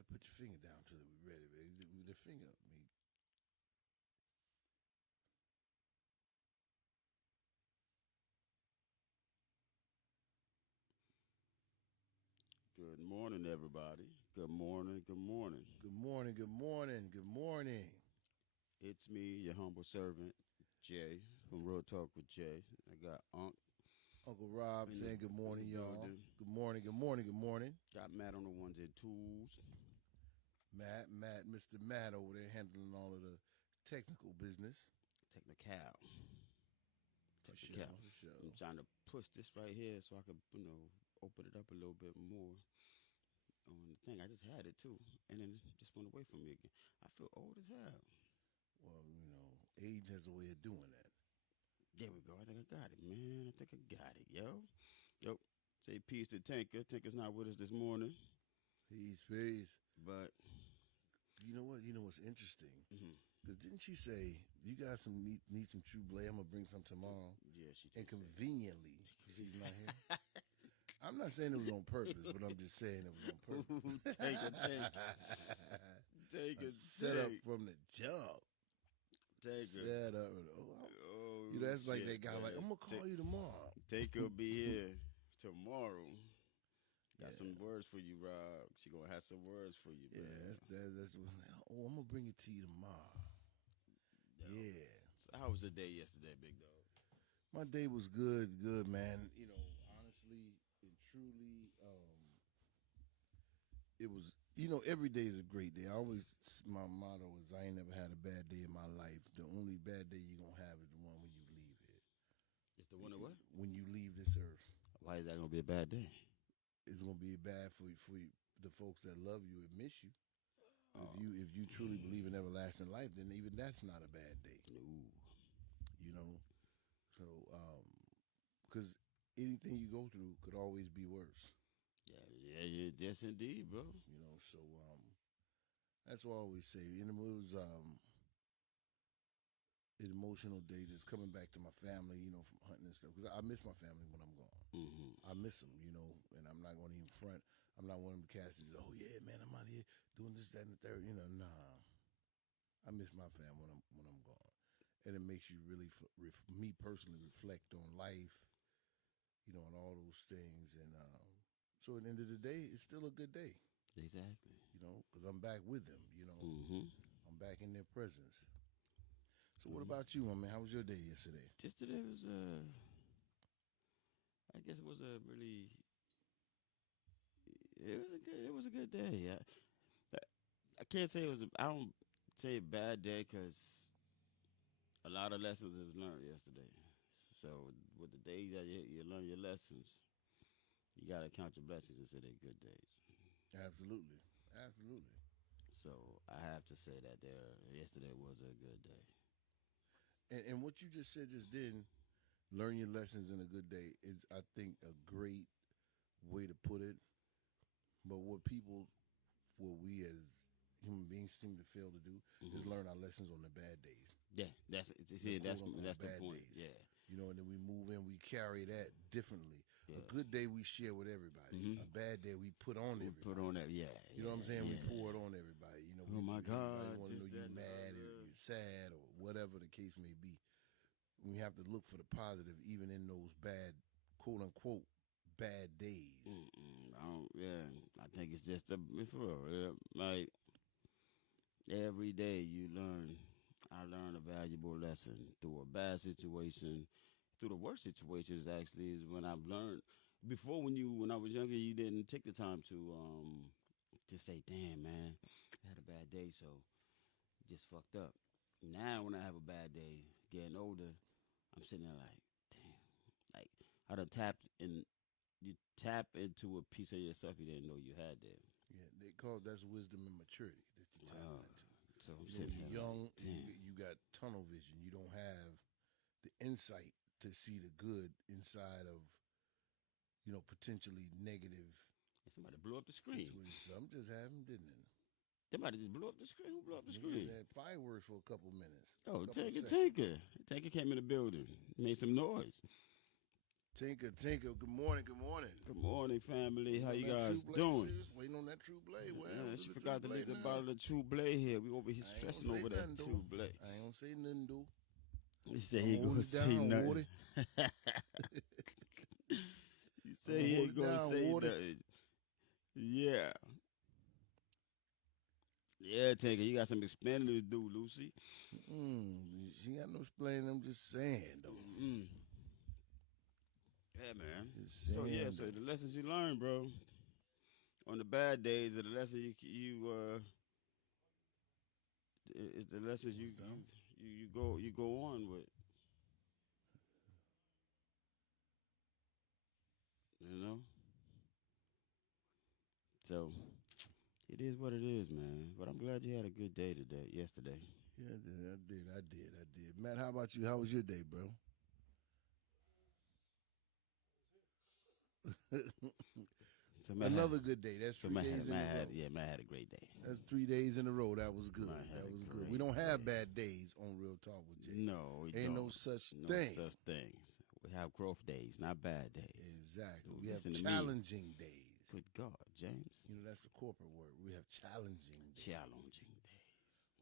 gotta put your finger down till we're ready, baby. The finger up, me. Good morning, everybody. Good morning. Good morning. Good morning, good morning, good morning. It's me, your humble servant, Jay, from Real Talk with Jay. I got Unc Uncle Rob in the, saying good in the morning, y'all. building. Good morning, good morning, good morning. Got Matt on the ones and twos. Matt, Mr. Matt over there handling all of the technical business. Technical. For sure, Technical. for I'm sure. trying to push this right here so I could, open it up a little bit more on the thing. I just had it too, and then it just went away from me again. I feel old as hell. Well, age has a way of doing that. There we go. I think I got it, man. I think I got it, yo. Yo, say peace to Tinker. Tinker's not with us this morning, Peace, peace. but You know what? You know what's interesting? mhm. Because didn't she say you guys need some true blade? I'm gonna bring some tomorrow. Yeah, she And did conveniently, she's not here. I'm not saying it was on purpose, but I'm just saying it was on say. Ooh, purpose. take it, take A it, set up take, from the jump. take it. Set up. Oh, Oh, that's like that shit, guy. Like, I'm man. gonna call you tomorrow. Take will be here tomorrow. Got Yeah, some words for you, Rob. She gonna have some words for you, yeah. man. That's what. Oh, I'm gonna bring it to you tomorrow. Yo. Yeah. So how was the day yesterday, big dog? My day was good, man. Honestly and truly, it was. Every day is a great day. My motto is I ain't never had a bad day in my life. The only bad day you're gonna have is the one when you leave it. It's the one of what? When you leave this earth, Why is that gonna be a bad day? it's gonna be bad for the folks that love you and miss you. But Oh, if you truly believe in everlasting life, then even that's not a bad day. no. You know, so because anything you go through could always be worse. Yeah. Yes, indeed, bro. So that's what I always say. It was an emotional day just coming back to my family, from hunting and stuff. Because I miss my family when I'm gone. Mm-hmm. I miss them, and I'm not going to even front. I'm not one of them cats that, oh yeah, man, I'm out here doing this, that, and the third. Nah. I miss my family when I'm gone, and it makes you really, me personally, reflect on life, and all those things. And so at the end of the day, it's still a good day, Exactly. because I'm back with them. Mm-hmm. I'm back in their presence. So what Mm-hmm. about you, my man? How was your day yesterday? Yesterday was I guess it was a really, it was a good day. I can't say it was. I don't say a bad day because a lot of lessons was learned yesterday. So with the days that you learn your lessons, you gotta count your blessings and say they're good days. Absolutely, absolutely. So I have to say that yesterday was a good day. And what you just said just then, learn your lessons in a good day is, I think, a great way to put it. But what we as human beings seem to fail to do is Hmm. learn our lessons on the bad days, Yeah, that's the see quote unquote that's the bad point. days. Yeah, And then we move in, we carry that differently. yeah. A good day we share with everybody. Hmm. A bad day we put on We put on everybody. that. Yeah, You know what I'm saying? yeah. We pour it on everybody. Oh my Everybody God, want to know this, you that, and the mad or other. you're sad or whatever the case may be. We have to look for the positive even in those bad, quote unquote, bad days. Mm-mm, I don't. Yeah, I think it's just for real. Yeah, like every day you learn. I learn a valuable lesson through a bad situation, through the worst situations. Actually, is when I've learned. Before, when I was younger, you didn't take the time to say, "Damn, man, I had a bad day, so just fucked up." Now, when I have a bad day, getting older, I'm sitting there like, "Damn." Like I done tapped in. You tap into a piece of yourself you didn't know you had there. Yeah, they call that's wisdom and maturity that you're tapping Uh, into. so I'm When sitting you're here like, young, damn. you got tunnel vision. You don't have the insight to see the good inside of potentially negative And somebody blew up the screen. situations. Some just happen, didn't it? Somebody just blew up the screen. Who blew up the We just screen? had fireworks for a couple minutes, a Oh, couple Tanker, seconds. Tanker. Tanker came in the building, made some noise. Tinker, Tinker. Good morning. Good morning. Good morning, family. How Waiting you on that guys True Blade, doing? sis. Waiting on that True Blade. What happened to She the forgot to True leave the Blade now? bottle of True Blade here. We over here I ain't gonna stressing say over that nothing, True though. Blade. I ain't gonna say nothing, though. He said I'm he ain't hold gonna it say down, nothing. Woody. He said he hold ain't it gonna down, say Woody. nothing. Yeah. Yeah, Tinker, you got some explaining to do, Lucy. She got no explaining. I'm just saying, though. Mm. Yeah, man. Just saying, So yeah, so the lessons you learn, bro, on the bad days, are the lessons it's the lessons you go on with. You know? So it is what it is, man. But I'm glad you had a good day yesterday. Yeah, I did. Matt, how about you? How was your day, bro? So Matt Another good day. That's 3 days in a row. Matt had a great day. That's 3 days in a row. That was good. Matt had That a was good. great We don't have day. bad days on Real Talk with Jay. No, we Ain't don't. no such No thing. such things. We have growth days, not bad days. Exactly. So We have listen to me. challenging days. Good God, James. You know, that's the corporate word. We have challenging days. Challenging days.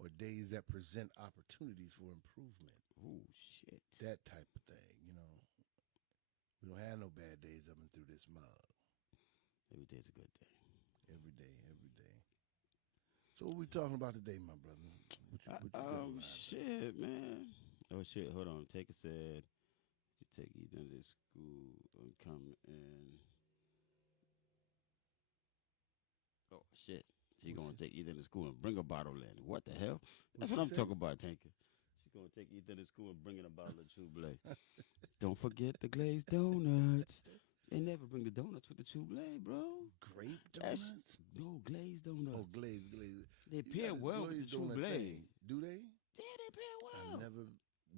Or days that present opportunities for improvement. Oh, shit. That type of thing, you know. We don't have no bad days up and through this mug. Every day's a good day. Every day. So what we talking about today, my brother? What you got in mind? Shit, man. Oh, shit, hold on. Taker said you take Ethan to school and come in. Oh, shit. She going to take Ethan to school and bring a bottle in. What the hell? That's what I'm talking about, Tanker. She's going to take Ethan to school and bring in a bottle of True Blade. Don't forget the glazed donuts. They never bring the donuts with the True Blade, bro. Grape donuts? No, glazed donuts. Oh, glazed. They pair well with the True Blade. Do they? Yeah, they pair well. I never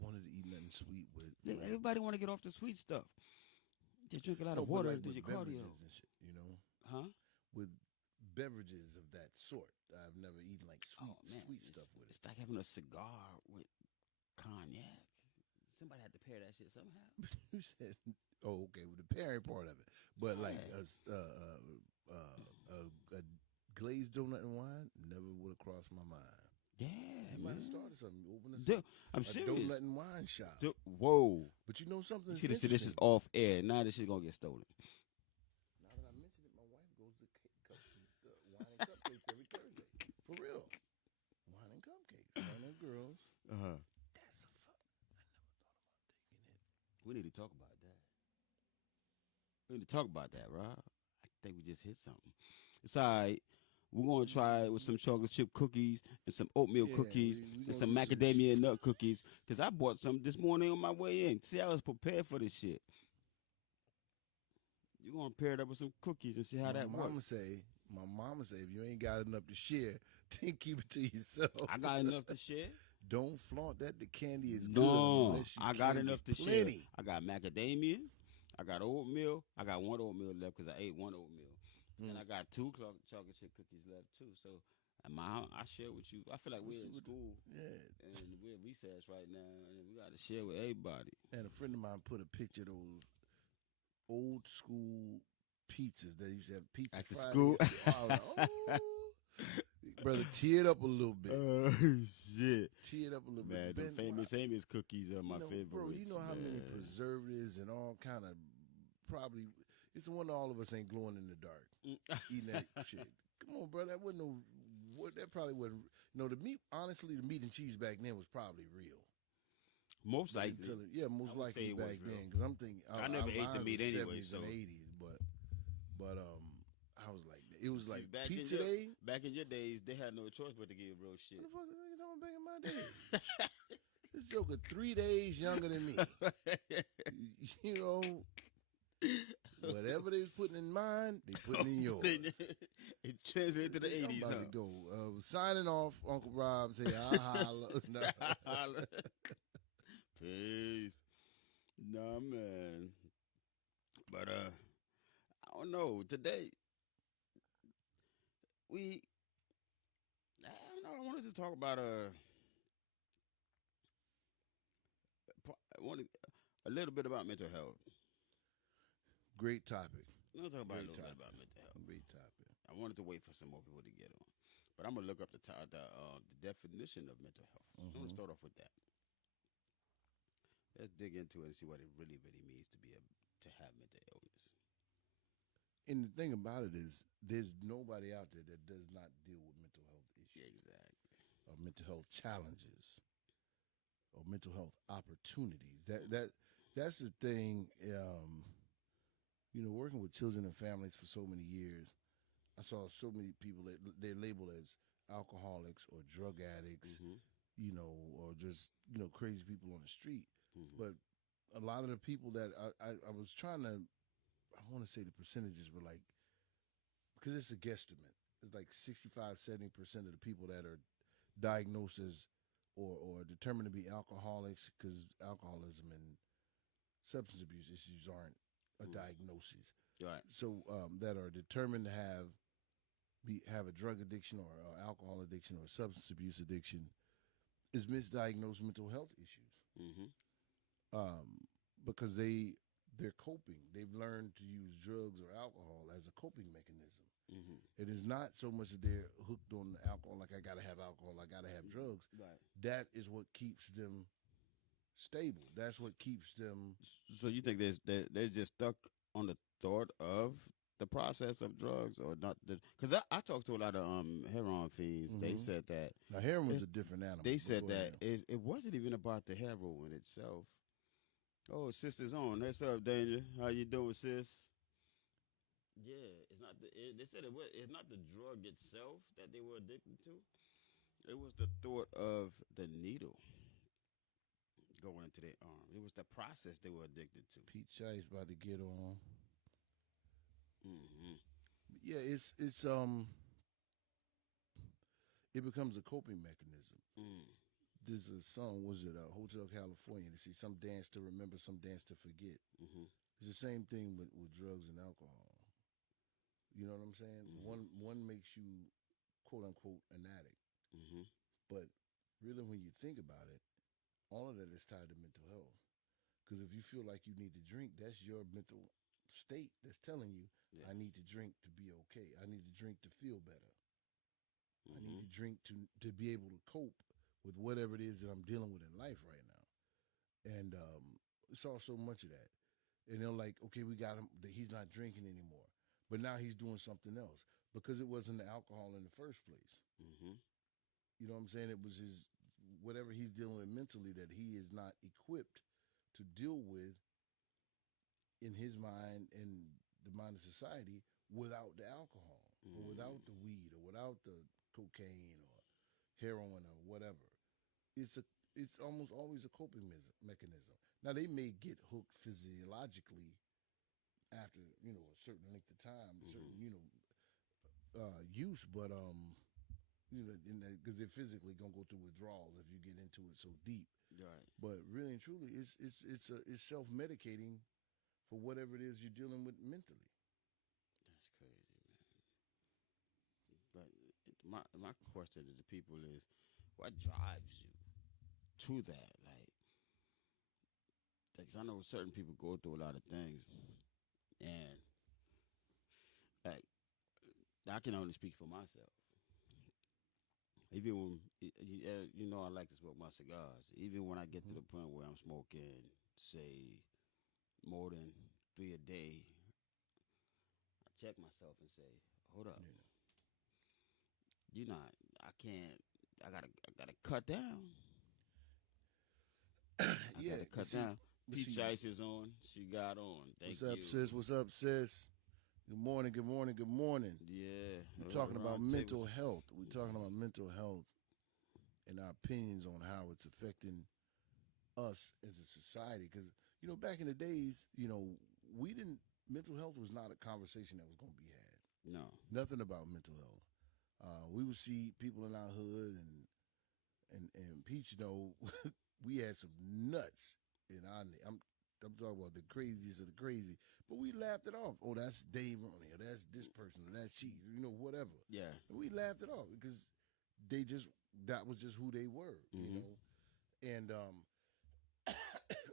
wanted to eat nothing sweet with. Everybody want to get off the sweet stuff. Just drink a lot of water and do your cardio. And shit, you know? Huh? With beverages of that sort. I've never eaten like sweet stuff with it. It's like having a cigar with cognac. Somebody had to pair that shit somehow. You said, oh, okay, with the pairing part of it. But like a glazed donut and wine never would have crossed my mind. Yeah, You might have started something. Open I'm a serious. donut and wine shop. Whoa. But you know something? You should have said this is off air. Now this shit gonna get stolen. Now that I mentioned it, my wife goes to wine and cupcakes every Thursday. For real. Wine and cupcakes. One of girls. Uh-huh. That's a fuck. I never thought about taking it. We need to talk about that. We need to talk about that, Rob. I think we just hit something. It's all right. We're going to try it with some chocolate chip cookies and some oatmeal cookies and some macadamia nut cookies. Because I bought some this morning on my way in. See, I was prepared for this shit. You're going to pair it up with some cookies and see how that works. My mama say, if you ain't got enough to share, then keep it to yourself. I got enough to share. Don't flaunt that. The candy is good. No, I got enough to share. Plenty. I got macadamia. I got oatmeal. I got one oatmeal left because I ate one oatmeal. And I got 2 chocolate chip cookies left too. So I share with you. I feel like we're in school. Yeah. And we're at recess right now. And we got to share with everybody. And a friend of mine put a picture of those old school pizzas that used to have pizza at the Friday. school. I was like, brother, teared up a little bit. Shit. Teared up a little bit. Man, the famous Amy's cookies are my favorite. Bro, you know how many preservatives and all kind of probably. It's the one all of us ain't glowing in the dark eating that shit. Come on, bro. That wasn't that probably wasn't. The meat, honestly, the meat and cheese back then was probably real. Most likely. Most likely back then. Because I'm thinking. I never ate the meat anyway. 70s and 80s, but I was like, it was like back pizza day. Back in your days, they had no choice but to give bro shit. What the fuck is they talking back in my days? This joker 3 days younger than me. You know. Whatever they was putting in mine, they putting in yours. It translated to the 80s. I'm about to go. Signing off, Uncle Rob. Say, holla. Holla. Peace. Nah, man. But, I don't know. Today, I wanted to talk about, a little bit about mental health. Great topic. Let's talk about a Great little bit topic. about mental health. Great topic. I wanted to wait for some more people to get on, but I'm gonna look up the definition of mental health. I'm gonna start off with that. Let's dig into it and see what it really, really means to have mental illness. And the thing about it is, there's nobody out there that does not deal with mental health Yeah, issues, exactly. or mental health challenges, or mental health opportunities. That's the thing. Working with children and families for so many years, I saw so many people that they're labeled as alcoholics or drug addicts, Mm-hmm. or just crazy people on the street. Mm-hmm. But a lot of the people that I was trying to, I want to say the percentages were like, because it's a guesstimate. It's like 65-70% of the people that are diagnosed as or determined to be alcoholics, because alcoholism and substance abuse issues aren't a diagnosis. Right. So that are determined to have a drug addiction or alcohol addiction or substance abuse addiction is misdiagnosed mental health issues. Mm-hmm. Because they're coping. They've learned to use drugs or alcohol as a coping mechanism. Mm-hmm. It is not so much that they're hooked on alcohol, like I gotta have alcohol, I gotta have drugs. Right. That is what keeps them stable. That's what keeps them. So you think they're just stuck on the thought of the process of drugs, or not? Because I talked to a lot of heroin fiends. They Mhm. said that Now heroin's a different animal. they but said go that ahead. it wasn't even about the heroin itself. Oh, sister's on. What's up, Danger? How you doing, sis? Yeah, it's not. They said it's not the drug itself that they were addicted to. It was the thought of the needle going into their arm. It was the process they were addicted to. Pete Chase about to get on. Mm-hmm. Yeah, it becomes a coping mechanism. Mm. There's a song, was it Hotel California? They say some dance to remember, some dance to forget. Mm-hmm. It's the same thing with drugs and alcohol. You know what I'm saying? One makes you, quote unquote, an addict. Mm-hmm. But really, when you think about it, all of that is tied to mental health. Because if you feel like you need to drink, that's your mental state that's telling you, Yeah. I need to drink to be okay. I need to drink to feel better. Mm-hmm. I need to drink to be able to cope with whatever it is that I'm dealing with in life right now. And it's all so much of that. And they're like, okay, we got him. He's not drinking anymore. But now he's doing something else because it wasn't the alcohol in the first place. Mm-hmm. You know what I'm saying? It was whatever he's dealing with mentally that he is not equipped to deal with in his mind and the mind of society without the alcohol or without the weed or without the cocaine or heroin or whatever. It's almost always a coping mechanism. Now they may get hooked physiologically after a certain length of time, certain use, but because they're physically gonna go through withdrawals if you get into it so deep. Right. But really and truly, it's self medicating for whatever it is you're dealing with mentally. That's crazy, man. But my question to the people is, what drives you to that? Like, because I know certain people go through a lot of things, and like I can only speak for myself. Even when I like to smoke my cigars. Even when I get to the point where I'm smoking, say, more than 3 a day, I check myself and say, "Hold up, I can't. I gotta cut down. I gotta cut down." Peach Ice is on. She got on. Thank What's up, you. sis? What's up, sis? Good morning, good morning, good morning. Yeah. We're talking about mental health. We're talking about mental health and our opinions on how it's affecting us as a society. Because, back in the days, mental health was not a conversation that was going to be had. No. Nothing about mental health. We would see people in our hood and Peach, we had some nuts in our. I'm talking about the craziest of the crazy, but we laughed it off. Oh, that's Dave Roney, or that's this person, or that's she, whatever. Yeah. And we laughed it off because that was just who they were, And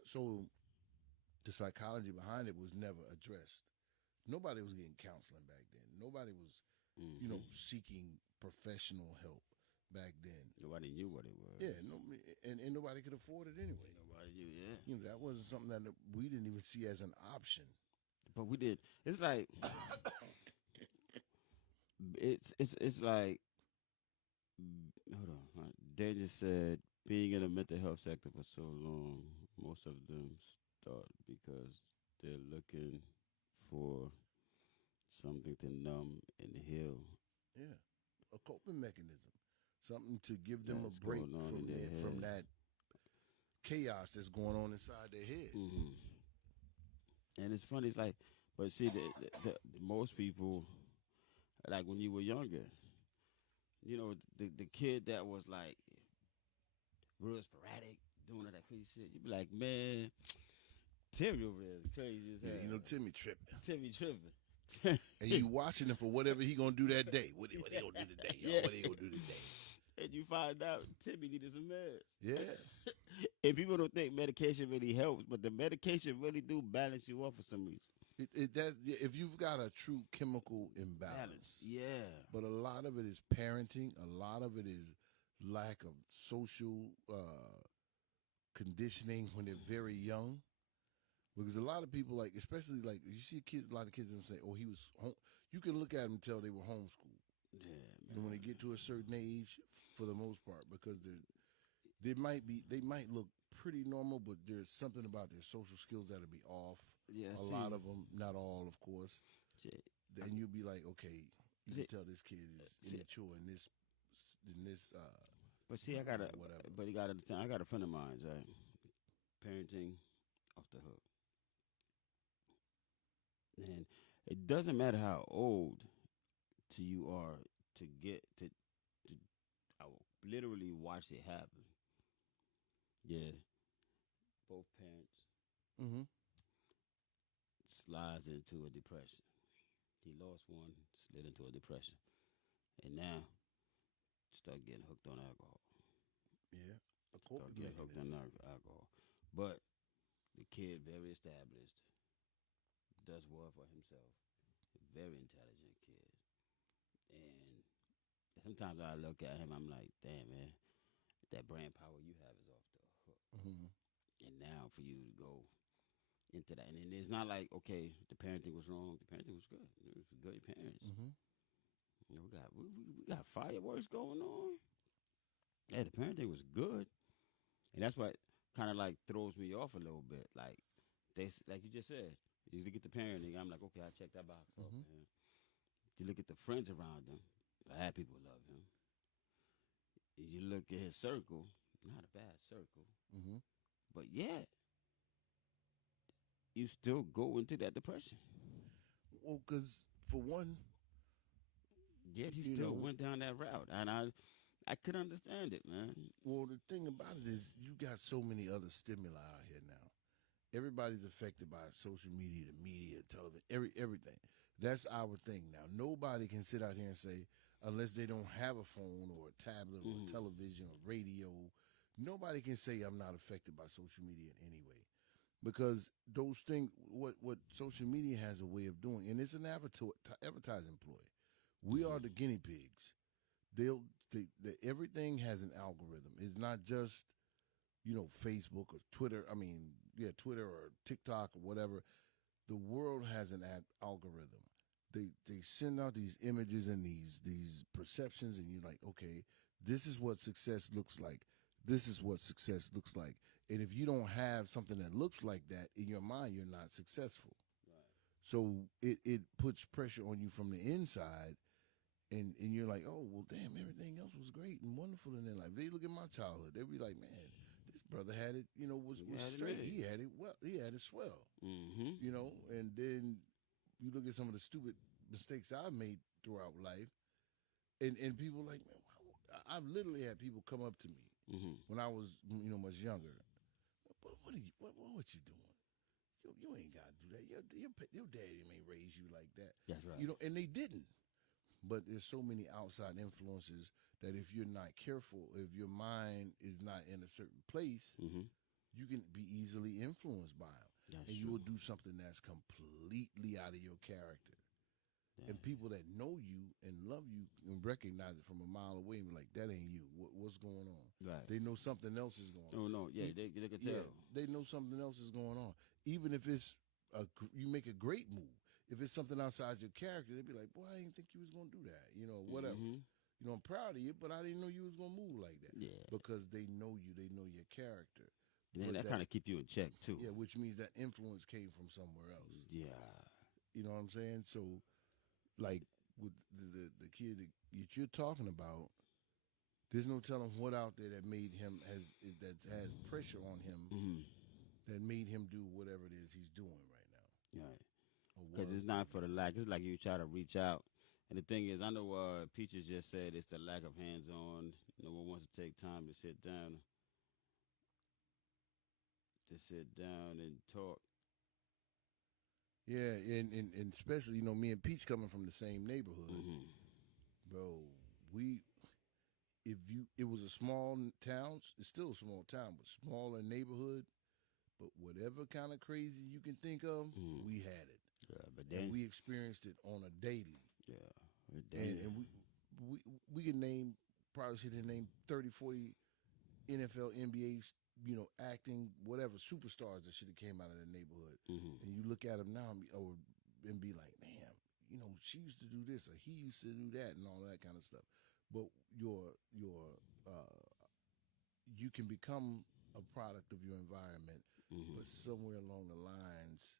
so the psychology behind it was never addressed. Nobody was getting counseling back then. Nobody was, seeking professional help back then. Nobody knew what it was. Yeah, and nobody could afford it anyway. Nobody knew. Yeah. That wasn't something that we didn't even see as an option. But we did. It's like it's like hold on. They just said being in the mental health sector for so long, most of them start because they're looking for something to numb and heal. Yeah, a coping mechanism, something to give them That's a break going on in their from head. that chaos that's going on inside their head. And it's funny. It's like, but see, the most people, like when you were younger, the kid that was like real sporadic, doing all that crazy shit, you'd be like, man, Timmy over there is crazy as hell. Yeah, Timmy tripping. Timmy tripping. And you watching him for whatever he gonna do that day. What he gonna do today? Y'all? What he gonna do today? And you find out Timmy needed some meds. Yeah. And people don't think medication really helps, but the medication really do balance you off for some reason. It does. If you've got a true chemical imbalance. Yeah. But a lot of it is parenting. A lot of it is lack of social conditioning when they're very young. Because a lot of people, like, especially, like, you see kids, a lot of kids don't say, oh, he was home. You can look at them and tell they were homeschooled. Yeah, man. And when they get to a certain age, for the most part, because they might look pretty normal, but there's something about their social skills that'll be off. Yeah, a lot of them, not all, of course. See, Then you'll be like, okay, you can tell this kid is immature in this. But see, whatever. But you gotta understand. I got a friend of mine, right? Parenting off the hook. And it doesn't matter how old you are to get to I will literally watch it happen. Yeah. Both parents slides into a depression. He lost one, slid into a depression. And now start getting hooked on alcohol. Yeah. Start getting hooked on alcohol. But the kid very established. Does well for himself. Very intelligent kid. And sometimes I look at him, I'm like, damn, man, that brain power you have is off the hook. And now for you to go into that. And it's not like, okay, the parenting was wrong. The parenting was good. It was good parents. We got fireworks going on. Yeah, the parenting was good. And that's what kind of like throws me off a little bit. Like you just said, you look at the parenting, I'm like, okay, I check that box off, man. You look at the friends around him, bad people love him. You look at his circle, not a bad circle. But yet, you still go into that depression. Well, because for one, yet he still went down that route, and I could understand it, man. Well, the thing about it is, you got so many other stimuli out here now. Everybody's affected by social media, the media, television, everything. That's our thing now. Nobody can sit out here and say, unless they don't have a phone or a tablet or a television or radio, nobody can say I'm not affected by social media in any way. Because those things, what social media has a way of doing, and it's an advertising ploy. We are the guinea pigs. Everything has an algorithm. It's not just, Facebook or Twitter. Twitter or TikTok or whatever. The world has an algorithm. They send out these images and these perceptions, and you're like, okay, this is what success looks like. This is what success looks like. And if you don't have something that looks like that in your mind, you're not successful. Right. So it puts pressure on you from the inside, and you're like, oh, well, damn, everything else was great and wonderful in their life. They look at my childhood. They'd be like, man, this brother had it, was straight. He had it well. He had it swell. And then you look at some of the stupid mistakes I've made throughout life, and people like, man, wow. I've literally had people come up to me when I was, much younger. What you doing? You ain't got to do that. Your daddy may raise you like that. That's right. And they didn't. But there's so many outside influences that if you're not careful, if your mind is not in a certain place, you can be easily influenced by them. That's and you true. will do something that's completely out of your character. Yeah. And people that know you and love you and recognize it from a mile away and be like, that ain't you. What's going on? Right. They know something else is going on. Oh no. Yeah. E- They could Yeah, tell. they know something else is going on. Even if it's you make a great move. If it's something outside your character, they'd be like, boy, I didn't think you was going to do that. Whatever. Mhm. I'm proud of you, but I didn't know you was going to move like that. Yeah. Because they know you. They know your character. And But that kind of keep you in check too. yeah, which means that influence came from somewhere else. Yeah. You know what I'm saying? So, like with the kid that you're talking about, there's no telling what out there that made him that has pressure on him Mhm. that made him do whatever it is he's doing right now. Right. Or Because was it's not for doing. the lack. It's like you try to reach out. And the thing is, I know Peaches just said it's the lack of hands-on. No one wants to take time to sit down and talk. Yeah, and especially me and Peach coming from the same neighborhood, Mhm. bro. We it was a small town. It's still a small town, but smaller neighborhood. But whatever kind of crazy you can think of, Mhm. we had it. Yeah, but And then we experienced it on a daily. yeah, And we can probably sit here and name 30, 40 NFL, NBA, acting, whatever, superstars that should have came out of the neighborhood. Mhm. And you look at them now and be like, man, she used to do this or he used to do that and all that kind of stuff. But you can become a product of your environment, Mhm. but somewhere along the lines,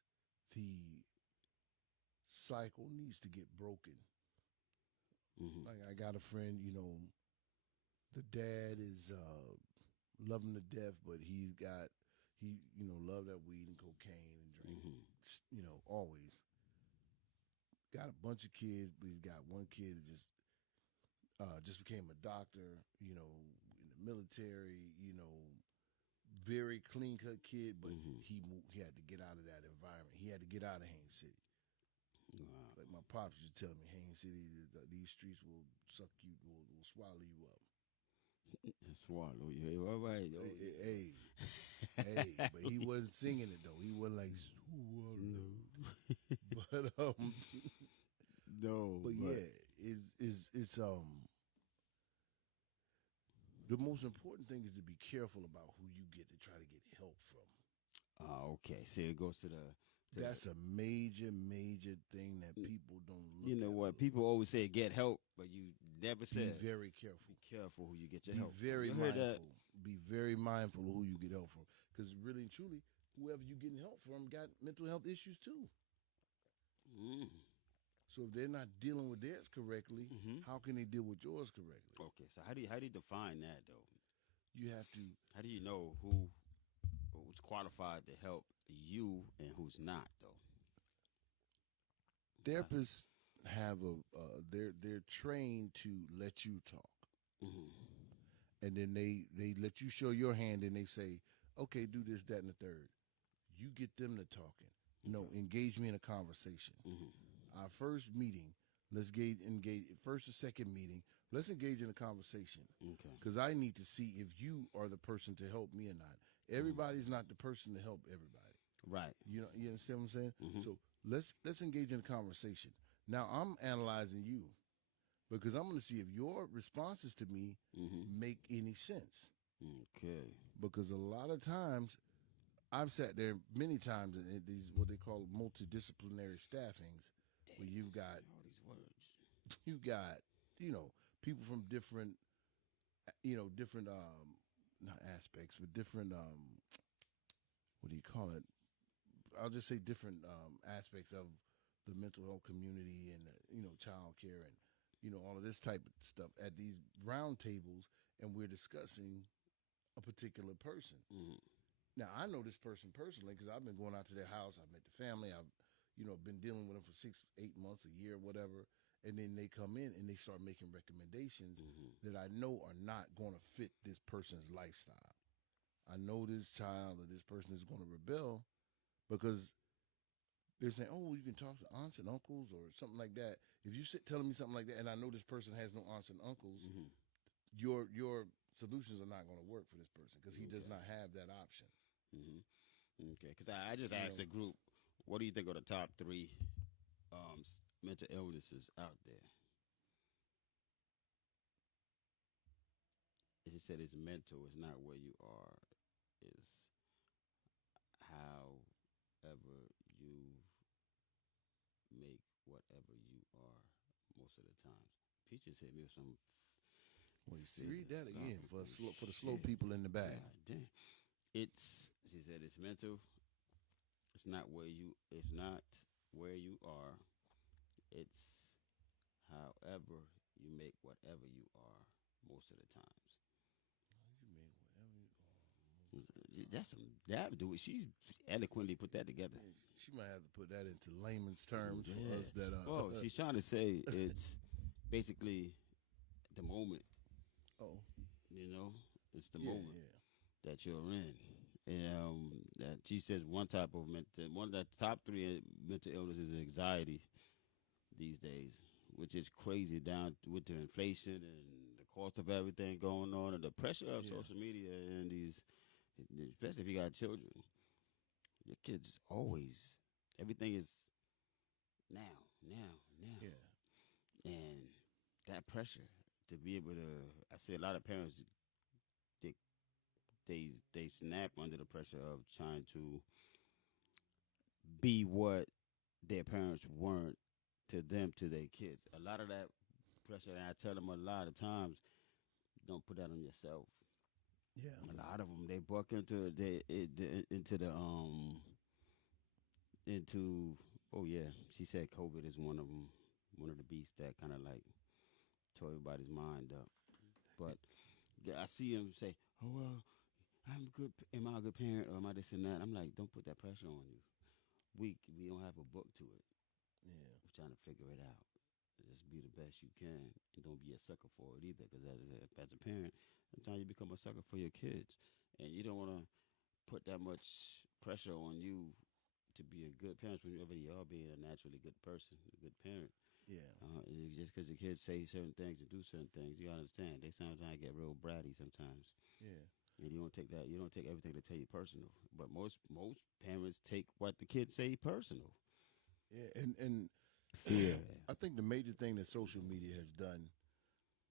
the cycle needs to get broken. Mhm. Like I got a friend, the dad is loving to death, but he love that weed and cocaine and drink, Mhm. always. Got a bunch of kids, but he's got one kid that just became a doctor, in the military, very clean cut kid, but Mhm. he had to get out of that environment. He had to get out of Haines City. Wow. Like my pops used to tell me, Haines City, these streets will suck you, will swallow you up. Swallow you. All right. Hey, but he wasn't singing it though. He wasn't like swallow. But No. but yeah, it's the most important thing is to be careful about who you get to try to get help from. Okay. See, it goes to the. That's a major thing that people don't look You know at. what? People always say get help, but you never Be said. very careful. Be careful who you get your Be help. very You heard mindful. that? Be very mindful of who you get help from. Because really and truly, whoever you getting help from got mental health issues too. Mm. So if they're not dealing with theirs correctly, Mhm. how can they deal with yours correctly? Okay. So how do you define that though? You have to. How do you know who's qualified to help you and who's not though? Therapists have they're trained to let you talk, Mhm. and then they let you show your hand, and they say, okay, do this, that, and the third. You get them to talking. No, engage me in a conversation. Mhm. Our first meeting, let's engage. First or second meeting, let's engage in a conversation. Okay. Because I need to see if you are the person to help me or not. Everybody's not the person to help everybody. Right. You understand what I'm saying? Mhm. So let's engage in a conversation. Now I'm analyzing you because I'm going to see if your responses to me Mhm. make any sense. Okay. Because a lot of times I've sat there many times in these what they call multidisciplinary staffings, where you've got All these words. you got people from different different not aspects but different what do you call it, I'll just say different aspects of the mental health community and child care and all of this type of stuff at these round tables, and we're discussing a particular person. Mhm. Now I know this person personally because I've been going out to their house, I've met the family, I've been dealing with them for 6-8 months, a year, whatever. And then they come in and they start making recommendations Mhm. that I know are not going to fit this person's lifestyle. I know this child or this person is going to rebel because they're saying, "Oh, you can talk to aunts and uncles or something like that." If you sit telling me something like that, and I know this person has no aunts and uncles, Mhm. your solutions are not going to work for this person because he does Okay. not have that option. Mhm. Okay, because I just You asked know, the group, what do you think are the top three mental illnesses out there? As you said, it's mental. It's not where you are. It's however you make whatever you are most of the times. Peaches hit me with some well, you see, read that again philosophical for the slow shit. people in the back. God damn. She said, it's mental. It's not where you. It's not where you are. It's however you make whatever you are most of the times. You made whatever you That's some that do it. She eloquently put that together. Yeah, she might have to put that into layman's terms for Yeah. us that Well, she's trying to say it's basically the moment. oh You know, it's the yeah moment yeah that you're in. And that she says one of the top three mental illnesses is anxiety these days, which is crazy down with the inflation and the cost of everything going on and the pressure of Yeah. social media and these, especially if you got children. Your kids always, everything is now, now, now. yeah And that pressure to be able to, I see a lot of parents, they, they snap under the pressure of trying to be what their parents weren't to them, to their kids. A lot of that pressure, and I tell them a lot of times, don't put that on yourself. yeah A lot of them, they buck into oh yeah, she said COVID is one of the beasts that kind of like tore everybody's mind up. But I see him say, "Oh well, I'm good. Am I a good parent or am I this and that?" I'm like, don't put that pressure on you. We don't have a book to it. yeah We're trying to figure it out. Just be the best you can, and don't be a sucker for it either. Because as a parent, sometimes you become a sucker for your kids, and you don't want to put that much pressure on you to be a good parent whenever you are being a naturally good person, a good parent. yeah Just because your kids say certain things and do certain things, you understand. They sometimes get real bratty sometimes, yeah and you don't take that. You don't take everything they tell you personal. But most parents take what the kids say personal. yeah and Fear. I think the major thing that social media has done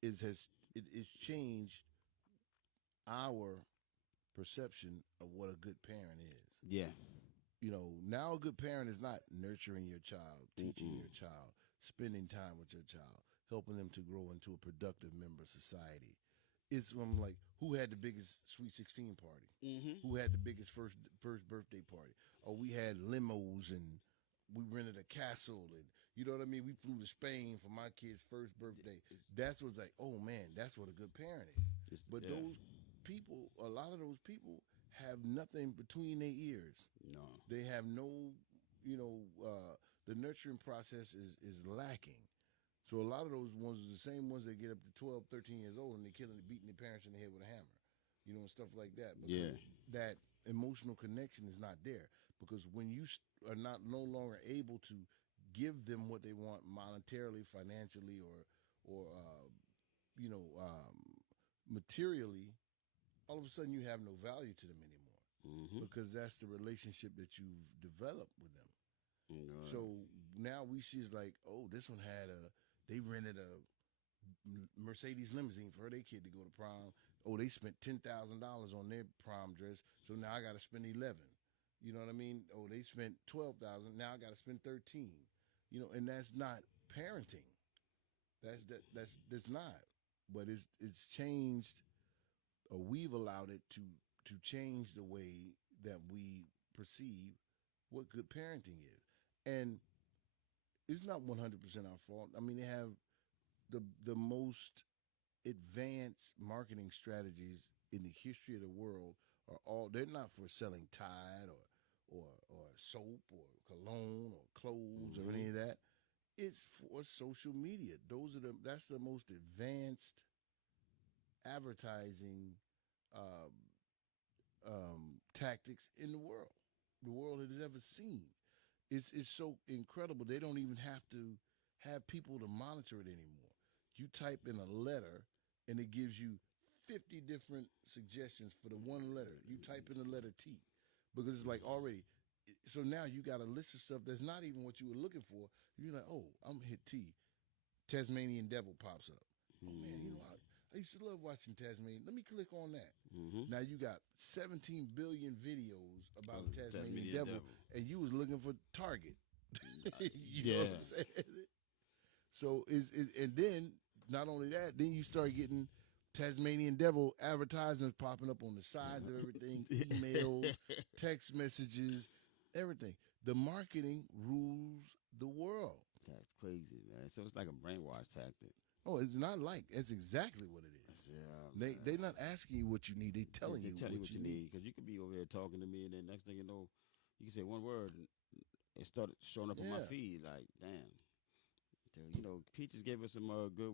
is it's changed our perception of what a good parent is. Yeah. You know, now a good parent is not nurturing your child, teaching Mm-mm. your child, spending time with your child, helping them to grow into a productive member of society. It's like who had the biggest Sweet 16 party, Mm-hmm. who had the biggest first birthday party, or we had limos and we rented a castle and you know what I mean. We flew to Spain for my kid's first birthday. That's what's like, oh man, that's what a good parent is. But Yeah. those people, a lot of those people have nothing between their ears. No. They have no, you know, the nurturing process is lacking. So a lot of those ones are the same ones that get up to 12, 13 years old and they're beating their parents in the head with a hammer, you know, and stuff like that. Because Yeah. that emotional connection is not there. Because when you are not no longer able to give them what they want monetarily, financially, or you know, materially, all of a sudden you have no value to them anymore Mm-hmm. because that's the relationship that you've developed with them. No. So now we see it's like, oh, this one they rented a Mercedes limousine for their kid to go to prom. Oh, they spent $10,000 on their prom dress, so now I got to spend 11. You know what I mean? Oh, they spent 12,000. Now I got to spend 13. You know, and that's not parenting. That's not. But it's changed, or we've allowed it to change the way that we perceive what good parenting is. And it's not 100% our fault. I mean, they have the most advanced marketing strategies in the history of the world are all they're not for selling Tide or soap or cologne or clothes or Mm-hmm. any of that. It's for social media. That's the most advanced advertising um, tactics in the world has ever seen. It's so incredible. They don't even have to have people to monitor it anymore. You type in a letter, and it gives you 50 different suggestions for the one letter. You type in the letter T. because it's like already. So now you got a list of stuff that's not even what you were looking for. You're like, oh, I'm gonna hit T. Tasmanian Devil pops up. Oh man, you know I used to love watching Tasmanian. Let me click on that. Mm-hmm. Now you got 17 billion videos about Oh, Tasmanian Tasmanian Devil, Devil. and you was looking for Target. You know Yeah. what I'm saying? So is and then not only that, then you start getting Tasmanian Devil advertisements popping up on the sides of everything, emails, text messages, everything. The marketing rules the world. That's crazy, man. So it's like a brainwash tactic. Oh, it's not like it's exactly what it is. Yeah, They're not asking you what you need. They're telling they you tell you what what you need because you could be over here talking to me, and then next thing you know, you can say one word, and it started showing up on my Yeah. feed. Like, damn. So, Peaches gave us some good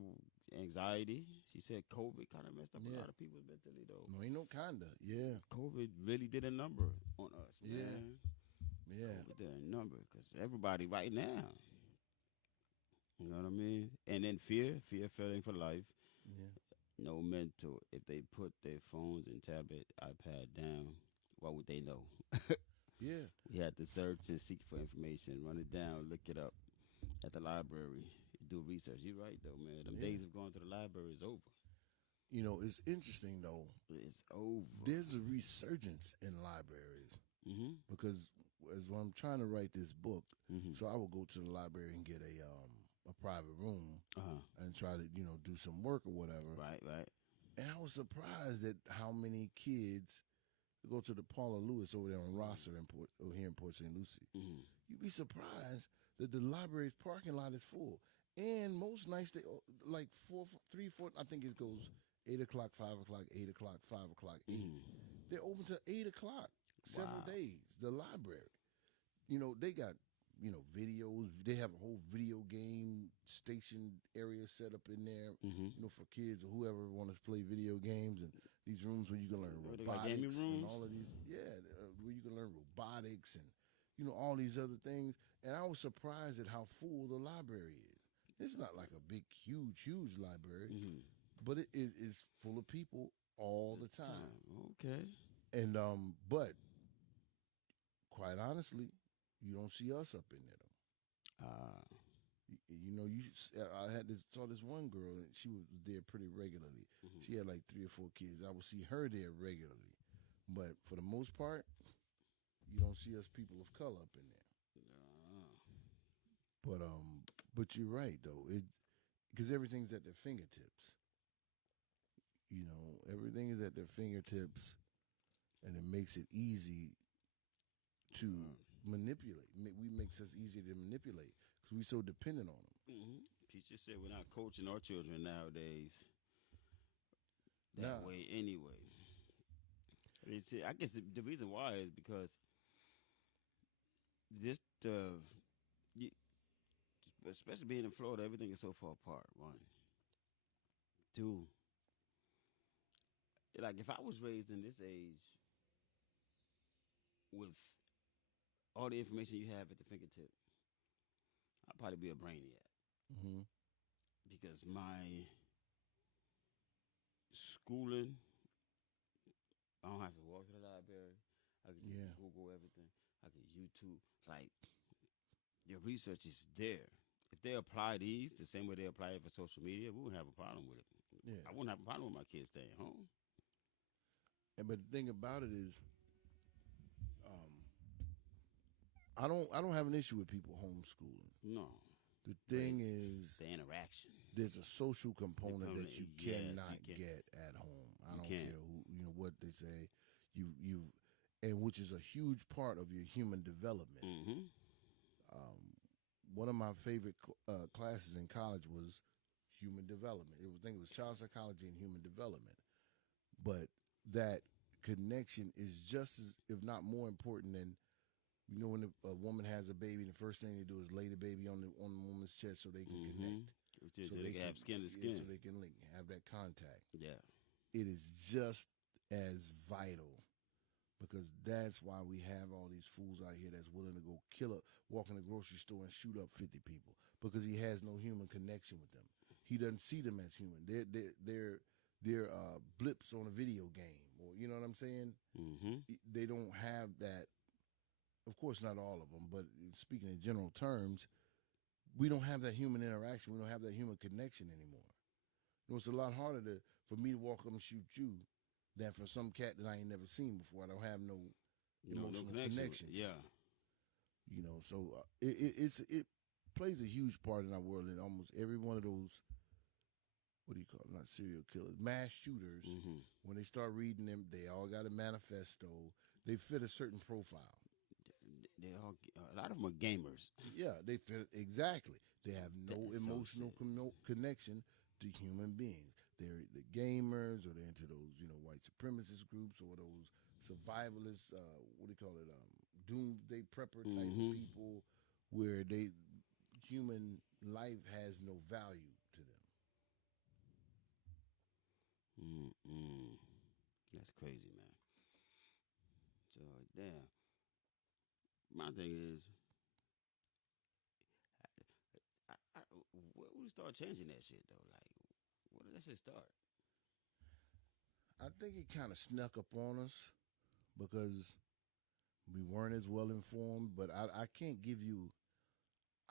anxiety. She said COVID kind of messed up a Yeah. lot of people mentally, though. No, ain't no kinda. Yeah. COVID really did a number on us, Yeah. man. Yeah. COVID did a number because everybody right now, you know what I mean? And then fear filling for life. Yeah. No mental. If they put their phones and tablet, iPad down, what would they know? Yeah. We had to search and seek for information, run it down, look it up at the library, do research. You're right, though, man. Them Yeah. days of going to the library is over. You know, it's interesting though. It's over. There's a resurgence in libraries Mm-hmm. because as when I'm trying to write this book, Mm-hmm. so I will go to the library and get a private room Uh-huh. and try to do some work or whatever. Right. And I was surprised at how many kids go to the Paula Lewis over there on Rosser here in Port St. Lucie. Mm-hmm. You'd be surprised that the library's parking lot is full. And most nights they like 3, 4. I think it goes 8 o'clock, 5 o'clock, 8 o'clock, 5 o'clock, 8. Mm-hmm. They're open till 8 o'clock several Wow. days. The library, they got videos. They have a whole video game station area set up in there. Mm-hmm. For kids or whoever wants to play video games, and these rooms where you can learn Oh, they got gaming robotics and rooms? all of these. Yeah, where you can learn robotics and all these other things. And I was surprised at how full the library is. It's not like a big, huge library, Mm-hmm. but it is full of people all the time. Okay. And but quite honestly, you don't see us up in there. I saw this one girl, and she was there pretty regularly. Mm-hmm. She had like 3 or 4 kids. I would see her there regularly, but for the most part, you don't see us people of color up in there. But you're right though. Because everything's at their fingertips. Everything is at their fingertips, and it makes it easy to manipulate. Makes us easy to manipulate because we're so dependent on them. Mm-hmm. Teacher said we're not coaching our children nowadays that way anyway. I guess the reason why is because especially being in Florida, everything is so far apart. 1, 2. Like if I was raised in this age with all the information you have at the fingertip, I'd probably be a brainiac. Mm-hmm. Because my schooling, I don't have to walk to the library. I can just Google everything. I can YouTube. Like, your research is there. If they apply these the same way they apply it for social media, we wouldn't have a problem with it. Yeah. I wouldn't have a problem with my kids staying home. But the thing about it is, I don't have an issue with people homeschooling. No. The thing is, the interaction. There's a social component that you yes, cannot you get at home. I don't can't. care what they say. And which is a huge part of your human development. Mm-hmm. One of my favorite classes in college was human development. I think it was child psychology and human development. But that connection is just as, if not more important than, when a woman has a baby, the first thing they do is lay the baby on the woman's chest so they can connect. So they can have skin to skin. So they can have that contact. Yeah. It is just as vital, because that's why we have all these fools out here that's willing to go walk in the grocery store and shoot up 50 people, because he has no human connection with them. He doesn't see them as human. They're blips on a video game or you know what I'm saying. Mm-hmm. They don't have that. Of course, not all of them, but speaking in general terms, we don't have that human interaction. We don't have that human connection anymore. You know, it's a lot harder for me to walk up and shoot you than for some cat that I ain't never seen before. I don't have no emotional connection. Yeah. You know, so it plays a huge part in our world. And almost every one of those, what do you call them? Not serial killers, mass shooters. Mm-hmm. When they start reading them, they all got a manifesto. They fit a certain profile. They all, a lot of them are gamers. Yeah, they fit exactly. They have no That's so emotional connection to human beings. They're the gamers, or they're into those, white supremacist groups, or those survivalists. What do you call it? Doomsday prepper type of Mm-hmm. people, where human life has no value to them. Mm-mm. That's crazy, man. So, damn. My thing is, where we start changing that shit though? Like, where did that shit start? I think it kind of snuck up on us because we weren't as well informed. But I can't give you.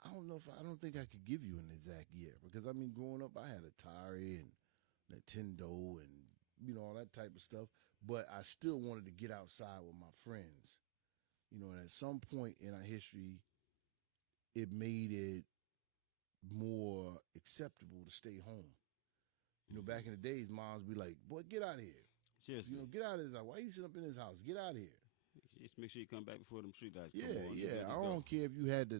I don't think I could give you an exact year because I mean, growing up, I had Atari and Nintendo and all that type of stuff. But I still wanted to get outside with my friends. And at some point in our history, it made it more acceptable to stay home. Back in the days, moms be like, "Boy, get out of here." Seriously. Get out of this house. Why you sitting up in this house? Get out of here. Just make sure you come back before them street lights come Yeah, on. yeah. I don't care if you had to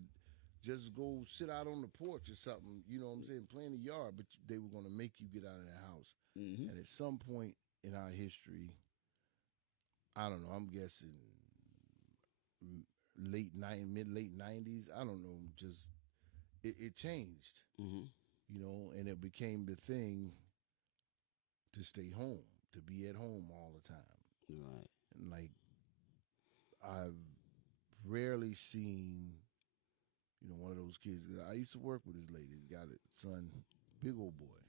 just go sit out on the porch or something. You know what I'm saying? Play in the yard, but they were going to make you get out of the house. Mm-hmm. And at some point in our history, I don't know. I'm guessing mid late '90s. I don't know. Just it changed. Mm-hmm. And it became the thing to stay home, to be at home all the time. Right. And like, I've rarely seen, one of those kids. I used to work with this lady. He's got a son, big old boy,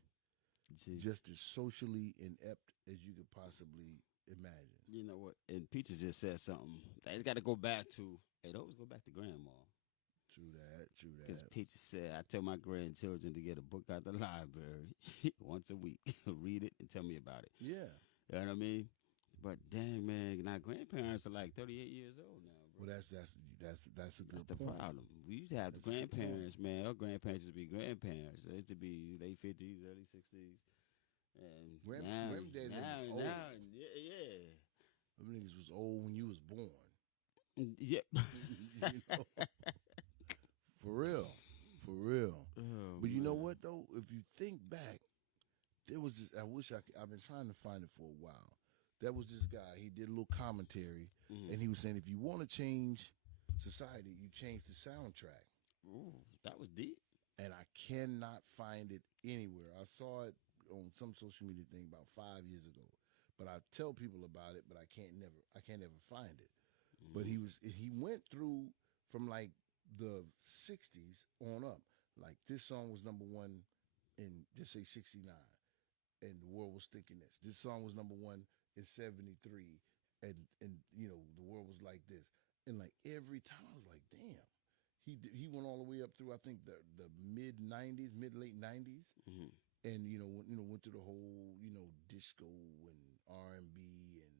just as socially inept as you could possibly imagine. You know what? And Peaches just said something. It's got to go back to. It always go back to grandma. True that. Because Peaches said, I tell my grandchildren to get a book out the library once a week, read it, and tell me about it. Yeah. You know what I mean? But dang, man, now grandparents are like 38 years old now, bro. Well, that's a good That's the point. problem. We used to have the grandparents, man. Our grandparents used to be grandparents. They used to be late 50s, early 60s. And Granddaddy was old. Yeah. Them niggas was old when you was born. Yep. For real. Oh, But you know what though? If you think back, there was this. I've been trying to find it for a while. There was this guy. He did a little commentary, and he was saying, if you want to change society, you change the soundtrack. Ooh, that was deep. And I cannot find it anywhere. I saw it on some social media thing about 5 years ago. But I tell people about it, but I can't never find it. But he went through from like the 60s on up. Like this song was number one in, just say 69, and the world was thinking this. This song was number one in 73, and the world was like this. And like every time I was like, damn. He went all the way up through, I think, the mid late 90s, and went through the whole disco and R&B and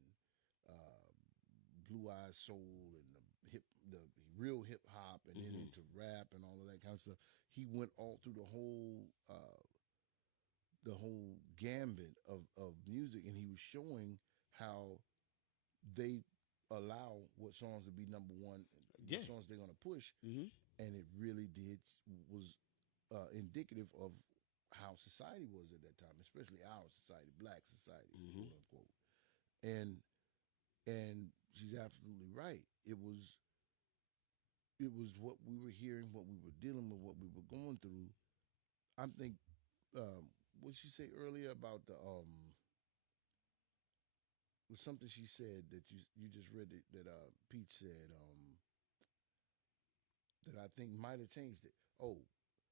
Blue Eyed Soul and the real hip hop, and then into rap and all of that kind of stuff. He went all through the whole gambit of music, and he was showing how they allow what songs to be number one, what songs they're going to push, and it really was indicative of how society was at that time, especially our society, black society, quote unquote. And she's absolutely right. It was what we were hearing, what we were dealing with, what we were going through. I think what she say earlier about the was something she said that you just read that Pete said that I think might have changed it. Oh,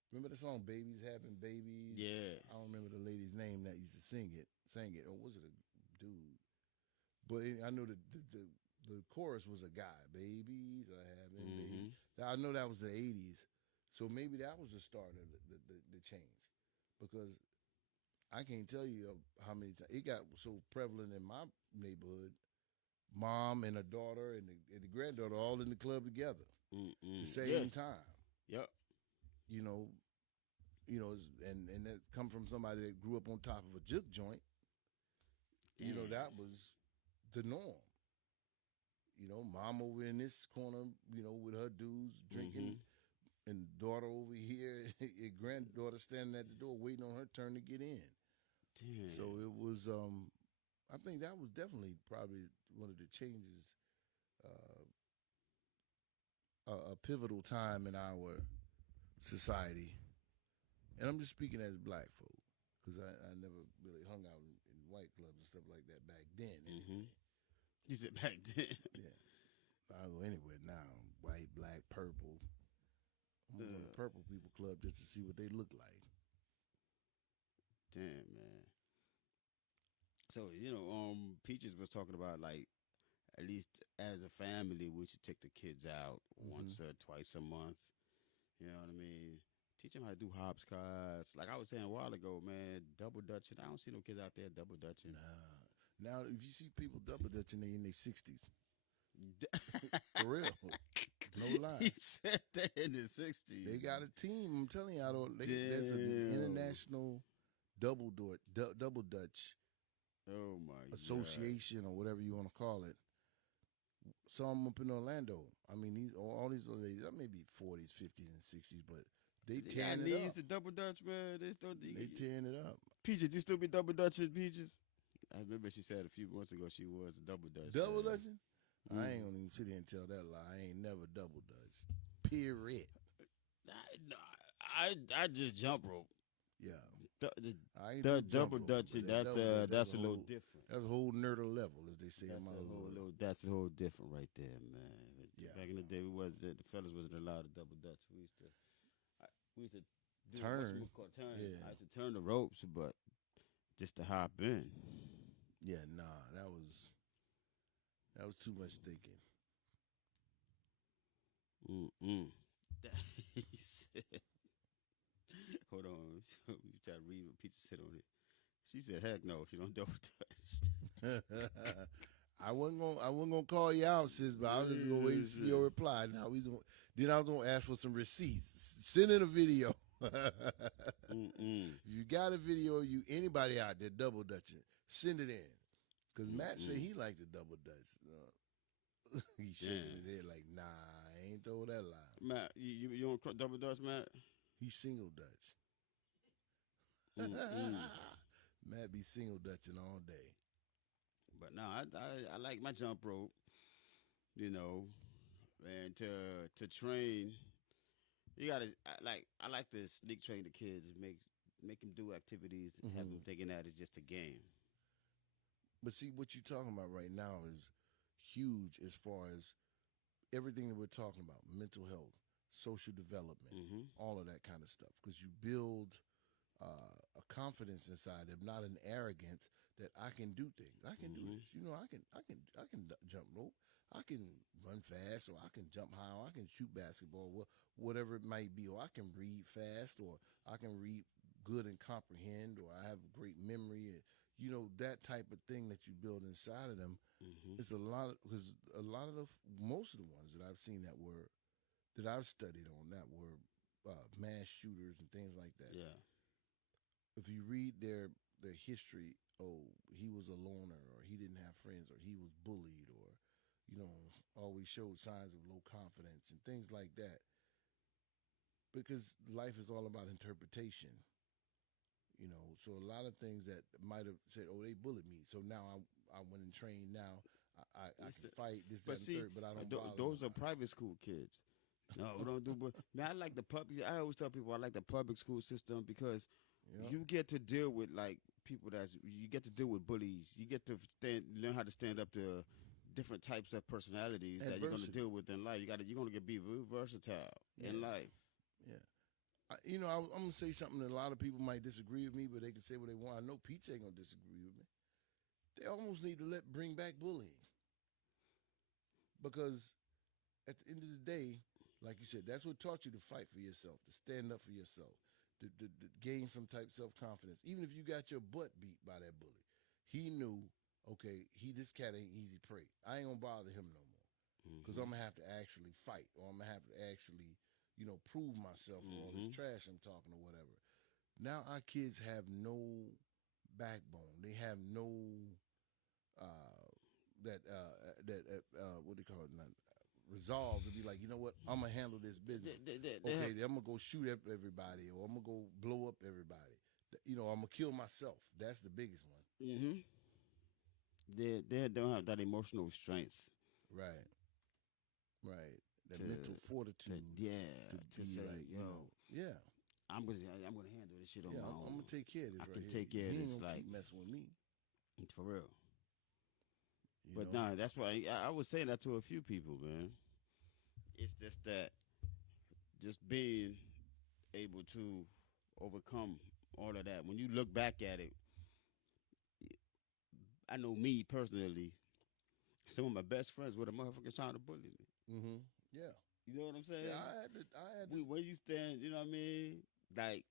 remember the song "Babies Having Babies"? Yeah. I don't remember the lady's name that used to sang it. Or was it a dude? But I know the chorus was a guy, babies I have been Mm-hmm. babies. I know that was the '80s, so maybe that was the start of the change, because I can't tell you how many times it got so prevalent in my neighborhood. Mom and a daughter and the granddaughter all in the club together the Yes. same time. Yep. You know, and that come from somebody that grew up on top of a juke joint. You know, Damn. that was the norm. You know, mom over in this corner, with her dudes drinking, Mm-hmm. and daughter over here, and granddaughter standing at the door waiting on her turn to get in. Damn. So it was, I think that was definitely probably one of the changes, uh, a pivotal time in our society. And I'm just speaking as black folk, because I never really hung out in white clubs and stuff like that back then. Mm-hmm. Anyway. You said back then. Yeah. I'll go anywhere now. White, black, purple. I'm gonna go to Purple People Club just to see what they look like. Damn, man. So Peaches was talking about like at least as a family we should take the kids out once or twice a month. You know what I mean? Teach them how to do hopscotch. Like I was saying a while ago, man, double dutching. I don't see no kids out there double dutching. Nah. Now, if you see people double dutching, they in their 60s. For real. No lie. He said that in the 60s. They got a team. I'm telling you, there's an Damn. international double Dutch Oh my association or whatever you want to call it. Some up in Orlando. I mean, all these other ladies, that may be 40s, 50s, and 60s, but they God. tearing Got it knees up. to double dutch, man. They tearing it up. Peaches, you still be double dutching, Peaches? I remember she said a few months ago she was a double dutch. Double dutching? Mm. I ain't gonna even sit here and tell that lie. I ain't never double dutch. Period. I just jump rope. Yeah. I ain't The do jump double rope, dutching, but that that's a little different. That's a whole nerder level, as they say in my hood. That's a whole different right there, man. Yeah. Back in the day, the fellas wasn't allowed to double dutch. We used to do Turn. turn. Yeah. I had to turn the ropes, but just to hop in. Yeah, nah, that was too much thinking. Mm-mm. He said, hold on. You try to read what Peach said on it. She said, heck no, she don't double touch. I wasn't gonna call you out, sis, but I was just gonna wait to see your reply. Then I was gonna ask for some receipts. Send in a video. If you got a video of anybody out there double dutching, send it in. Because Matt said he liked to double dutch. He shaking his head like, nah, I ain't told that lie. Matt, you don't double dutch, Matt? He's single Dutch. Matt be single Dutching all day. But no, I like my jump rope, and to train, you gotta I like to sneak train the kids, make them do activities, have them thinking that it's just a game. But see, what you're talking about right now is huge as far as everything that we're talking about: mental health, social development, all of that kind of stuff. Because you build a confidence inside them, not an arrogance that I can do things. I can do this. I can jump rope. I can run fast, or I can jump high, or I can shoot basketball, whatever it might be, or I can read fast, or I can read good and comprehend, or I have a great memory, and that type of thing that you build inside of them. It's a lot because most of the ones that I've seen that I've studied on that were mass shooters and things like that. Yeah. If you read their history, he was a loner, or he didn't have friends, or he was bullied, or always showed signs of low confidence and things like that. Because life is all about interpretation. So a lot of things that might have said, "Oh, they bullied me," so now I went and trained. Now I can fight this, that, and third, but I don't. Those are private school kids. No, we don't do. But man, I like the public. I always tell people I like the public school system because you get to deal with people you get to deal with bullies. You get to learn how to stand up to different types of personalities that you're going to deal with in life. You're going to be very versatile in life. Yeah. I'm going to say something that a lot of people might disagree with me, but they can say what they want. I know Pete ain't going to disagree with me. they almost need to bring back bullying, because at the end of the day, like you said, that's what taught you to fight for yourself, to stand up for yourself, to gain some type of self confidence. Even if you got your butt beat by that bully, he knew, okay, this cat ain't easy prey. I ain't gonna bother him no more, because I'm gonna have to actually fight, or I'm gonna have to actually, prove myself for all this trash I'm talking or whatever. Now our kids have no backbone. They have no what do they call it? Not, resolve to be like, you know what? I'm gonna handle this business. Okay, I'm gonna go shoot up everybody, or I'm gonna go blow up everybody. I'm gonna kill myself. That's the biggest one. They don't have that emotional strength. Right. That mental fortitude. To say, like, yeah. I'm gonna handle this shit on my own. I'm gonna take care of this. I can take care of this. Like, keep messing with me. For real. But nah, that's why I was saying that to a few people, man. It's just that, just being able to overcome all of that. When you look back at it, I know me personally, some of my best friends were the motherfuckers trying to bully me. Yeah. You know what I'm saying? Yeah, I had to. Where you stand, you know what I mean? Like,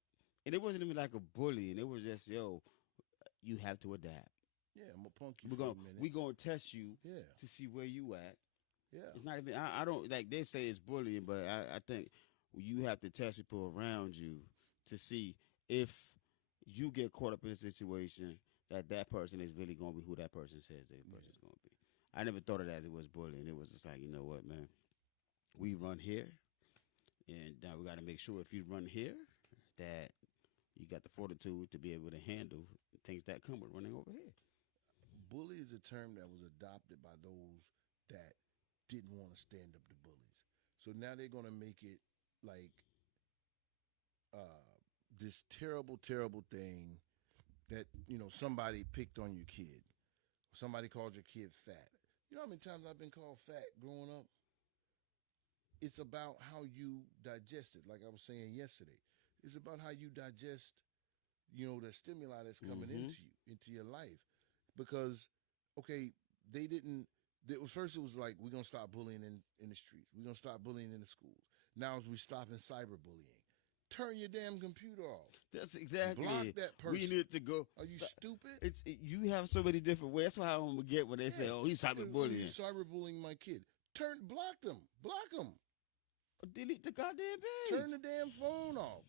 and it wasn't even like a bullying. It was just, you have to adapt. Yeah, I'm gonna punk you for a minute. We're gonna test you to see where you at. Yeah. It's not even I don't like they say it's bullying, but I think you have to test people around you to see if you get caught up in a situation that person is really gonna be who that person says that person's gonna be. I never thought of that as it was bullying. It was just like, you know what, man? We run here, and we got to make sure if you run here that you got the fortitude to be able to handle things that come with running over here. Bully is a term that was adopted by those that didn't want to stand up to bullies. So now they're going to make it like this terrible, terrible thing that, somebody picked on your kid. Somebody called your kid fat. You know how many times I've been called fat growing up? It's about how you digest it, like I was saying yesterday. It's about how you digest, the stimuli that's coming into your life. Because, okay, first it was like, we're going to stop bullying in the streets. We're going to stop bullying in the schools. Now as we stopping cyberbullying. Turn your damn computer off. That's exactly Block that person. We need to go. Are you stupid? You have so many different ways. That's why I'm gonna get when they say, "Oh, he's cyberbullying." He's cyberbullying my kid. Block them. Delete the goddamn page. Turn the damn phone off.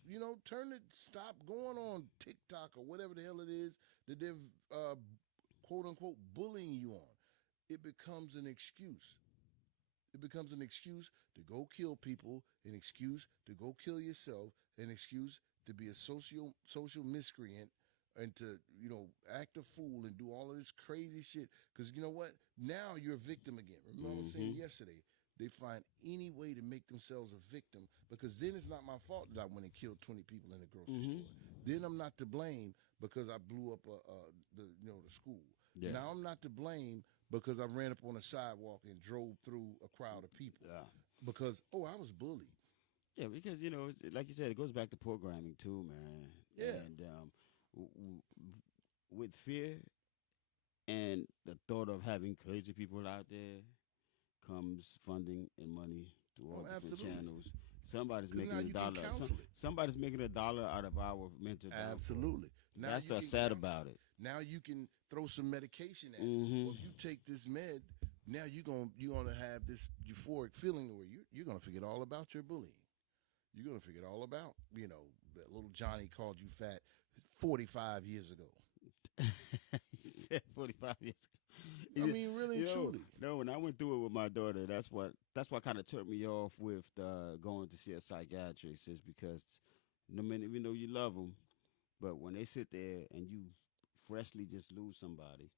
Stop going on TikTok or whatever the hell it is that they're quote unquote bullying you on. It becomes an excuse. It becomes an excuse to go kill people, an excuse to go kill yourself, an excuse to be a social miscreant, and to, act a fool and do all of this crazy shit. Because you know what? Now you're a victim again. Remember I was saying yesterday, they find any way to make themselves a victim, because then it's not my fault that I went and killed 20 people in a grocery store. Then I'm not to blame because I blew up the school. Yeah. Now I'm not to blame because I ran up on a sidewalk and drove through a crowd of people. Yeah. Because, I was bullied. Yeah, because, like you said, it goes back to programming too, man. Yeah. And with fear and the thought of having crazy people out there comes funding and money through all different channels. Somebody's making $1. Somebody's making $1 out of our mental health. Absolutely. Now that's what's sad about it. Now you can throw some medication at it. Well, if you take this med, now you're gonna have this euphoric feeling where you're gonna forget all about your bullying. You're gonna forget all about that little Johnny called you fat 45 years ago. He said 45 years ago. I mean, really and truly. No, when I went through it with my daughter, that's what kind of turned me off with going to see a psychiatrist, is because no matter, even though you love them, but when they sit there and you freshly just lose somebody,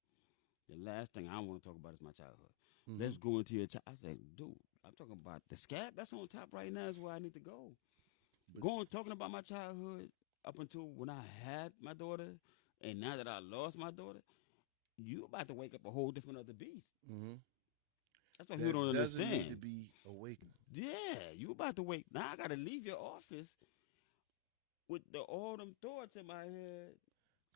the last thing I want to talk about is my childhood. Let's go into your childhood. I was like, dude, I'm talking about the scab that's on top right now is where I need to go. Talking about my childhood up until when I had my daughter, and now that I lost my daughter, you about to wake up a whole different other beast. That's what people don't understand. Doesn't need to be awakened. Yeah, you about to wake. Now I got to leave your office with all them thoughts in my head.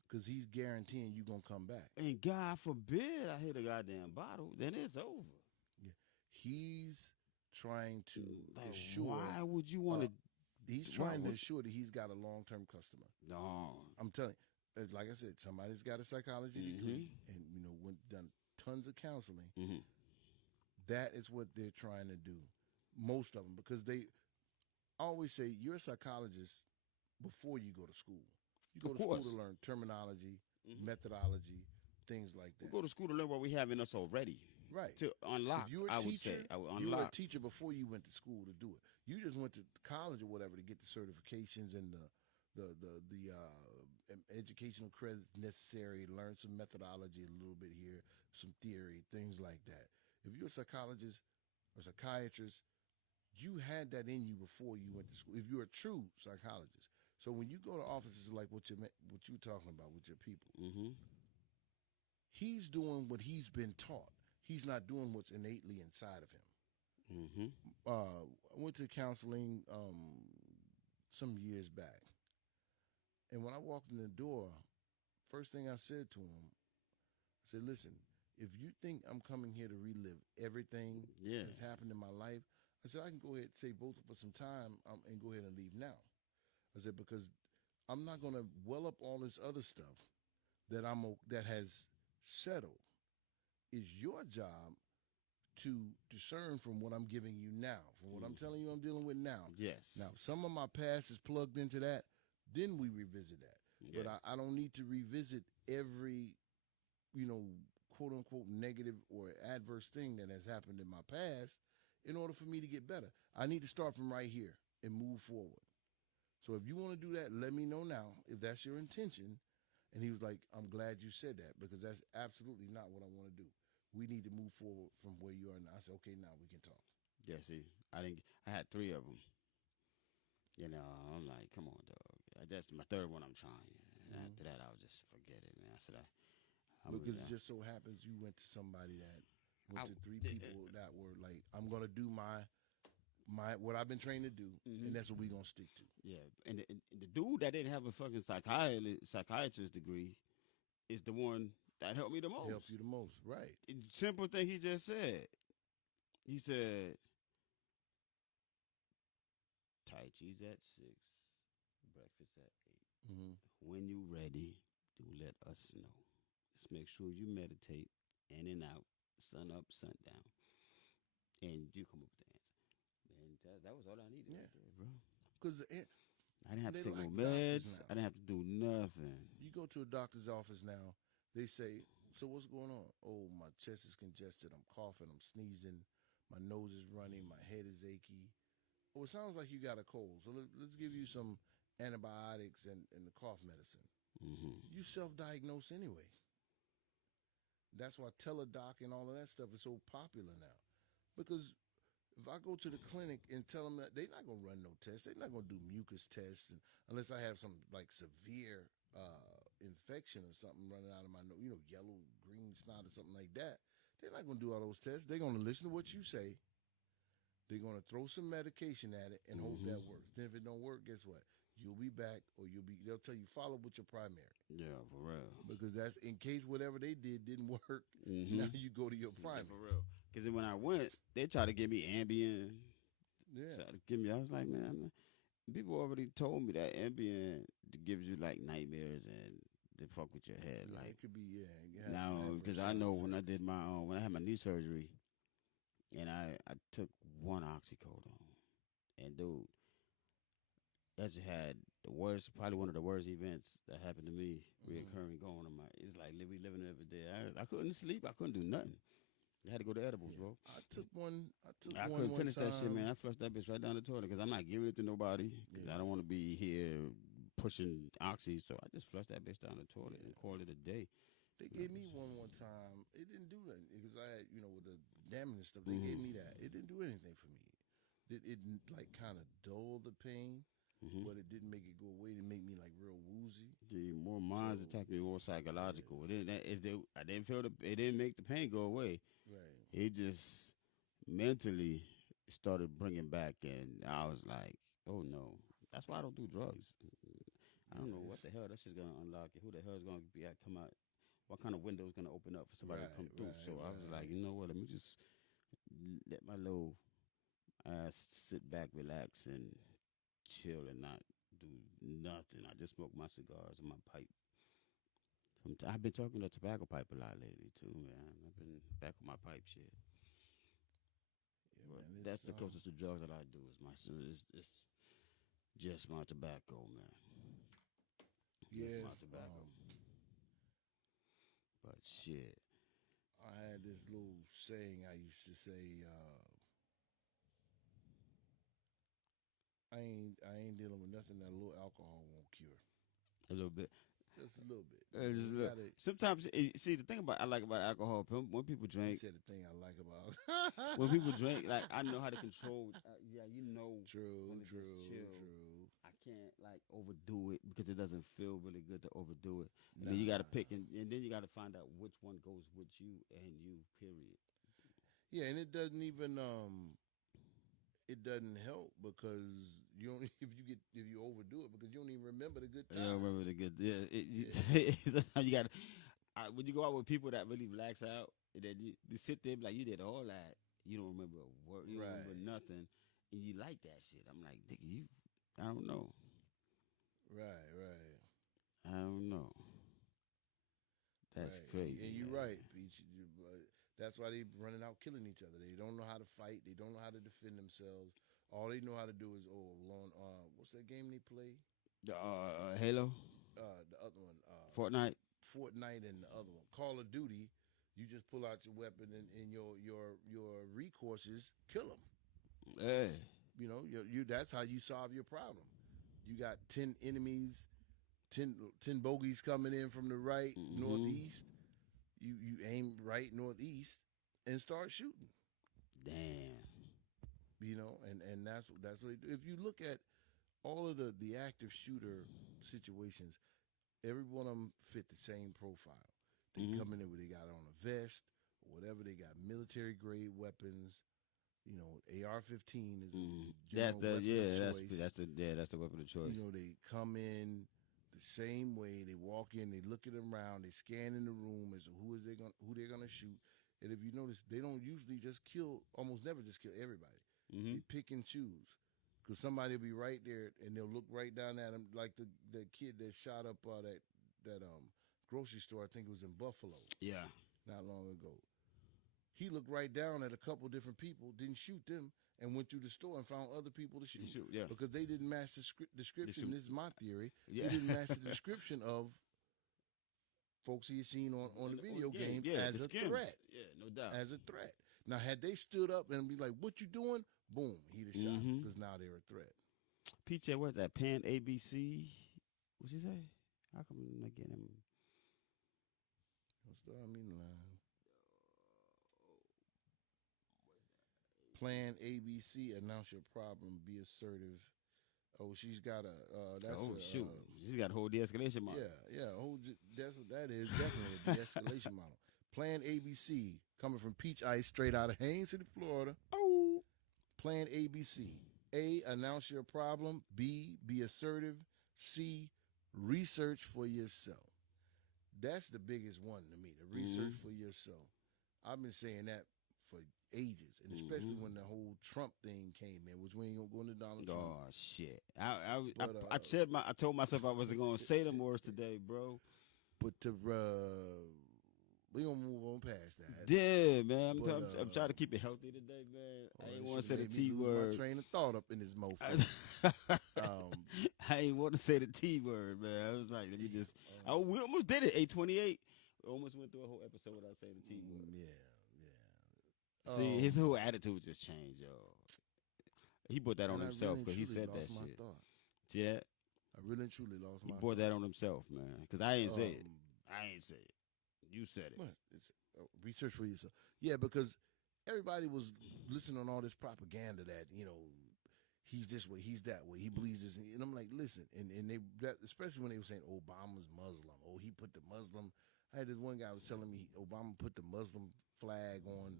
because he's guaranteeing you gonna come back. And God forbid I hit a goddamn bottle, then it's over. Yeah. He's trying to Like, assure. why would you want to? He's trying to assure that he's got a long-term customer. No. I'm telling you, like I said, somebody's got a psychology degree and done tons of counseling. Mm-hmm. That is what they're trying to do. Most of them, because they always say you're a psychologist before you go to school. You go to school to learn terminology, methodology, things like that. We go to school to learn what we have in us already. Right. To unlock, if you were a I would teacher, say. I would you were a unlock. teacher before you went to school to do it. You just went to college or whatever to get the certifications and the educational credits necessary, learn some methodology a little bit here, some theory, things like that. If you're a psychologist or psychiatrist, you had that in you before you went to school. If you're a true psychologist. So when you go to offices like what you're talking about with your people, he's doing what he's been taught. He's not doing what's innately inside of him. I went to counseling some years back. And when I walked in the door, first thing I said to him, I said, listen, if you think I'm coming here to relive everything that's happened in my life, I said, I can go ahead and save both of us some time and go ahead and leave now. I said, because I'm not going to well up all this other stuff that has settled. It's your job to discern from what I'm giving you now, from what I'm telling you I'm dealing with now. Yes. Now, some of my past is plugged into that. Then we revisit that. Yeah. But I don't need to revisit every, quote unquote negative or adverse thing that has happened in my past in order for me to get better. I need to start from right here and move forward. So if you want to do that, let me know now if that's your intention. And he was like, I'm glad you said that because that's absolutely not what I want to do. We need to move forward from where you are now. I said, okay, now we can talk. Yeah, see, I had 3 of them. I'm like, come on, dog. That's my 3rd one I'm trying. And after that, I was just forget it, man. I said, because it just so happens you went to somebody that went to 3 people that were like, I'm going to do my what I've been trained to do, and that's what we're going to stick to. Yeah, and the dude that didn't have a fucking psychiatrist degree is the one that helped me the most. Helped you the most, right. Simple thing he just said. He said, Tai Chi's at 6, breakfast at 8. When you ready, do let us know. Just make sure you meditate in and out, sun up, sun down, and you come up with the answer. Man, that was all I needed right there, bro. Because I didn't have to take no meds. I didn't have to do nothing. You go to a doctor's office now, they say, so what's going on? Oh, my chest is congested. I'm coughing. I'm sneezing. My nose is running. My head is achy. Oh, it sounds like you got a cold. So let's give you some antibiotics and the cough medicine. You self-diagnose anyway. That's why Teladoc and all of that stuff is so popular now. Because if I go to the clinic and tell them that they're not going to run no tests, they're not going to do mucus tests unless I have some like severe infection or something running out of my nose, yellow, green snot or something like that. They're not going to do all those tests. They're going to listen to what you say. They're going to throw some medication at it and hope that works. Then if it don't work, guess what? You'll be back, or they'll tell you follow with your primary. Yeah, for real. Because that's in case whatever they didn't work. Now you go to your primary. Yeah, for real. Because when I went, they tried to give me Ambien. Yeah. Tried to give me. I was like, man, people already told me that Ambien gives you like nightmares and to fuck with your head. Yeah, like it could be now because I know when I did my when I had my knee surgery, and I took 1 oxycodone, and dude. That's had probably one of the worst events that happened to me, reoccurring going on it's like we living every day. I couldn't sleep. I couldn't do nothing. I had to go to edibles, bro. I took one. I couldn't finish that shit, man. I flushed that bitch right down the toilet because I'm not giving it to nobody. Because I don't want to be here pushing oxy. So I just flushed that bitch down the toilet and called it a day. They gave me one time. It didn't do nothing because I had, with the damage and stuff. They gave me that. It didn't do anything for me. It like kind of dulled the pain. But it didn't make it go away. It made me like real woozy. Yeah, more minds attack me, more psychological. Yeah. I didn't feel it didn't make the pain go away. Right. It just mentally started bringing back, and I was like, oh no, that's why I don't do drugs. I don't know Yeah, what the hell that shit's gonna unlock it. Who the hell is gonna be come out? What kind of window is gonna open up for somebody to right, come through? right, So I was right. like, you know what? Let me just let my little ass sit back, relax, and chill, and not do nothing. I just smoke my cigars and my pipe. I've been talking to tobacco pipe a lot lately too, man. I've been back on my pipe shit. Yeah, But man. that's the closest to drugs that I do is it's just my tobacco, man. Just Yeah. my tobacco. But shit. I had this little saying I used to say. I ain't dealing with nothing that a little alcohol won't cure. A little bit. Just a little bit. Just You look. gotta. Sometimes, see, the thing about I like about alcohol, when people He drink, said the thing I like about. when people drink, like I know how to control. Yeah, you know True, when to just true, chill. true. I can't like overdo it because it doesn't feel really good to overdo it. And Nah. then you got to pick, and then you got to find out which one goes with you and you. Period. Yeah, and it doesn't even it doesn't help because you don't if you overdo it because you don't even remember the good I time. remember the good. Yeah, you got. When you go out with people that really relax out, and then you sit there like you did all that. You don't remember a word. You don't remember Right. nothing, and you like that shit. I'm like, nigga, you. I don't know. Right, right. I don't know. That's Right, crazy, and you're man. right, Peach. That's why they running out killing each other. They don't know how to fight. They don't know how to defend themselves. All they know how to do is what's that game they play? The Halo, The other one, Fortnite. Fortnite, and the other one, Call of Duty. You just pull out your weapon and your recourse is kill them. Hey. You know, you that's how you solve your problem. You got 10 enemies, 10 bogeys coming in from the right, Mm-hmm. northeast. You aim right northeast and start shooting. Damn. You know, and that's what they do. If you look at all of the active shooter situations, every one of them fit the same profile. They Mm-hmm. come in there where they got on a vest or whatever. They got military grade weapons. You know, AR-15 is Mm-hmm. the That's general the weapon of choice. that's the weapon of choice. You know, they come in the same way. They walk in, they look at them around, they scan in the room as to who they're gonna shoot. And if you notice, they don't usually just kill, almost never just kill everybody. Mm-hmm. They pick and choose. Because somebody will be right there and they'll look right down at them, like the kid that shot up that grocery store. I think it was in Buffalo Yeah. not long ago. He looked right down at a couple different people, didn't shoot them, and went through the store and found other people to shoot Yeah. because they didn't match the description. This is my theory. Yeah. They didn't match the description of folks he had seen on the video games Yeah, as the a skims. threat. Yeah, no doubt. As a threat. Now, had they stood up and be like, "What you doing?" Boom, he'd have shot Mm-hmm. because now they're a threat. PJ, what's that? Pan ABC? What'd you say? How come I'm not getting him? Don't start me line. Plan ABC. Announce your problem. Be assertive. Oh, she's got a. Shoot. She's got a whole de-escalation model. Yeah. That's what that is. Definitely a de-escalation model. Plan ABC coming from Peach Ice, straight out of Haines City, Florida. Oh. Plan ABC. A. Announce your problem. B. Be assertive. C. Research for yourself. That's the biggest one to me. The research for yourself. I've been saying that for ages, and especially when the whole Trump thing came in, which we ain't gonna go into Donald Trump. Oh shit! I told myself I wasn't gonna say them words today, bro. But we gonna move on past that. Yeah, man. I'm trying to keep it healthy today, man. I ain't want to say the T word. My train of thought up in this mofo. I ain't want to say the T word, man. I was like, let me just. We almost did it. 8:28. We almost went through a whole episode without saying the T word. Yeah. See, his whole attitude just changed, yo. He put that on himself because he said that shit. Thought. See that? I really and truly lost my. He brought that on himself, man. Because I ain't say it. I ain't say it. You said it. Well, it's research for yourself. Yeah, because everybody was listening on all this propaganda that he's this way, he's that way, he believes this, and I'm like, listen, and especially when they were saying Obama's Muslim. Oh, he put the Muslim. I had this one guy was telling me Obama put the Muslim flag on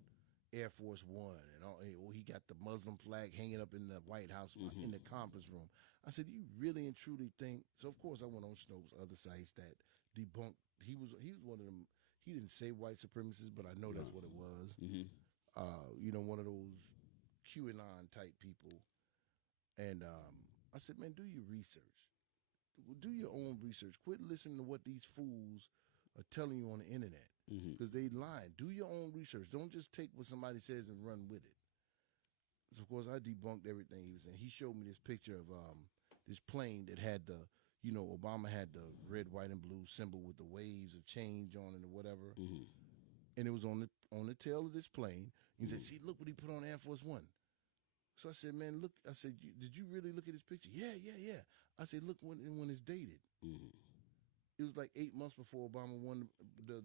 Air Force One, and all, he got the Muslim flag hanging up in the White House in the conference room. I said, "You really and truly think?" So of course I went on Snopes, other sites that debunked. He was one of them. He didn't say white supremacists, but I know that's what it was. One of those QAnon type people. And I said, "Man, do your research. Do your own research. Quit listening to what these fools are telling you on the internet, because they lying. Do your own research. Don't just take what somebody says and run with it." So of course I debunked everything he was saying. He showed me this picture of this plane that had the, Obama had the red, white, and blue symbol with the waves of change on it or whatever, and it was on the tail of this plane. He said, "See, look what he put on Air Force One." So I said, "Man, look." I said, "Did you really look at this picture?" Yeah. I said, "Look when it's dated." It was like 8 months before Obama won the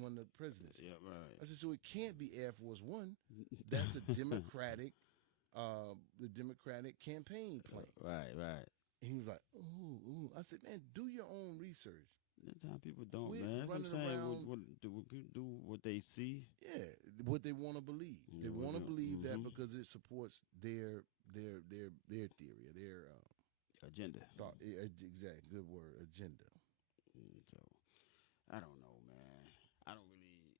won the presidency. Yeah, right. I said, "So it can't be Air Force One. That's a Democratic, the Democratic campaign plane." Right. And he was like, "Ooh." I said, "Man, do your own research." Sometimes people don't, Quit man. That's what I'm running saying. around. People do what they see. Yeah, what they want to believe. They want to believe that because it supports their theory, their Agenda. thought. Exactly, good word, agenda. So, I don't know, man. I don't really,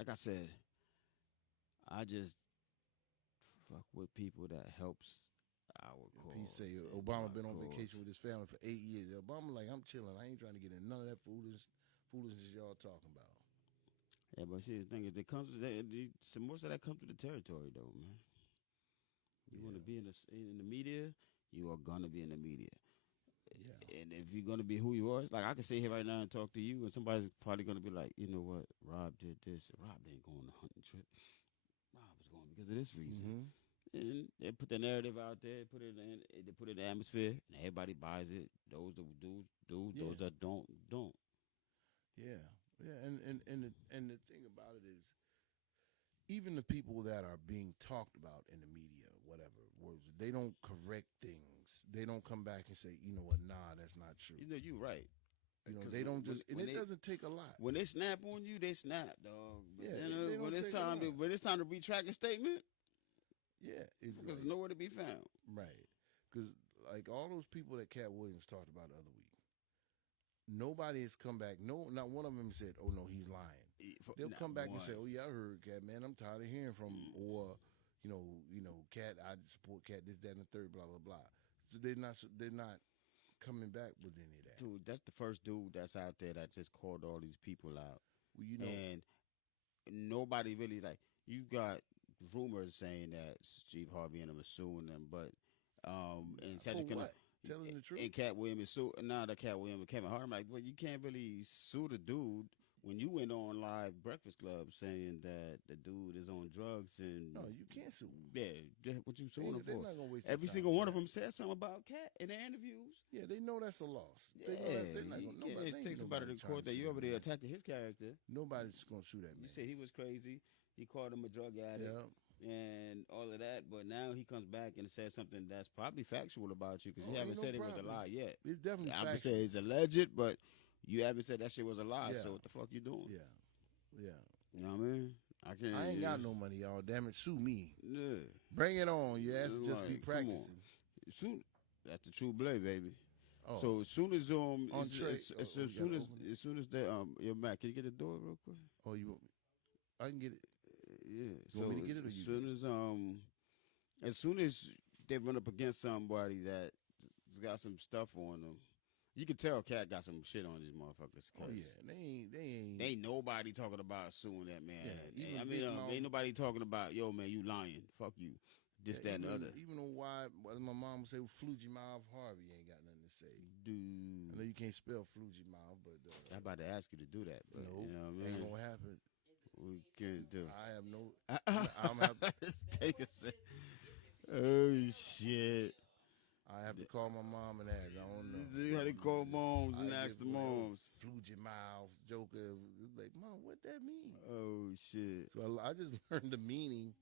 like I said, I just fuck with people that helps our cause. He say Obama been on vacation with his family for 8 years. Obama like, "I'm chilling. I ain't trying to get in none of that foolishness y'all talking about." Yeah, but see, the thing is, most of that comes to the territory, though, man. You want to be in the media, you are gonna be in the media. Yeah. And if you're gonna be who you are, it's like I can sit here right now and talk to you, and somebody's probably gonna be like, "You know what? Rob did this. Rob didn't go on a hunting trip. Rob was going because of this reason." And they put the narrative out there, they put it in the atmosphere, and everybody buys it. Those that do, those that don't. Yeah. And the thing about it is, even the people that are being talked about in the media, whatever words, they don't correct things. They don't come back and say, "You know what? Nah, that's not true." You're right. They don't it doesn't take a lot. When they snap on you, they snap, dog. But they when don't it's take a time lot. when it's time to retract a statement, Because nowhere to be found. Right. Because like all those people that Cat Williams talked about the other week, nobody has come back. No, not one of them said, "Oh no, he's lying." They'll come back and say, "Oh yeah, I heard Cat, man. I'm tired of hearing from him." Or, Cat, I support Cat, this, that, and the third, blah blah blah. So they're not coming back with any of that. Dude, that's the first dude that's out there that just called all these people out. Well, and nobody really you got rumors saying that Steve Harvey and them are suing them, but and for what? Telling the truth. And Cat Williams is suing. Now that Cat Williams and Kevin Hart, I'm like, well, you can't really sue the dude when you went on live Breakfast Club saying that the dude is on drugs and no, you can't sue. Yeah, what you suing him for? Not gonna waste Every time single one of them said something about Cat in their interviews. Yeah, they know that's a loss. Yeah, they're not gonna. Nobody take somebody to court that you over there attacking his character. Nobody's gonna sue that man. You said he was crazy. He called him a drug addict. Yeah. And all of that, but now he comes back and says something that's probably factual about you because you haven't said it was a lie yet. It's definitely factual. I'm saying it's alleged, but you haven't said that shit was a lie. Yeah. So what the fuck you doing? Yeah. You know what I mean? I ain't got no money, y'all. Damn it, sue me. Yeah. Bring it on. You ass just be practicing. Soon, that's the true blade, baby. Oh. So as soon as as soon as they yo Matt, can you get the door real quick? Oh, I can get it. Yeah. You want me to get it or you? As soon as they run up against somebody that's got some stuff on them, you can tell Cat got some shit on these motherfuckers. Oh yeah, they ain't nobody talking about suing that man. Yeah, ain't nobody talking about, yo man, you lying, fuck you, this, that, and the other. Even though why my mom would say Flugy Mouth Harvey ain't got nothing to say. Dude, I know you can't spell Flugy Mouth, but I'm about to ask you to do that, but no, you know what I mean? Ain't gonna happen. We can't do. I have no. I'm have. Take a sec. Oh shit. I have to call my mom and ask. I don't know. You had to call moms and ask the moms. Flugy Mouth, Joker. Like, Mom, what that mean? Oh shit. So I just learned the meaning.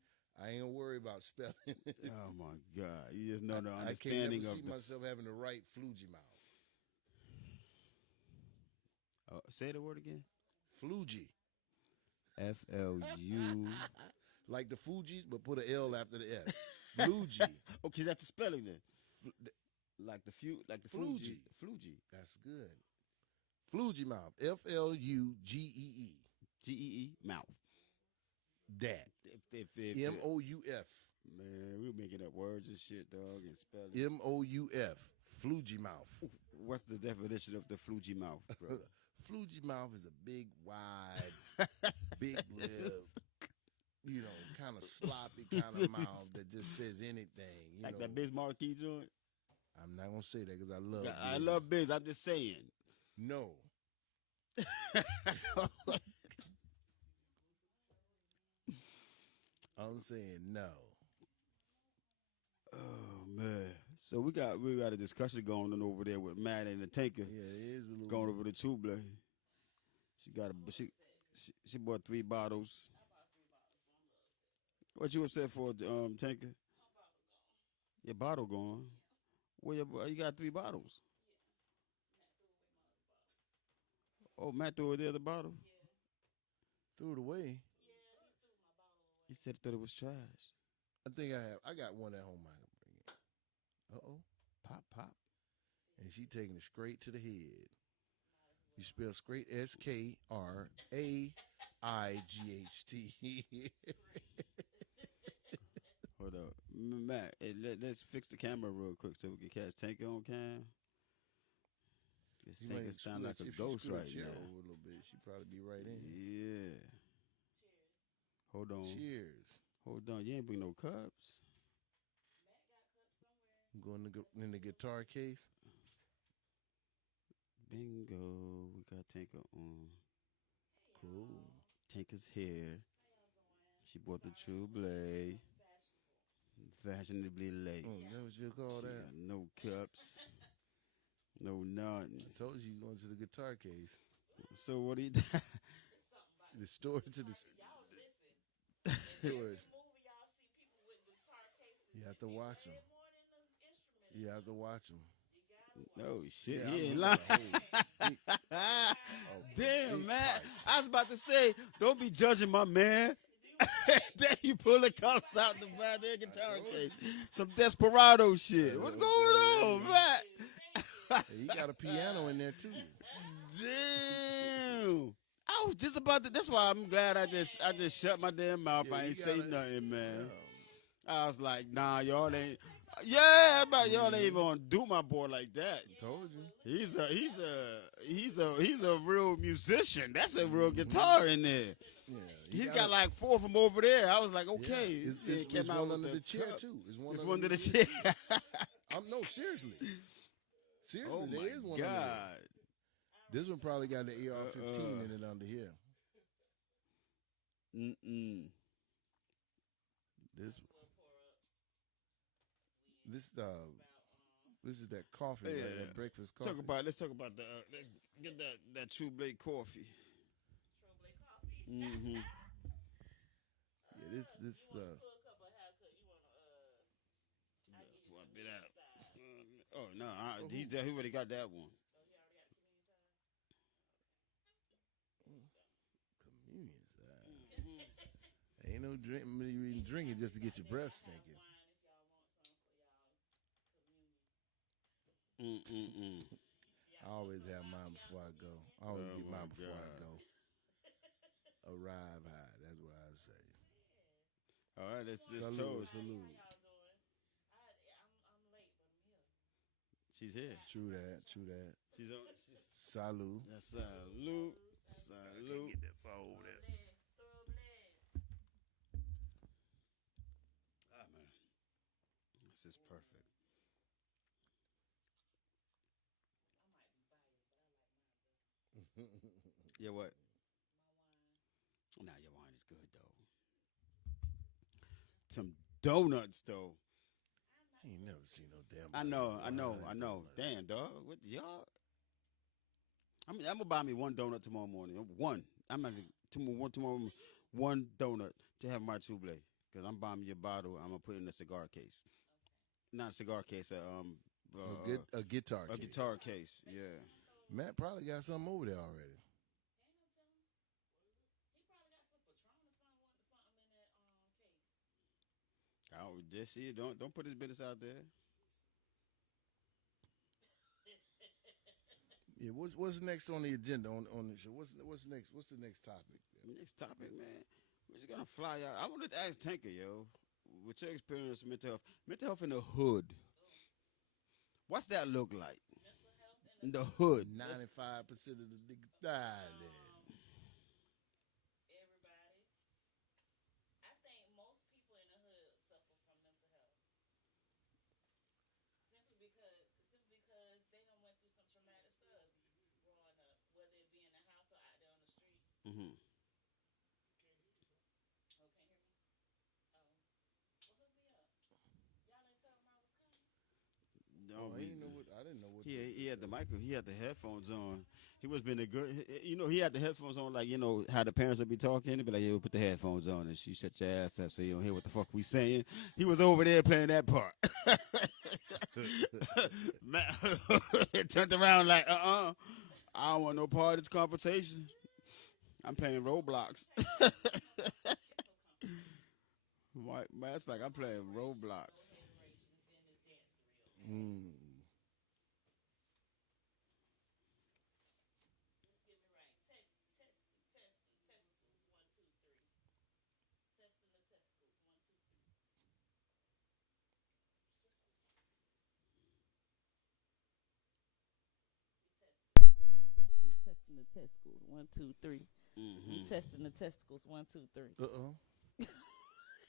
I ain't gonna worry about spelling it. Oh my God. You just know the I understanding can't of see myself having the right Flugy Mouth. Say the word again. Flugy. Flugy. like the Fugees, but put an L after the S. Flugy. Okay, that's the spelling then. Fl- Like the Flugy. Flugy. That's good. Flugy mouth. FLUGEE. GEE mouth. Dat. If MOUF. man, we were making up words and shit, dog, and spelling. MOUF. Flugy mouth. What's the definition of the Flugy mouth, bro? Flugy mouth is a big, wide, big lip, kind of sloppy kind of mouth that just says anything. Like that Biz Marquee joint? I'm not gonna say that because I love. I Biz. love Biz. I'm just saying. No. I'm saying no. Oh man! So we got a discussion going on over there with Matt and the Tanker. Yeah, it is a little. Going over the Tuble. She bought 3 bottles. What you upset for, Tanker? Your bottle gone. Well, you got 3 bottles. Oh, Matt threw away the other bottle. Threw it away. He said he thought it was trash. I think I got one at home. I can bring it. Pop. And she taking it straight to the head. You spell straight SKRAIGHT. Hold up, Matt. Let's fix the camera real quick so we can catch Tanker on cam. This Tanker sound like a ghost right now. Over a little bit, she'd probably be right in. Yeah. Hold on. Cheers. Hold on. You ain't bring no cups. I'm going in the guitar case. Bingo. We got Tanker on. Cool. Tanker's here. She bought the True Blade. Fashionably late. Oh, that what you call She that? got no cups. No nothing. I told you going to the guitar case. So what do you The store to the storage. You have to watch them. You have to watch them. No shit. Yeah, He I'm ain't looking lying. at a Damn, big man. pipe. I was about to say, don't be judging my man. Then you pull the cups out the buy their guitar case. Some desperado shit. What's going on, man? Hey, you got a piano in there too. Damn. I was just about to. That's why I'm glad I just shut my damn mouth. Yeah, I you ain't say gotta- nothing, man. Yeah. I was like, nah, y'all ain't. Yeah, but y'all ain't even gonna do my boy like that. Told you. He's a real musician. That's a real guitar in there. Yeah. He's got like 4 of them over there. I was like, okay, Yeah. It's came out one with under the chair cup. too. It's It's one one under of the chair. No, seriously. Seriously, Oh there my is one under there. God. This one probably got the AR-15 in it under here. Mm-mm. This is that coffee, Yeah. right? That breakfast coffee. Let's talk about let's get that True Blade coffee. Mm-hmm. Yeah, this Swap it out. Oh no, he already got that one. communion side. Ain't no drink. You even drink it just to get your breath stinking. Mm-mm-mm. I always have mine before I go. I always Oh get mine my before I God. go. Arrive high. That's what I say. All right, let's Salute. toast. Salute. She's here. True that. True that. She's on. Salute. Salute. Salute. Get that far over there. Ah, man. This is perfect. Yeah, what? Nah, your wine is good, though. Some donuts, though. I ain't never seen no damn. I know. donuts. Damn, dog. What y'all? I'm gonna buy me 1 donut tomorrow morning. One. I'm gonna tomorrow. 1 donut to have my True Blade. Cause I'm buying me a bottle. I'm gonna put it in a cigar case. Not a cigar case. A guitar. a case. guitar case. Yeah. Matt probably got something over there already. Just see it. Don't put his business out there. Yeah, what's next on the agenda on the show? What's next? What's the next topic? Next topic, man. We're just gonna fly out. I wanted to ask Tanker, yo, with your experience with mental health in the hood. What's that look like? In the hood. 95% of the niggas died there. Mm-hmm. Oh, No, I didn't know what. I didn't know what. he had the mic. He had the headphones on. He was being a good. He had the headphones on, like how the parents would be talking. They'd be like, "Yeah, we'll put the headphones on," and she shut your ass up so you don't hear what the fuck we saying. He was over there playing that part. Man, turned around like, I don't want no part of this conversation. I'm playing Roblox. Man, it's like I'm playing Roblox. Mm. Testing the testicles. 1, 2, 3. We testing the testicles. 1, 2, 3.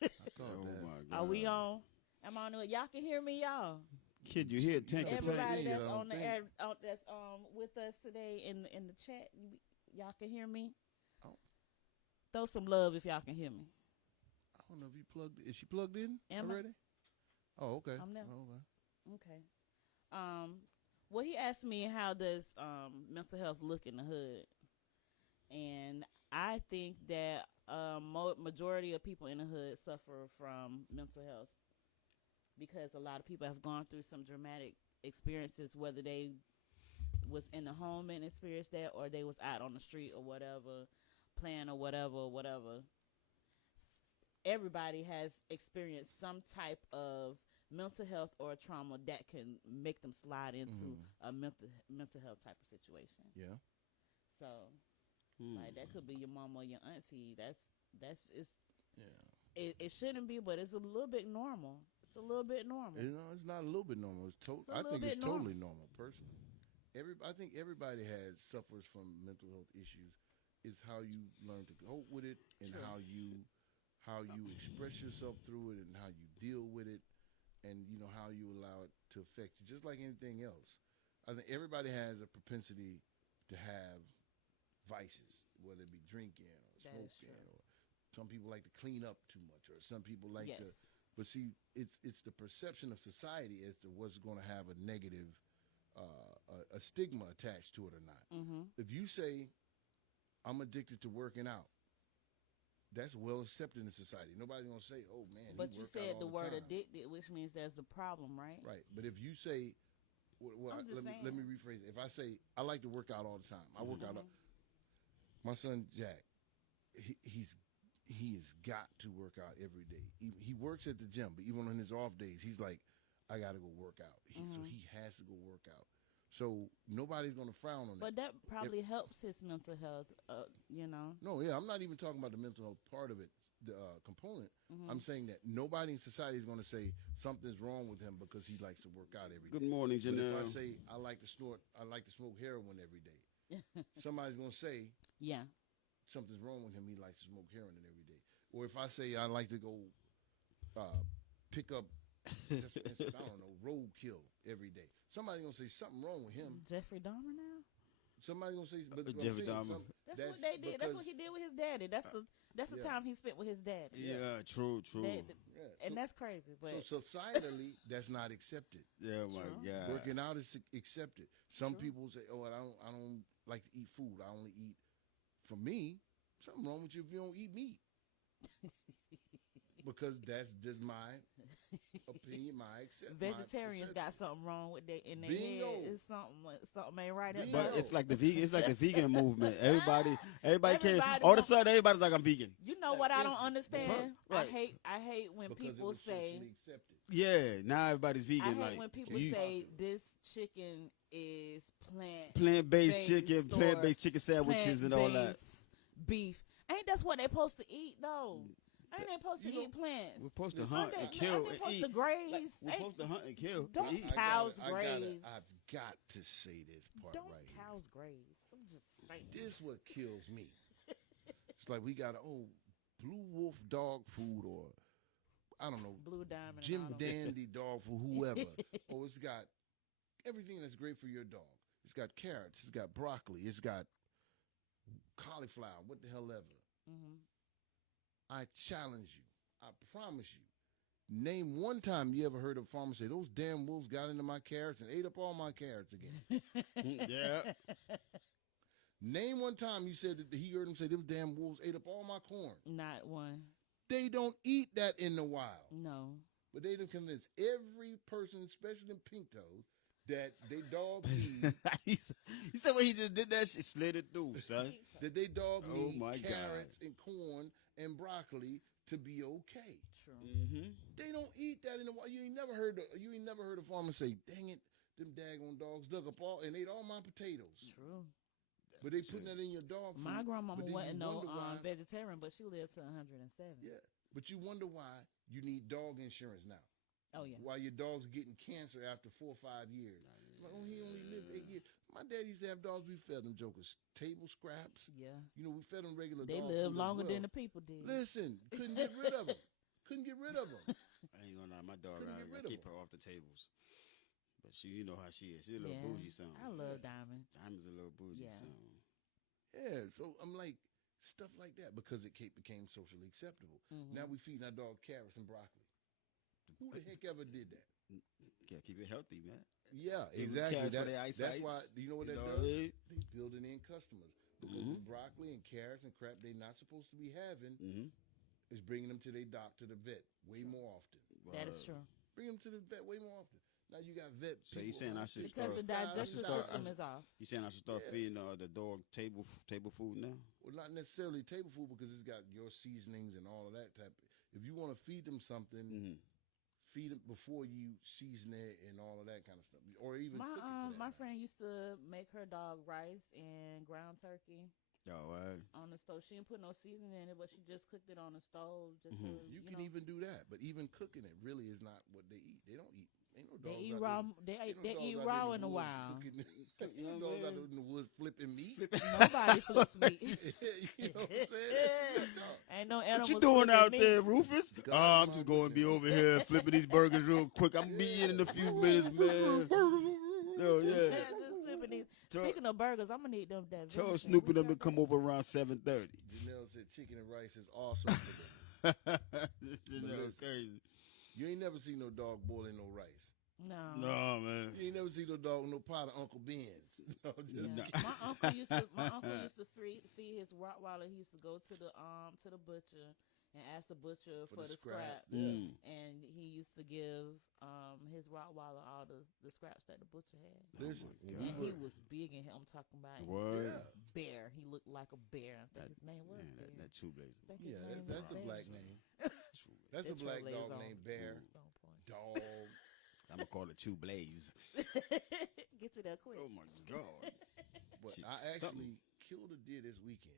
I saw Oh that. my God. Are we on? Am I on it? Y'all can hear me, y'all. Kid, you hear Tank Yeah, Tank? Everybody yeah, that's I don't on the think. air, that's with us today in the chat, y'all can hear me. Oh. Throw some love if y'all can hear me. I don't know if you plugged. Is she plugged in Am I? already? Oh, okay. I'm there. Oh, okay. Okay. Well, he asked me how does mental health look in the hood, and I think that majority of people in the hood suffer from mental health because a lot of people have gone through some dramatic experiences, whether they was in the home and experienced that, or they was out on the street or whatever, playing or whatever. Everybody has experienced some type of mental health or trauma that can make them slide into a mental health type of situation. Yeah. So, like that could be your mom or your auntie. That's it's Yeah. it shouldn't be, but it's a little bit normal. It's a little bit normal. It's not a little bit normal. I think it's totally normal. Personally, I think everybody suffers from mental health issues. It's how you learn to cope with it and True. how you express yourself through it and how you deal with it, and how you allow it to affect you, just like anything else. I think everybody has a propensity to have vices, whether it be drinking or That is smoking, true. or some people like to clean up too much, or some people like Yes. to. But see, it's the perception of society as to what's going to have a negative, a stigma attached to it or not. Mm-hmm. If you say, "I'm addicted to working out," that's well accepted in society. Nobody's gonna say, "Oh man," But he you work out said all the word time. addicted, which means there's a problem, right? Right. But if you say, I'm just let me saying. rephrase it. If I say I like to work out all the time, I work out. My son Jack, he has got to work out every day. He works at the gym, but even on his off days, he's like, I got to go work out. So he has to go work out. So nobody's going to frown on that. But that probably helps his mental health, No, yeah, I'm not even talking about the mental health part of it, the component. I'm saying that nobody in society is going to say something's wrong with him because he likes to work out every day. Good morning, But if Janelle. I say I like to smoke heroin every day, somebody's going to say Yeah. something's wrong with him. He likes to smoke heroin every day. Or if I say I like to go pick up, just for instance, I don't know, roadkill every day, somebody's going to say something wrong with him. Jeffrey Dahmer now? Somebody's going to say, but Jeffrey Dahmer. That's what they did. That's what he did with his daddy. That's the yeah. time he spent with his daddy. Yeah, true. Yeah. And that's crazy. But So societally, that's not accepted. Yeah, my True. God. Working out is accepted. Some True. people say, "Oh, I don't like to eat food. I only eat." For me, something wrong with you if you don't eat meat. because that's just my opinion, my accept. Vegetarians got something wrong with their in their head. Bingo. It's something ain't right. Bingo. But it's like the vegan movement. Everybody Everybody can't. All of a want- sudden, everybody's like, I'm vegan. You know what I don't understand? Right. I hate when because it people was say. socially accepted. Yeah, now everybody's I vegan. hate Like when people you- say this chicken is plant-based based chicken, or plant-based chicken sandwiches, and all that. plant-based beef. Ain't that's what they supposed to eat though? Ain't they supposed to You know, eat plants? We're supposed to Listen, hunt Ain't and they, kill ain't they and supposed eat. to graze? Like, we're Ain't- supposed to hunt and kill. Don't and eat. cows I've graze. got to say this part Don't right here. cows graze? I'm just saying. This what kills me. It's like we got Blue Wolf dog food, or I don't know, Blue Diamond. and Jim all them. Dandy dog food, whoever. Oh, it's got everything that's great for your dog. It's got carrots. It's got broccoli. It's got cauliflower. What the hell ever. Mhm. I challenge you. I promise you. Name one time you ever heard a farmer say, those damn wolves got into my carrots and ate up all my carrots again. Yeah. Name one time you said that he heard him say, those damn wolves ate up all my corn. Not one. They don't eat that in the wild. No. But they done convinced every person, especially in pink toes, that they dogs need He said when he just did that shit, slid it through, son. that they dogs Oh, need my carrots and corn and broccoli to be okay. True. Mm-hmm. They don't eat that in the wild. You ain't never heard a farmer say, "Dang it, them daggone dogs dug up all and ate all my potatoes." True. But they putting that in your dog food. My grandmama But then wasn't you no wonder why- vegetarian, but she lived to 107. Yeah, but you wonder why you need dog insurance now. Oh yeah. Why your dog's getting cancer after 4 or 5 years. Like, oh, he only lived 8 years. My dad used to have dogs. We fed them jokers table scraps. Yeah. You know, we fed them regular They dog lived food as longer well. than the people did. Listen, couldn't get rid of them. Couldn't get rid of them. I ain't gonna lie, my dog, Couldn't get I rid of keep him. her off the tables. But you know how she is. She's a little Yeah. bougie son. I love Diamond. Diamond's a little bougie Yeah. son. Yeah, so I'm like, stuff like that because it became socially acceptable. Mhm. Now we feeding our dog carrots and broccoli. Who the heck ever did that? Gotta keep it healthy, man. Yeah, Give them exactly. carrots for their That's eyesight. why, you know what that You know does? what I mean? They building in customers. Because Mhm. the broccoli and carrots and crap they're not supposed to be having Mm-hmm. is bringing them to their doctor, the vet, way more often. That is true. Bring them to the vet way more often. Now you got vet So you people saying I out should there Because the start- digestive start- system is off. You saying I should start Yeah. feeding the dog table food now? Well, not necessarily table food because it's got your seasonings and all of that type. If you want to feed them something, Mm-hmm. feed them before you season it and all of that kind of stuff, or even cook it. For that My matter. friend used to make her dog rice and ground turkey Oh, right. on the stove. She didn't put no seasoning in it, but she just cooked it on the stove. Just Mhm. to, You can know. even do that, but even cooking it really is not what they eat. They don't eat. Ain't no They dogs eat out raw. there- ain't no They dogs eat out raw there in the woods wild. cooking- You ain't know no what dogs I out mean? there in the woods flipping meat. Nobody flips meat. You know what I'm saying? That's what dog. Ain't no What animals. you doing flipping out meat. there, Rufus? God, I'm my just going to be goodness. over here flipping these burgers real quick. I'm be in a few minutes, man. No, yeah. Just flipping these. Tell, Speaking of burgers, I'm gonna need them. That tell venison. Snoopy What them to y'all come got? over around 7:30. Janelle said chicken and rice is awesome. For them. This is listen. crazy. You ain't never seen no dog boiling no rice. No. No, man. You ain't never seen no dog with no pot of Uncle Ben's. No, just Yeah. No. kidding. My uncle used to feed his Rottweiler. He used to go to the butcher and ask the butcher for the scraps. Mm. And he used to give his Rottweiler all the scraps that the butcher had. Listen, Oh, my we And God. he were- was big, and I'm talking about What? Yeah. bear. He looked like a bear. I think That- his name was Man, Bear. that two blazer. I think his Yeah, name was that's the Bear. black name. That's a It's black Trailblazer dog on- named Bear. it's on point. Dog. I'm gonna call it two blaze. Get you there quick. Oh my God. But Shit, I actually something. killed a deer this weekend,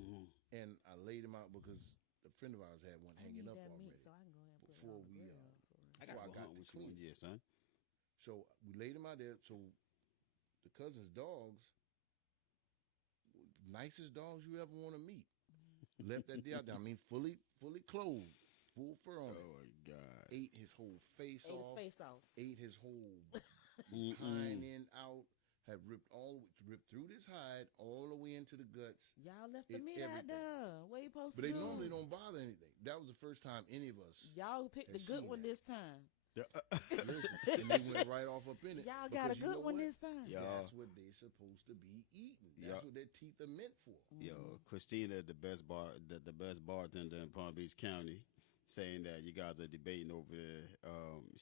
Mhm. and I laid him out because a friend of ours had one I hanging need up that already. meat so I can go ahead and put it before on the we, grill I before got I to go got hunt to with you clean. one year, son. So we laid him out there. So the cousin's dogs, nicest dogs you ever want to meet, left that deer out there. I mean, fully clothed, full fur on it. Oh my God. Ate his whole face Ate his off. face off. Ate his whole Mm-mm. hind end out. Had ripped through this hide all the way into the guts. Y'all left the Ate meat out everything. there. What you supposed But to they do? normally don't bother anything. That was the first time any of us. Y'all picked the have good seen one that. this time. Listen, and they went right off up in it. Y'all got a because you know good one what? this time. Yeah. That's what they supposed to be eating. That's Yeah. what their teeth are meant for. Yo, Christina, the best bartender in Palm Beach County. saying that you guys are debating over there.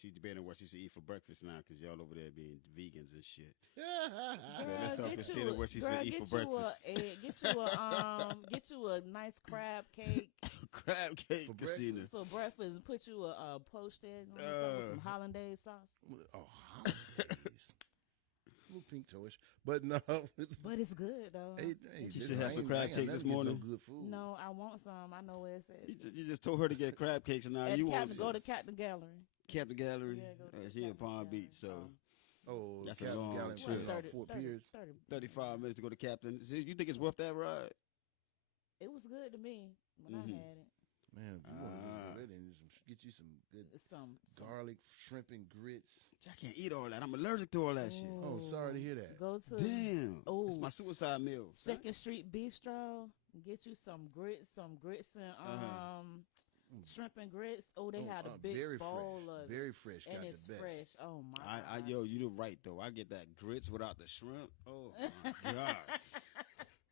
She's debating what she should eat for breakfast now because y'all over there being vegans and shit. So let's talk Christina what she should eat for breakfast. Get you a nice crab cake. Crab cake, For Christina. For breakfast, and put you a poached egg on with some hollandaise sauce. Oh, holidays. A little pink toyish, but no. But it's good though. Hey, She this- should have I some ain't- crab I ain't cake never this get no morning. good food. No, I want some. I know where it's at. You just told her to get crab cakes, and now At you want Captain, some. go to Captain Gallery. Captain Gallery. Yeah, go to She in Captain Palm Gallery. Beach, so Oh, That's a Captain long Gallant trip. Trail, Fort Pierce. 35 minutes to go to Captain. So you think it's worth that ride? It was good to me when Mhm. I had it. Man, if you want to Ah. go there, then get you some good It's some garlic, shrimp, and grits. I can't eat all that. I'm allergic to all that shit. Oh, sorry to hear that. Go to Damn. Oh. It's my suicide meal. Second Street Bistro. Get you some grits and Uh-huh. shrimp and grits. Oh, they had a big very bowl fresh, of very fresh. and Got it's the best. fresh. Oh my! Yo, you're right though. I get that grits without the shrimp. Oh my god.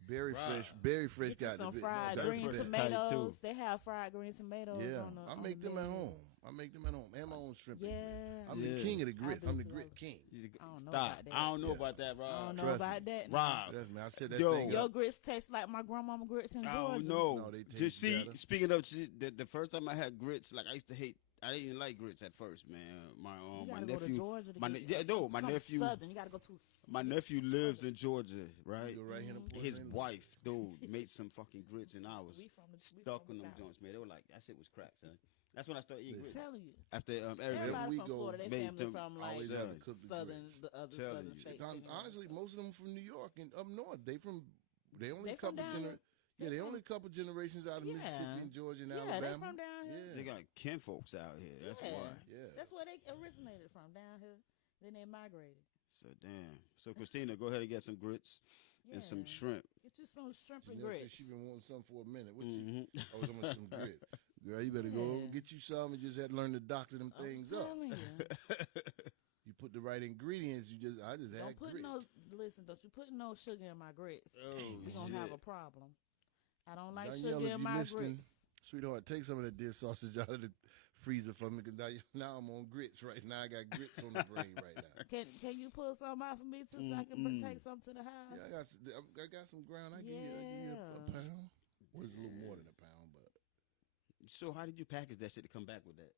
Very Right. fresh, very fresh. Get you Got some the best. fried that green fresh is tight, tomatoes. too. They have fried green tomatoes. Yeah, on the, I on make the them at menu. home. I make them at home. And my own shrimp. and grits. Yeah, I'm the Yeah. king of the grits. do I'm the too. grit king. I don't know Stop. about that. I don't know Yeah. about that, I Rob. don't know Trust about me. that. Rob. That's me. I said that Yo. thing. Your up. grits taste like my grandmama grits in I Georgia. don't know. No, they Just taste see, better. speaking of the first time I had grits, like I didn't like grits at first, man. You My gotta go to nephew, Georgia to my get ne- yeah, no, my something nephew, Southern. You gotta go to my nephew lives in Georgia, right? You go right here and pour it His in. wife, dude, made some fucking grits, and I was We from the stuck we on from them the joints, man. They were like, that shit was crack, son. That's when I started eating Listen. grits. Telling you. After Everywhere Everybody we from go, Florida, they made family them from like always Son. have to cook the southern, grits. the other Telling southern you. states. Honestly, most of them from New York and up north. They only They a from couple down here. Yeah, They they from- only a couple generations out of Yeah. Mississippi and Georgia and Yeah, they Alabama. from down here. they Yeah, got kinfolks out here. That's Yeah. why. yeah. That's where they originated from, down here. Then they migrated. So damn. So Christina, go ahead and get some grits and some Yeah. shrimp. Get you some shrimp and Janelle said grits. she been wanting something for a minute. What Mhm. I was on some grits. Girl, you better go Yeah. get you some and just had to learn to doctor them I'm things up. telling you. You put the right ingredients. I just Don't had put grits. don't you put no sugar in my grits. Oh, We're gonna have a shit. problem. I don't like Danielle, sugar if in you my listening, grits. Sweetheart, take some of that dead sausage out of the freezer for me, because now I'm on grits right now. I got grits on the brain right now. Can you pull some out for me too, so I can take some to the house? Yeah, I got some ground. I give you a Yeah. pound. Well, it's a little more than a pound, but So how did you package that shit to come back with that?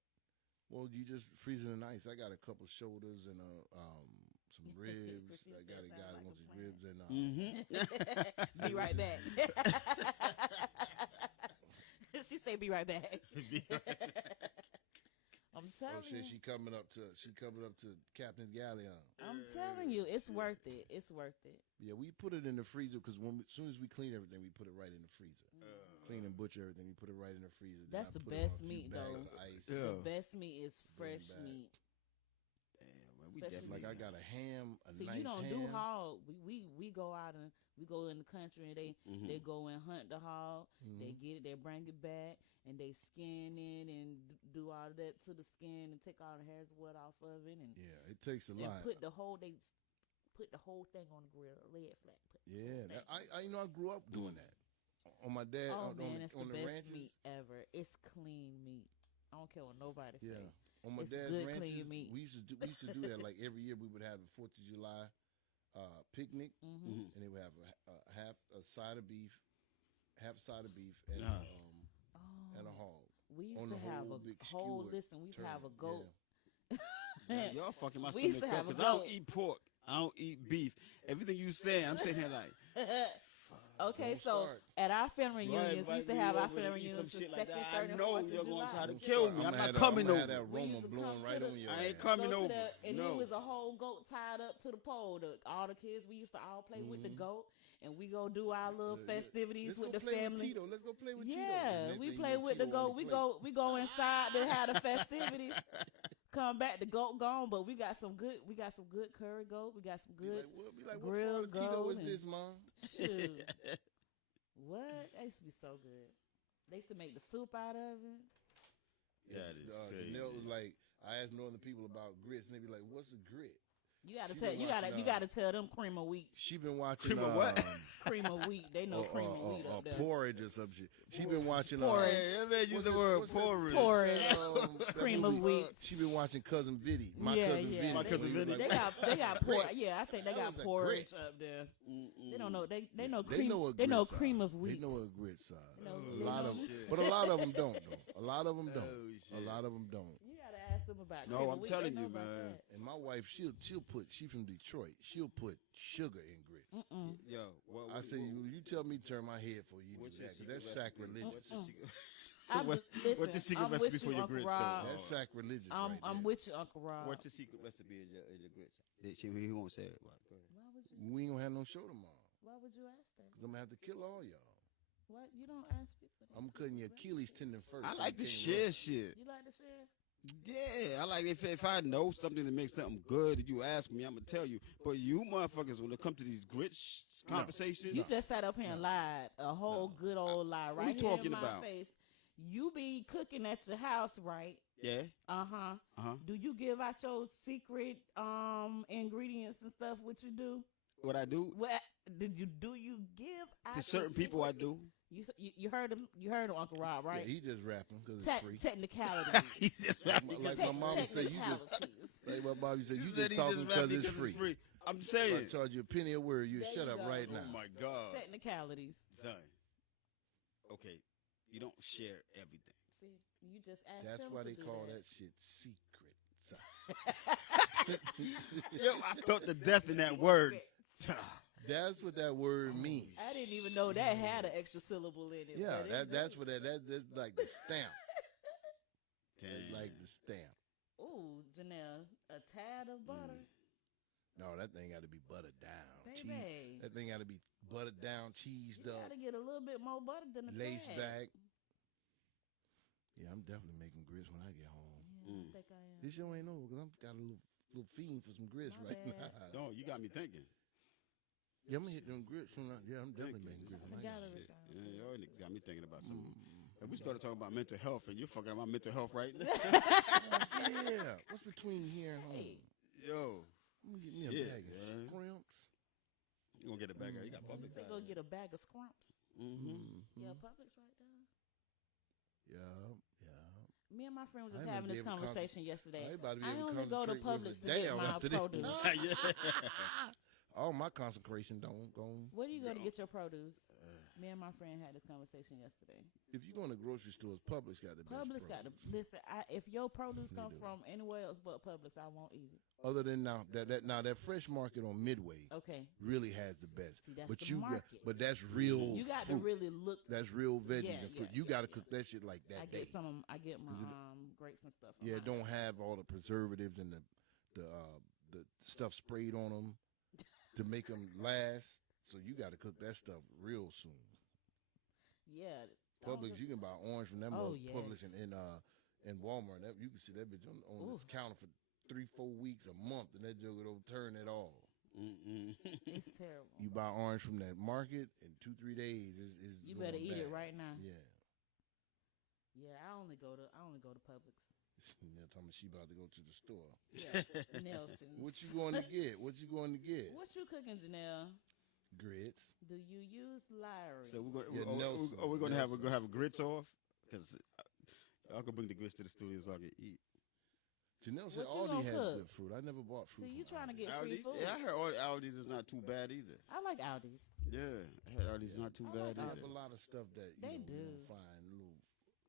well, you just freeze it in ice. I got a couple shoulders and some ribs. Christina I got said a sound guy that like wants a his plan. ribs and Mm-hmm. Be right back. She say, "Be right back." I'm telling shit, you. she coming up to Captain's Galleon. I'm telling you, it's worth it. It's worth it. Yeah, we put it in the freezer because as soon as we clean everything, we put it right in the freezer. Clean and butcher everything, we put it right in the freezer. Then That's I the put it on best a few meat, bags though. of ice. Yeah. The best meat is Bring fresh back. meat. Damn, man, we Especially- definitely Like I got a ham, a See, nice you don't ham. do hog. We go out and we go in the country and Mhm. they go and hunt the hog. Mhm. They get it, they bring it back, and they skin it and do all of that to the skin and take all the hairs wood off of it and Yeah, it takes a and lot. put the whole thing on the grill, lay it flat. Yeah, I grew up doing that. On my dad, Oh on, man, the, it's the on the best ranches. meat ever. It's clean meat. I don't care what nobody Yeah, say. on my It's dad's good, ranches, clean meat. we used to do that. Like every year, we would have a 4th of July picnic, Mm-hmm. Mhm. and they would have half a side of beef, and Nah. and a hog. We used on to the have whole a big whole skewer listen. We used to have a turn, goat. Man, y'all fucking my We used stomach to up have a 'cause I don't goat. eat pork. I don't eat beef. Everything you saying, I'm sitting here like, Okay, Don't so start. at our family Y'all reunions, we used to invite have me our over to family eat some reunions the shit like second, that. third, I and know fourth of you're gonna July. try to Don't kill start. me. I'm I'ma not have coming I'ma have over. that We aroma used to blowing come right to on your I ain't ass. coming Go to over. the- and No. it was a whole goat tied up to the pole. All the kids, we used to all play with the goat, and we go do our little festivities Let's with go the play family. With Tito. Let's go play with Tito. Yeah, Next we thing play you know, with the Tito on goat. the We go inside to have the festivities. Come back, the goat gone, but we got some good curry goat. We got some Be good like, what part grilled of Tito goat is and- this, Mom? shoot. What? That used to be so good. They used to make the soup out of it. That is crazy. Janelle was like, I asked northern people about grits, and they be like, "What's a grit?" You gotta She tell been you watching, gotta tell them cream of wheat. She been watching Cream of what? Cream of wheat. They know cream of wheat up there. porridge or some shit. She been watching Porridge. Hey, that man used what's the that- word what's that- porridge. Porridge. that Cream of movie? wheat. She been watching Cousin Vinny. My Yeah, cousin yeah. Vinny. My Cousin Vinny. They got porridge. Yeah, I think they That got was a porridge grit. up there. Mm-mm. They don't know. They know They cream. know a They know grit cream side. of wheat. They know a grit side. know- A they lot know- of, shit. but a lot of them don't though. A lot of them don't. Oh, A shit. lot of them don't. You gotta ask them about. No, cream of I'm wheat. telling They know you, about man. that. And my wife, she'll put. She from Detroit. She'll put sugar in grits. Mm-mm. Yo, what, I say you tell me turn my head for you what's do your that 'cause that's secret recipe? sacrilegious. What's your secret- I'm What- just- listen, what's your secret I'm recipe with for you, your Uncle grits, Rob. though? That's sacrilegious I'm right there. with you, Uncle Rob. What's your secret recipe in your grits? He won't say it. Well, go ahead. Why would you? We ain't gonna have no show tomorrow. Why would you ask that? 'Cause I'm gonna have to kill all y'all. What you don't ask people? I'm cutting your Achilles tendon first. I so like you to can't share run. shit. You like to share? Yeah, I like if I know something to make something good, and you ask me, I'm gonna tell you. But you motherfuckers, when it comes to these grits conversations, You just sat up here and lied a whole good old lie What right you here talking in my about? face. You be cooking at your house, right? yeah, Uh-huh. uh-huh. Do you give out your secret ingredients and stuff? What you do? What I do What do you give out to your certain people, I secret? do. You heard him. You heard him, Uncle Rob, right? Yeah, he just rapping because it's free. Technicalities. He's just rapping. Like my mama said, you just Technicalities. like my Bobby said, You you said just he talking because rapping it's free. I'm If saying. I charge you a penny a word, you There shut you up go. right Oh now. my God, Technicalities. son. Okay, you don't share everything. See, you just asked That's him why to they do call that. that shit secret. Yo, I felt the death in that word. That's what that word means. I didn't even know that had an extra syllable in it. Yeah, but that's what that's like the stamp. That's Damn. like the stamp. Ooh, Janelle, a tad of butter, No, that thing got to be buttered down. baby. That thing got to be buttered down, cheesed You up, gotta get a little bit more butter than a laced tad. back. Yeah, I'm definitely making grits when I get home. Yeah, I think I am. This show ain't over because I'm got a little fiend for some grits My right bad. now. No, you got me thinking. Yeah, I'm gonna hit them grits soon. Yeah, I'm definitely making grits. I when I forgot get it home. was Yeah, y'all niggas got me thinking about something. And we started talking about mental health, and you're fucking about mental health right now. Yeah, what's between here and home? Hey. Yo, I'm gonna get me a Shit, bag of man. scrimps. you gonna get a bag? You got Publix. They go get a bag of scrumps. Mm-hmm. Yeah, Publix right there. Yeah. Me and my friend was I just ain't having gonna this be able to conversation yesterday. I ain't about to be I able to only go to concentrate Publix with to a get damn my after this. produce. All my consecration don't go. Where do you go to get your produce? Me and my friend had this conversation yesterday. If you go in the grocery stores, Publix got the best. Publix got to produce. listen. If your produce They come do. from anywhere else but Publix, I won't eat it. Other than now that fresh market on Midway Okay, really has the best. See, that's but the you market. but that's real. you got fruit. to really look. That's real veggies Yeah, and fruit. yeah, You yeah, got to yeah. cook that shit like that I day. get some. I get my 'Cause grapes and stuff. from Yeah, mine. don't have all the preservatives and the stuff sprayed on them to make them last. So you got to cook that stuff real soon. Yeah, Publix, you can buy orange from them Oh, Publix yes. in Walmart. You can see that bitch on Ooh. this counter for 3-4 weeks, a month, and that joke will turn it all. Mm-mm. It's terrible. You buy orange from that market in 2-3 days. Is You better eat it right now. Yeah. Yeah, I only go to Publix. Now tell me she about to go to the store. Yeah, Nelson's. What you going to get? What you going to get? What you cooking, Janelle? Grits. Do you use Lyra? So we're Yeah, going. Nelson. We're going to have Nelson. a grits off because I could bring the grits to the studio so I can eat. Janelle said What you Aldi gonna has cook? good fruit. I never bought fruit. See, you from trying to Aldi. get free Aldi's? food. Yeah, I heard Aldi's is not too bad either. I like Aldi's. Yeah, I heard Aldi's is not too I bad like They have either. a lot of stuff that They you do. find little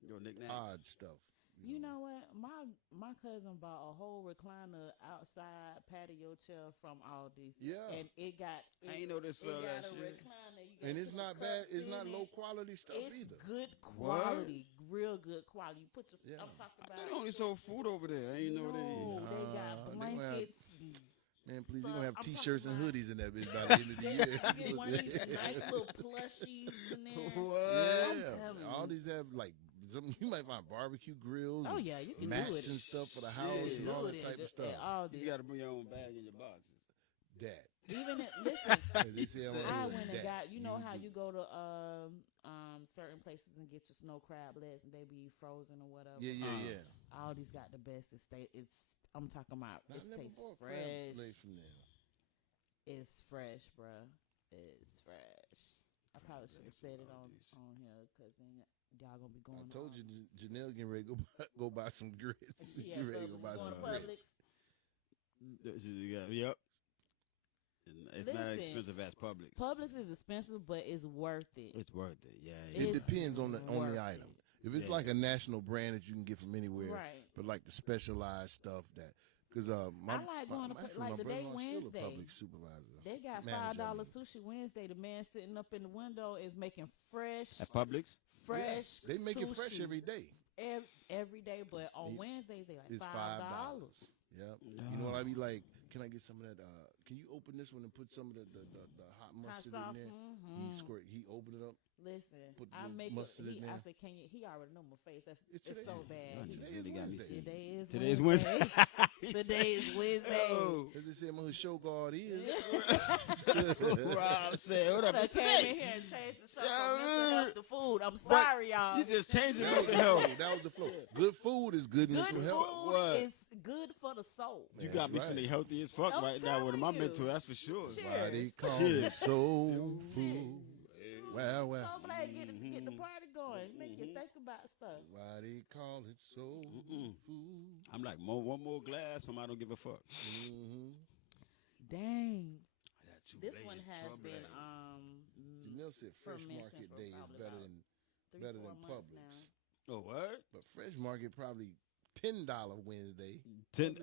Yo, knickknacks. odd stuff. You know what? My cousin bought a whole recliner outside patio chair from Aldi's. Yeah. And it got. I ain't know they It sell got that a shit. recliner. You gotta And it's put not your bad. cups It's in not it. low quality stuff It's either. good What? quality, real good quality. You put your. Yeah. I'm talking I about. thought they only sold food over there. I ain't know no, they. they got Nah, they gonna have- blankets. and Man, please, stuff. you gonna have I'm T-shirts and talking hoodies in that bitch by the end of the You year. get one of these nice little plushies in there. What? I'm Yeah, telling all you. these have like you might find barbecue grills. Oh and yeah, you can mats do it. and stuff for the Shit. house You and can all do that it type of at stuff. Aldi's. You got to bring your own bag in your boxes. That. Even it, listen, They say I'm I gonna do went and that. got. You know how do. you go to certain places and get your snow crab legs and they be frozen or whatever. Yeah, yeah, yeah. Aldi's got the best. It's I'm talking about I it never tastes bought crab fresh. legs from them. It's fresh, bruh. It's fresh. I probably should have said it on here because then y'all gonna be going. I told you, Janelle getting ready to go buy some grits. Yeah, Get ready to go buy going some to grits. Publix. Yep. It's not as Listen, expensive as Publix. Publix is expensive, but it's worth it. It's worth it. Yeah. It It's depends on the worth item. it. If it's Yeah. like a national brand that you can get from anywhere, Right. but like the specialized stuff that, because my, I like going to actually, like my the day brother-in-law's still Wednesday. a public supervisor. They got Manager, I $5 mean. sushi Wednesday. The man sitting up in the window is making fresh, At Publix? fresh. Yeah, they make it fresh sushi every day. every day, but on It- Wednesdays they like It's $5. Yep. You know what I be like? Can I get some of that? Can you open this one and put some of the hot Hot mustard sauce. in there? Mm-hmm. He opened it up. Listen, Put I the make it. mustard in I there. said, "Can you?" He already know my face. It's It's today. so bad. Today Today really is got me Wednesday. serious. Today is Today's Wednesday. Wednesday. Today is Wednesday. Oh. As they say, I'm who show guard is. Rob said, what up? I It's came in today. here and changed the show Yeah, from mental health man. to food. I'm sorry, y'all. You just changed it That was to the help. flow. That was the flow. Good food is good Good mental food health. What? is good for the soul. You That's got me right. feeling healthy as fuck I'm right now with my telling you. mental, that's for sure. Cheers. Why they call Cheers. it soul Cheers. food? Well, well. So glad get the party going. Make you think about stuff. Why they call it soul Mm-mm. food? I'm like, one more glass, I don't give a fuck. Mm-hmm. Dang. I got two This blades, one has trouble. been Janelle said Fresh fermenting Market for Day is probably better about than better 3-4 than months Publix. now. Oh, what? But Fresh Market probably $10 Wednesday. 10.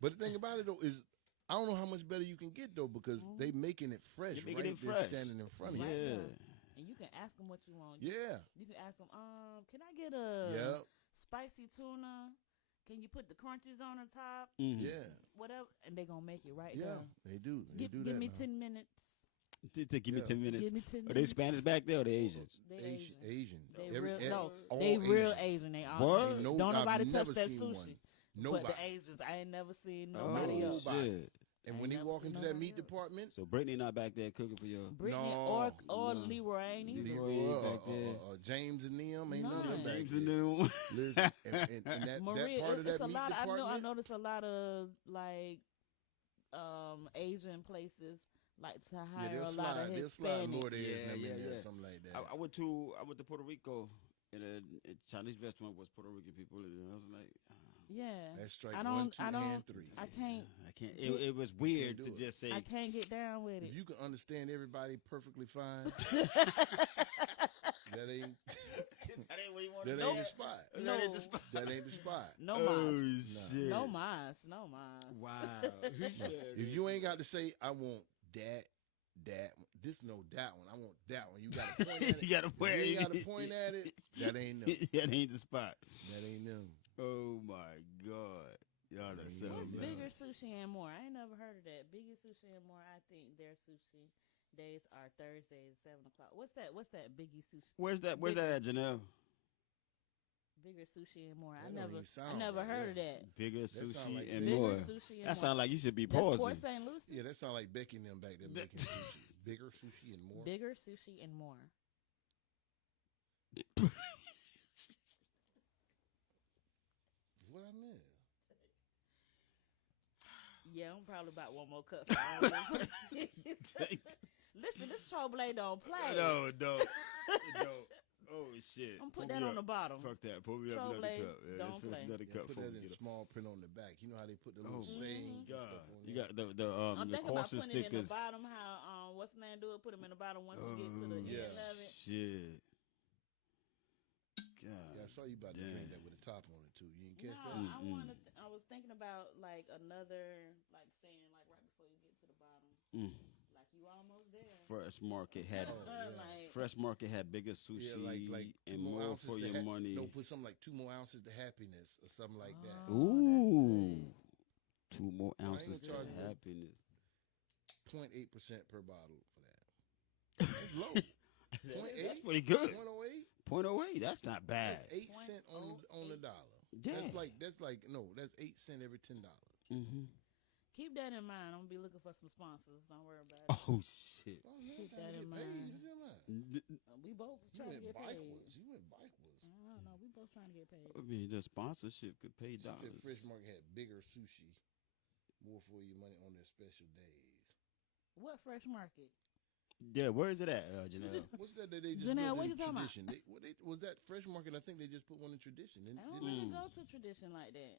But the thing about it though is, I don't know how much better you can get though because they making it fresh They making right it there fresh. standing in front of Right you. Yeah. now. And you can ask them what you want. Yeah. You can ask them, can I get a Yep. spicy tuna? Can you put the crunchies on the top? Mhm. Yeah. Whatever. And they going to make it right Yeah. there. They do. They do Give that me now. 10 minutes. Give me Yeah. 10 minutes. Give me 10 Are they minutes. Spanish back there or they Asians? They Asian. Asian. They Every- real, e- no, all they real Asian. Asian. They all. What? Ain't no- Don't nobody I've touch never that seen sushi. one. But Nobody. the Asians, I ain't never seen Oh, nobody else. shit. And I when ain't he never walk seen into that nobody meat else. department, So Brittany not back there cooking for you. Brittany No, or no. Leroy ain't either. Leroy Leroy, back there. James and them ain't none of them None. back James there. and them. Listen, and that Maria, part of it's that a meat lot. I department, noticed a lot of like Asian places like to yeah, hire they'll a lot of they'll slide Hispanics. Lourdes Yeah, and them yeah, in there, yeah. something like that. I went to Puerto Rico and a Chinese restaurant was Puerto Rican people and I was like, Yeah, That's strike I 1, don't- 2, I don't- and 3. I can't. I can't. It was weird do to it. just say. I can't get down with If it. you can understand everybody perfectly fine, that ain't that ain't what you want that to ain't know. the spot. No. That ain't the spot. That ain't the spot. No Oh mas. shit. No mas. No mas. Wow. If you ain't got to say, I want that, this no that one. I want that one. You got to point at it. you gotta If point. you ain't got to point at it. That ain't them. that ain't the spot. That ain't them. Oh my god. Y'all that Yeah. What's sounds Bigger Sushi and More? I ain't never heard of that. Bigger Sushi and More. I think their sushi days are Thursdays, 7:00. What's that? What's that? Biggie Sushi. Where's that at, Janelle? Bigger Sushi and More. That I don't never. even I sound never right, heard of yeah. that. Bigger sound sushi like and Bigger more. Sushi and That More. sound like you should be That's Port pausing. St. Lucie. Yeah, that sound like Becky and them back there making sushi. Bigger sushi and more. Bigger Sushi and More. What I miss? Yeah, I'm probably about one more cup. Listen, this Trouble don't play. No, don't. Oh shit. I'm put Pull that me on up. the bottom. Fuck that. Pull me up Trouble another cup. Yeah, don't let's finish play. another Yeah, cup put before that we in get up. small print on the back. You know how they put the little Oh, sayings and God. stuff on You there? got I'm the thinking about caution putting it in stickers. the bottom. How what's the name do it? Put them in the bottom once you get to the Yeah. end of it. Shit. God. Yeah, I saw you about to drink damn. that with a top on it too. You didn't No, catch that? I Mm-mm. wanted. I was thinking about like another, like saying like right before you get to the bottom, Mm. like you almost there. Fresh Market had Oh, yeah. Like, Fresh Market had bigger sushi Yeah, like two and more more ounces for to your money. No, put something like 2 more ounces to happiness or something like that. Oh, Ooh. that's 2 more ain't ounces to gonna charge you. happiness. 0.8% per bottle for that. That's low. 0.8? That's pretty good. 0.08? 0.08. That's not bad. That's 8 cents on the dollar. Yeah. That's 8 cents every $10. Mm-hmm. Keep that in mind. I'm gonna be looking for some sponsors. Don't worry about it. Oh shit. Oh, yeah, Keep gotta that in get mind. paid. You know what? We both You trying to went get paid. backwards. You went backwards. I don't know. We both trying to get paid. I mean, the sponsorship could pay She said dollars. Fresh Market had bigger sushi, more for your money on their special days. What Fresh Market? Yeah, where is it at, Janelle? What's that they just Janelle, built what in you talking about? Tradition? Was that Fresh Market? I think they just put one in Tradition. I don't Didn't really Mm. go to Tradition like that.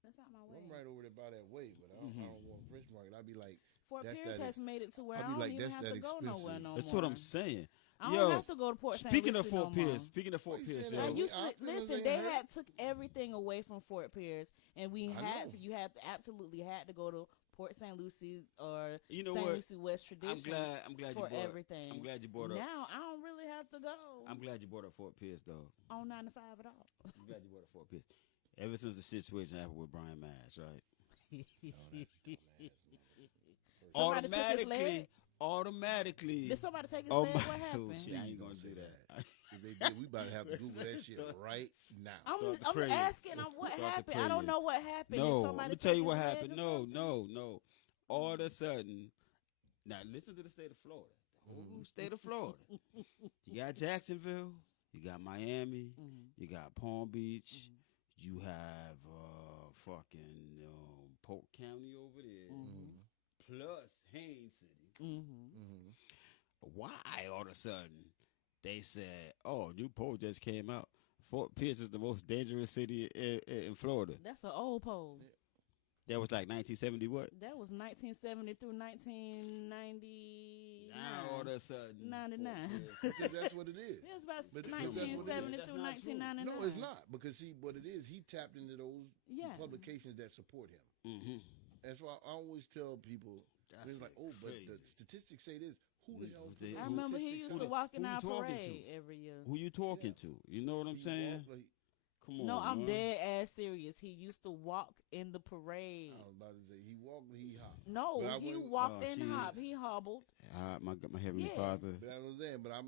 That's not my way. I'm right over there by that way, but I don't want Fresh Market. I'd be like, Fort that's Pierce that has made it to where I'll I be don't like, even that's have that to go nowhere expensive. no That's more. what I'm saying. I Yo, don't have to go to Port St. Speaking of Lucie Fort no more. Pierce, speaking of Fort Why you Pierce, saying I that? yo, used to Our feelings listen. ain't They hurt. had took everything away from Fort Pierce, and we I had know. to. You had to absolutely had to go to Port St. Lucie or you know St. what? Lucie West Tradition I'm glad for you brought. everything. I'm glad you brought up. Now I don't really have to go I'm glad you brought up Fort Pierce, though. on 9 to 5 at all. I'm glad you brought up Fort Pierce. Ever since the situation happened with Brian Mass, right? Somebody took his leg? Automatically. Did somebody take his Oh leg? my- What happened? Oh, shit, I ain't Please gonna don't do say that. If they did, we about to have to Google that shit right now. Start the I'm prayer. asking. What Start the happened? I don't prayer. know what happened. Did No, somebody let me tell take you what his leg happened. or No, something? no. All of a sudden, now listen to the state of Florida. The whole state of Florida. You got Jacksonville. You got Miami. Mhm. You got Palm Beach. Mhm. You have fucking Polk County over there. Mhm. Plus Haines City. Mhm. Mm-hmm. Why all of a sudden they said, "Oh, new poll just came out. Fort Pierce is the most dangerous city in Florida." That's an old poll. That was like 1970. What? That was 1970 through 1999. Now all of a sudden, 99. Fort Pierce- Because that's what it is. It was about But that's what it is. 1970 That's through not true. 1999. No, it's not. Because see, what it is, he tapped into those Yeah. publications that support him. Mhm. That's why I always tell people, That's it's like, oh, but the crazy. statistics say this. Who the Mm, hell? they- put I those remember he statistics used out? to walk in Who you our talking parade to? every year. Who you talking Yeah. to? You know what I'm He saying? walked like- Come on. No, I'm man. dead ass serious. He used to walk in the parade. I was about to say, he walked, he hopped. No, But I he wouldn't- walked Oh, in see. hop. He hobbled. My heavenly Yeah. Father. But I was there, but I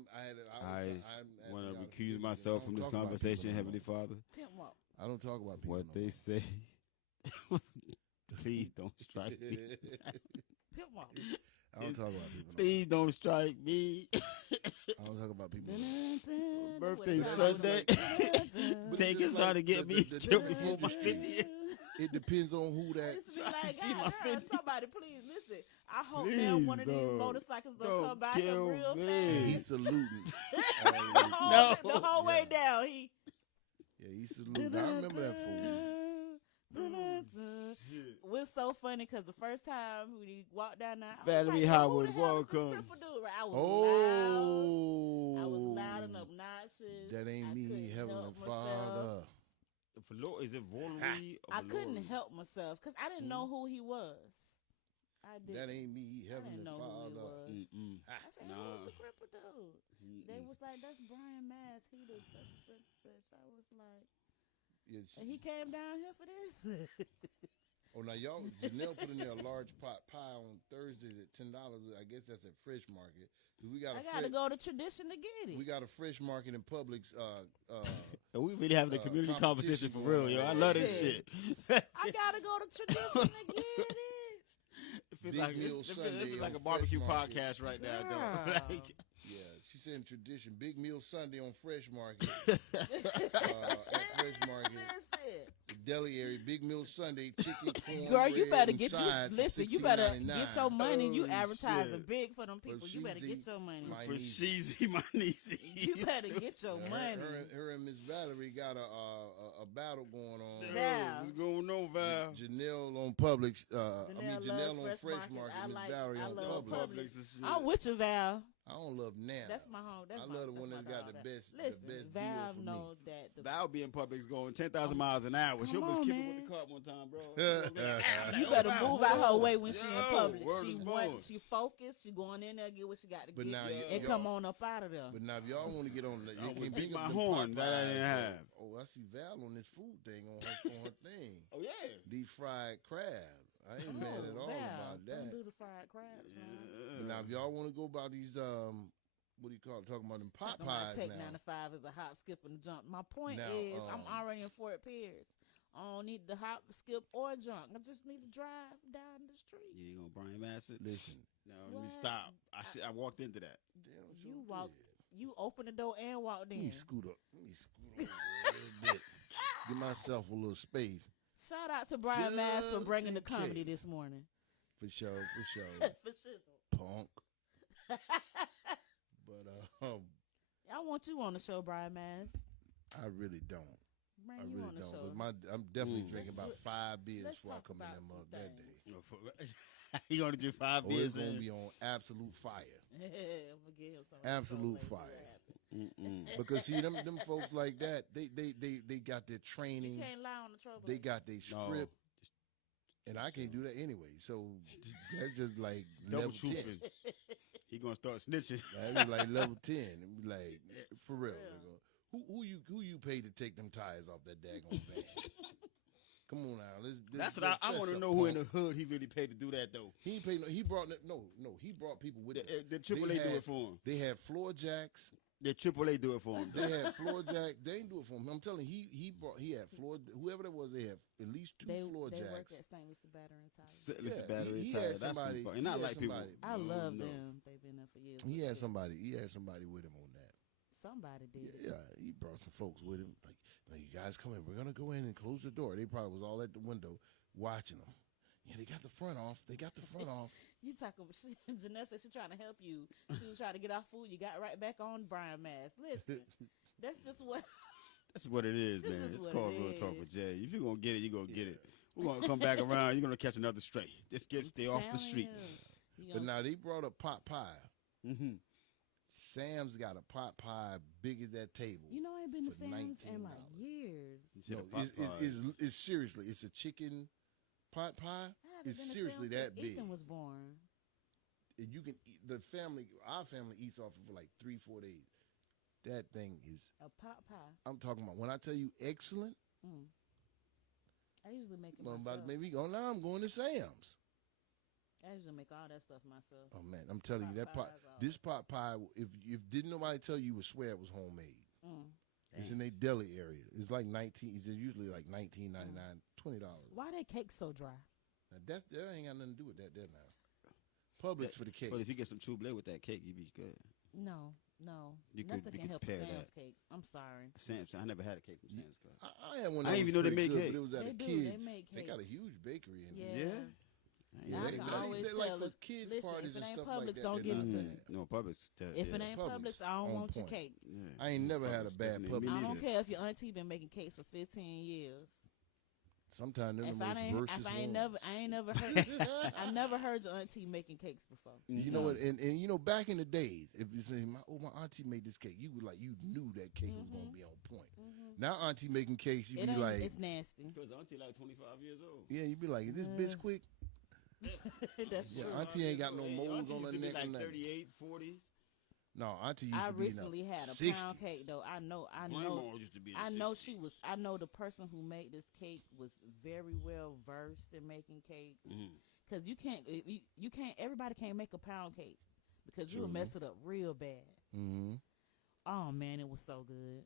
want to recuse myself from this conversation, Heavenly Father. Pimp walk. I don't talk about people. What no they more. say. Please don't strike me. Pimp walk. I don't talk about people. No more. Please don't strike me. I don't talk about people. No more. Birthday But I was Sunday. But Take it's it just trying to like get the- me the killed difference before my is- 50th. It depends on who I that. used to be Try to like, see my God, damn, 50. somebody please listen. I hope Please, now one of these dog. motorcycles don't Don't come by here kill real me. He's fast. saluting. the No. whole way Yeah. down. He. Yeah, he's saluting. I remember that fool. Was so funny because the first time when he walked down there, I was Valerie like, Howard, who the hell is this welcome. stripper dude? I was loud. Oh, I was loud and obnoxious. That ain't I me, couldn't Heavenly help myself. Father. Is it Valerie? or I couldn't Valerie? help myself because I didn't know who he was. I didn't. That ain't me, I Heavenly didn't know who he Father. was. Mm-mm. I said, Nah. who's the cripple dude? They was like, that's Brian Mass. He does such and such and such. I was like, Yeah, and he came down here for this. oh, now y'all, Janelle put in there a large pot pie on Thursdays at $10. I guess that's at Fresh Market. 'Cause we got I a gotta fresh, go to Tradition to get it. we got a Fresh Market in Publix. And we really having a community conversation for real, yo. I love this shit. I gotta go to Tradition to get it. It feels Big like, Meal it feels Sunday like on a barbecue Fresh Market. podcast right now, Girl. though. Like, Yeah, she said in Tradition, Big Meal Sunday on Fresh Market. At Fresh Market. Listen. Deli area, Big Meal Sunday, chicken, corn, Girl, you better and get you. sides for Listen, you better $16.99. get your money. You Oh, advertising shit. big for them Well, people. You better she's get your money. my for niece. Sheezy, my niece. You better get your Her- money. Her and Miss Valerie got a battle going on. Val. What's going on, Val? Janelle on Publix. Janelle Janelle on loves Fresh Fresh Market. Market. I Miss like- Valerie I on love Publix. Publix. and shit. I'm with you, Val. I don't love Nana. That's my home. That's I my, love the one that's that's my got the daughter. best, Listen, the best Val deal for know me. that. The, Val be in Publix going 10,000 miles an hour. She Come almost on, keep up with man. the cop one time, bro. you better move out her way when she in Yo, public. word She is want, born. she focused. She going in there, get what she got to But get, now and y'all- come on up out of there. But now, if y'all want to get on, I you would can beat pick my up them horn that I Popeyes. didn't have. Oh, I see Val on this food thing on her thing. Oh, yeah. Deep fried crab. I ain't mad at all Val, about don't that. do the fried crabs. man. But now, if y'all want to go about these, what do you call it? Talking about them pot Talking about pies take now. 9 to 5 is a hop, skip, and a jump. My point Now, is, I'm already in Fort Pierce. I don't need the hop, skip, or jump. I just need to drive down the street. You ain't gonna Brian Massett? Listen, No, let me What? stop. I walked into that. damn, You sure walked did. You opened the door and walked Let in. me scoot up. Let me scoot up a little bit. Give myself a little space. Shout out to Brian Mass for Just bringing the in comedy case. this morning. For sure, for sure. For shizzle. Punk. But I want you on the show, Brian Mass. I really don't. Bring I you really on the don't. show. 'Cause I'm definitely Mm. drinking about Let's- 5 beers let's before I talk come in about that some mug that things. day. He gonna do 5 Oh, beers it's gonna in. be on absolute fire. I'm gonna give him some Absolute so fire. Mm-mm. Because see, them folks like that, they got their You training, can't lie on the trouble. they got their No. script, and I can't do that anyway. So that's just like Double level 10. truthing. He gonna start snitching. That'd be like level 10. And be like, for real. real. Nigga. Who you paid to take them tires off that daggone van? Come on now. That's what I want to know who in the hood he really paid to do that though. He ain't paid no. He brought He brought people with him. The AAA do had- it for him. They had floor jacks. The AAA do it for him. They had floor jacks. They ain't do it for him. I'm telling you, he had floor. Whoever that was, they had at least 2 floor they jacks. work at St. Lucie Battery and Tire. This Yeah, battery he tire. had That's somebody- some, and I he had like people. somebody- I love no. them. They've been there for years. He but had shit, somebody. He had somebody with him on that. Somebody did. Yeah, he brought some folks with him. Like, you guys come in. We're gonna go in and close the door. They probably was all at the window watching them. Yeah, they got the front off. They got the front off. You talking? Janessa said she's trying to help you. She was trying to get off food. You got right back on Brian Mass. Listen, that's just what. That's what it is, This man. is It's what called it Real Talk is. with Jay. If you're gonna get it, you're gonna get it. We're gonna come back around. You're gonna catch another stray. Just stay off the street. But now they brought a pot pie. Mm-hmm. Sam's got a pot pie big as that table. You know, I ain't been to for Sam's in like $19. years. No, it's seriously, it's a chicken pot pie. I haven't It's been to seriously Sam's that since big. Ethan was born. And you can eat, our family eats off it for like 3-4 days. That thing is, A pot pie. I'm talking about, when I tell you excellent, Mm. I usually make it well, I'm myself. about to maybe go, now I'm going to Sam's. I usually make all that stuff myself. Oh man, I'm telling you, that pot, pies are- this pot pie, if didn't nobody tell you, you would swear it was homemade. Mm. It's in a deli area. It's like it's usually like $19.99, $20. Why they cake so dry? Now that ain't got nothing to do with that there now. Publix for the cake. But if you get some Trouble with that cake, you'd be good. No. You could- Nothing you can could help a pair Sam's that. cake. I'm sorry. Sam's. I never had a cake from Sam's Club. I had one. I that didn't even was know they pretty made good, cake. But it was at They a do. kids. They make They got a cakes. huge bakery in Yeah. there. Yeah. Yeah, I they, can they, always they like tell for if- kids listen, parties if it and ain't stuff Publix, like that. don't they're give not it to bad. me. No, Publix. If yeah. it ain't Publix, Publix, I don't on want your point. cake. Yeah. I ain't never had a Publix, bad definitely. Publix. Me I neither. don't care if your auntie been making cakes for 15 years. Sometimes they're the If I most ain't, versus if I ain't ones. never heard, I never heard your auntie making cakes before. You know what? And you know, back in the days, if you say, my auntie made this cake, you would like, you knew that cake was gonna be on point. Now auntie making cakes, you It be ain't. like, It's nasty. Because auntie like 25 years old. yeah, you be like, is this bitch quick? That's Yeah, true. auntie ain't got no Hey, moles auntie on used her to be neck or like nothing. 38, 40. No, auntie used I to be recently had a 60s. pound cake though. I know. Grandma used to be in I the know 60s. she was. I know the person who made this cake was very well versed in making cakes. Mhm. Cause you can't. Everybody can't make a pound cake because you'll True. mess it up real bad. Mm-hmm. Oh man, it was so good.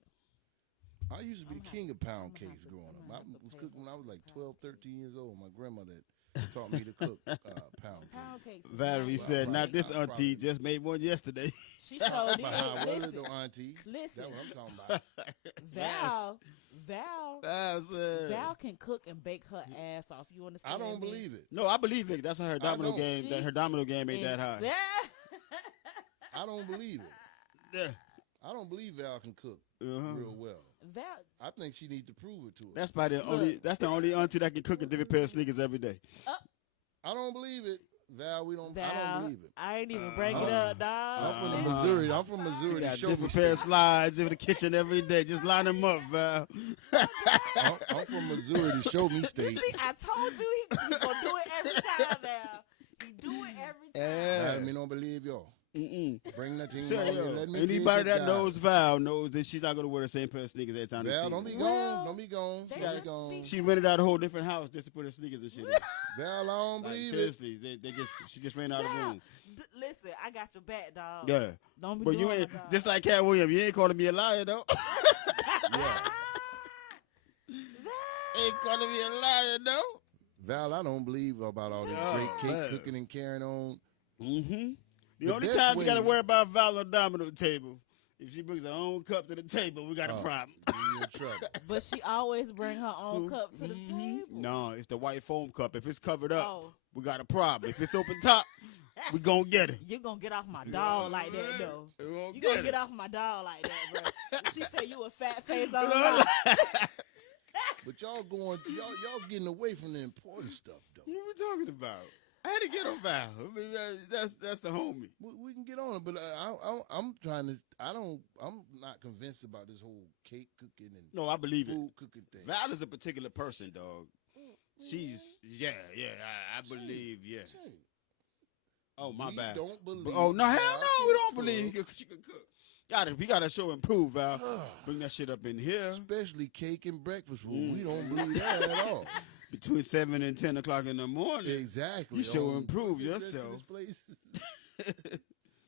I used to be I'm the gonna king of pound I'm gonna cakes have to- growing I'm up. gonna I have to was pay cooking when I was for like some 12, pound 13 years old. My grandmother taught me to cook pound Pound cakes. cakes. is Valerie nice. said, Right. "Not this I auntie. probably- Just made one yesterday." She showed But how was it. it though, auntie? Listen, That's what I'm talking about. Val can cook and bake her ass off. You understand? I don't me? believe it. No, I believe it. That's how her domino don't. game. Her domino game ain't that high. I don't believe it. Yeah. I don't believe Val can cook Uh-huh. real well. Val, I think she needs to prove it to us. That's probably the only. That's the only auntie that can cook a different pair of sneakers every day. I don't believe it. Val, I don't Val, believe it. I ain't even bring it up, dog. I'm from Uh-huh. Missouri. I'm from She Missouri. got Show me different pair of state. slides in the kitchen every day. Just line them up, Val. I'm from Missouri to show me You state. see, I told you he gonna do it every time, Val. He do it every time. Yeah. I don't believe y'all. Mm-mm. Bring that thing. Sure, on. yo. Let me Anybody take it that down. knows Val knows that she's not gonna wear the same pair of sneakers every time. Val, they don't see be her. Well, gone. Don't be gone. they Don't be just gone. be- She rented out a whole different house just to put her sneakers and shit in. Val, I don't Like, believe it. seriously, she just ran out of Val, room. listen, I got your back, dog. Yeah, Don't be but doing you ain't that, dog. just like Cat Williams. You ain't calling me a liar though. Yeah. Ain't calling me a liar though. Val, I don't believe about all this Oh, great cake man. cooking and carrying on. Mm-hmm. The The only best time you got to way- worry about Val on the domino table If she brings her own cup to the table, we got a problem. You in trouble. But she always bring her own cup to the table. No, it's the white foam cup. If it's covered up, Oh, we got a problem. If it's open top, we gonna get it. you gonna get off my dog like that, though. We gonna You get gonna it. get off my dog like that, bro. She said you a fat face on the But y'all getting away from the important stuff, though. What are we talking about? I had to get on Val. I mean, that's the homie. We can get on it, but I'm not convinced about this whole cake cooking and No, I believe it. food cooking thing. Val is a particular person, dog. She's I believe, yeah. Shane, Oh, my we bad. don't believe. Oh no, hell Val no, we can don't believe she can cook. We gotta show and prove, Val. cook. Bring that shit up in here Especially cake and breakfast food. We don't believe that at all. between 7 and 10 o'clock in the morning. Exactly. You show Oh, and prove get this yourself. place.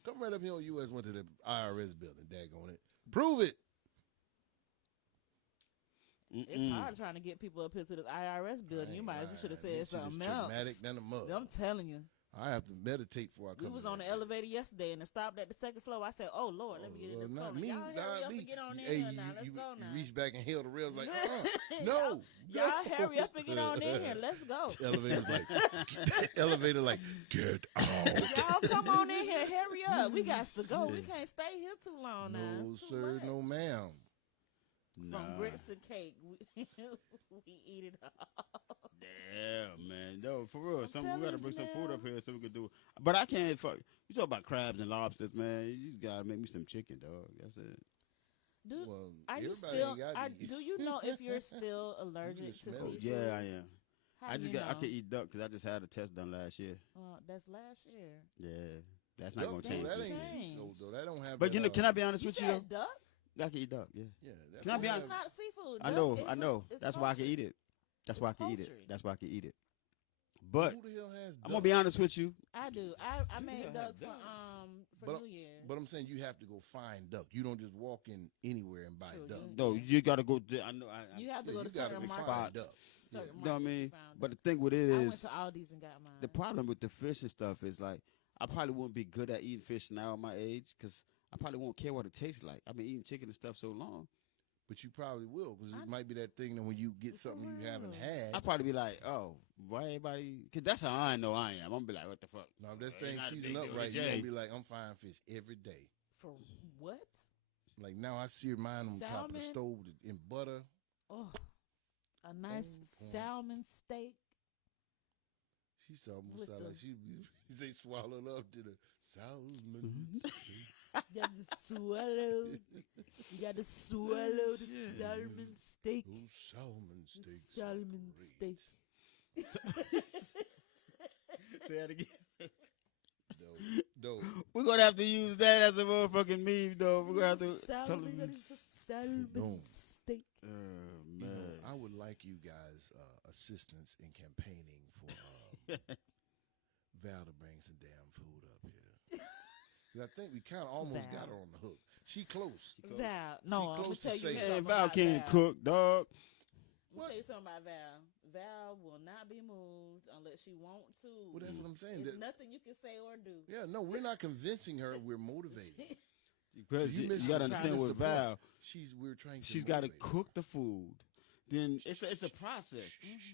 Come right up here on US. Went to the IRS building. Daggone it. Prove it. It's hard trying to get people up here to this IRS building. You might should have said something else. Traumatic than a mug. I'm telling you. I have to meditate before I come. We was to on that the elevator yesterday and it stopped at the second floor. I said, "Oh Lord, let me get in this not corner. me, Y'all hurry not up me. and get on in Hey, here now. Let's go now. You reach back and hail the rails like, no, Y'all no. hurry up and get on in here. Let's go. Elevator like, get out. Y'all come on in here. Hurry up. We got to go. We can't stay here too long now. No, It's too sir, much. no, ma'am. From grits and cake, we eat it all. Damn, man. No, for real. We telling gotta you, bring some food man. up here so we can do it. But I can't fuck. You talk about crabs and lobsters, man. You just gotta make me some chicken, dog. That's it. Do, Well, are you everybody still? ain't gotta eat. Do you know if you're still allergic to smell seafood? it. Yeah, I am. How I just you got. I know? can eat duck because I just had a test done last year. That's last year. Yeah, that's not gonna Duck, change. That this ain't year. Change. seafood, though. That don't have. But you know, can I be honest You with you? said Though? duck? I can eat duck. Yeah. Yeah. that Can I don't be have- It's not seafood. I Duck know. is I know. it's That's why I can poultry. eat it. That's It's why I can eat it. poultry. That's why I can eat it. But Who the hell has I'm gonna duck? be honest with you. I do. I made have duck duck. for But- New Year. But I'm saying you have to go find duck. You don't just walk in anywhere and buy True, duck. you- No, you gotta go. I know. You have to Yeah, go you to gotta certain find markets. duck. Certain You know what I markets you mean? found But it. the thing with it I went is, to Aldi's and got mine. the problem with the fish and stuff is like, I probably wouldn't be good at eating fish now at my age because I probably won't care what it tastes like. I've been eating chicken and stuff so long. But you probably will because I- it might be that thing that when you get For something you haven't real. had. I'll probably be like, oh, why everybody? Because that's how I know I am. I'm gonna be like, what the fuck? No, if this It's thing not a big season up deal to right, you're Jay. gonna be like, I'm frying fish every day. For what? Like now, I sear mine on top of the Salmon? stove in butter. Oh, a nice Oh, boy. salmon steak. She almost With sound the- like she say swallowed up to the salmon. Mm-hmm. You got to swallow. You got to swallow the salmon steak. Those salmon steaks. are Salmon great. steak. Say that again. Dope. We're gonna have to use that as a motherfucking meme, though. We're gonna have to. Salmon, you gotta use the salmon Boom. steak. Oh You know, man. I would like you guys' assistance in campaigning for Val to bring some damn food up here. 'Cause I think we kind of almost Val. got her on the hook. She close. Val. No, I'm gonna close to tell you say- something Man, Val about can't Val. cook, dog. I'm gonna tell you something about Val. Val will not be moved unless she want to. Well, that's what I'm saying. There's That- nothing you can say or do. yeah, no, we're not convincing her. We're motivating. Because So you, missed- gotta you understand missed with the point. Val, We're trying to. she's gotta motivate her. cook the food. Then it's a process.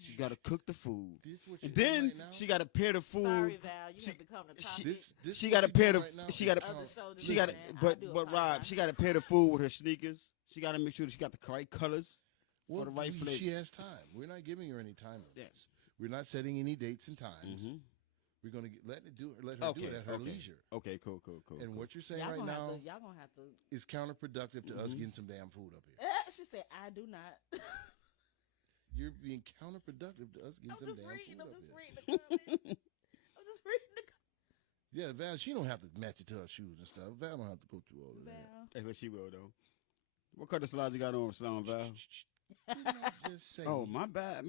She gotta cook the food, This what and you're doing then right now? she gotta pair the food. Sorry, Val. You she- have to come to she- topic. This she what gotta you're pair doing the. right now She is gotta. Other show She got to, man. I but do Rob, apologize. she got to pair the food with her sneakers. She got to make sure that she got the right colors Well, for the right she flavor. has time. We're not giving her any time. limits. Yes. We're not setting any dates and times. Mm-hmm. We're gonna let her do it Okay. at her okay. leisure. Okay. Cool. And cool. what you're saying Y'all right gonna now have to, y'all gonna have to. is counterproductive to us Mhm. getting some damn food up here. She said, "I do not." You're being counterproductive to us getting I'm some just damn reading. food I'm up just here. reading the comments. I'm just reading the Yeah, Val, she don't have to match it to her shoes and stuff. Val don't have to go through all of that. comments. Hey, but she will though. What color slides you got on, Sloan Val? Just say, Oh, my bad.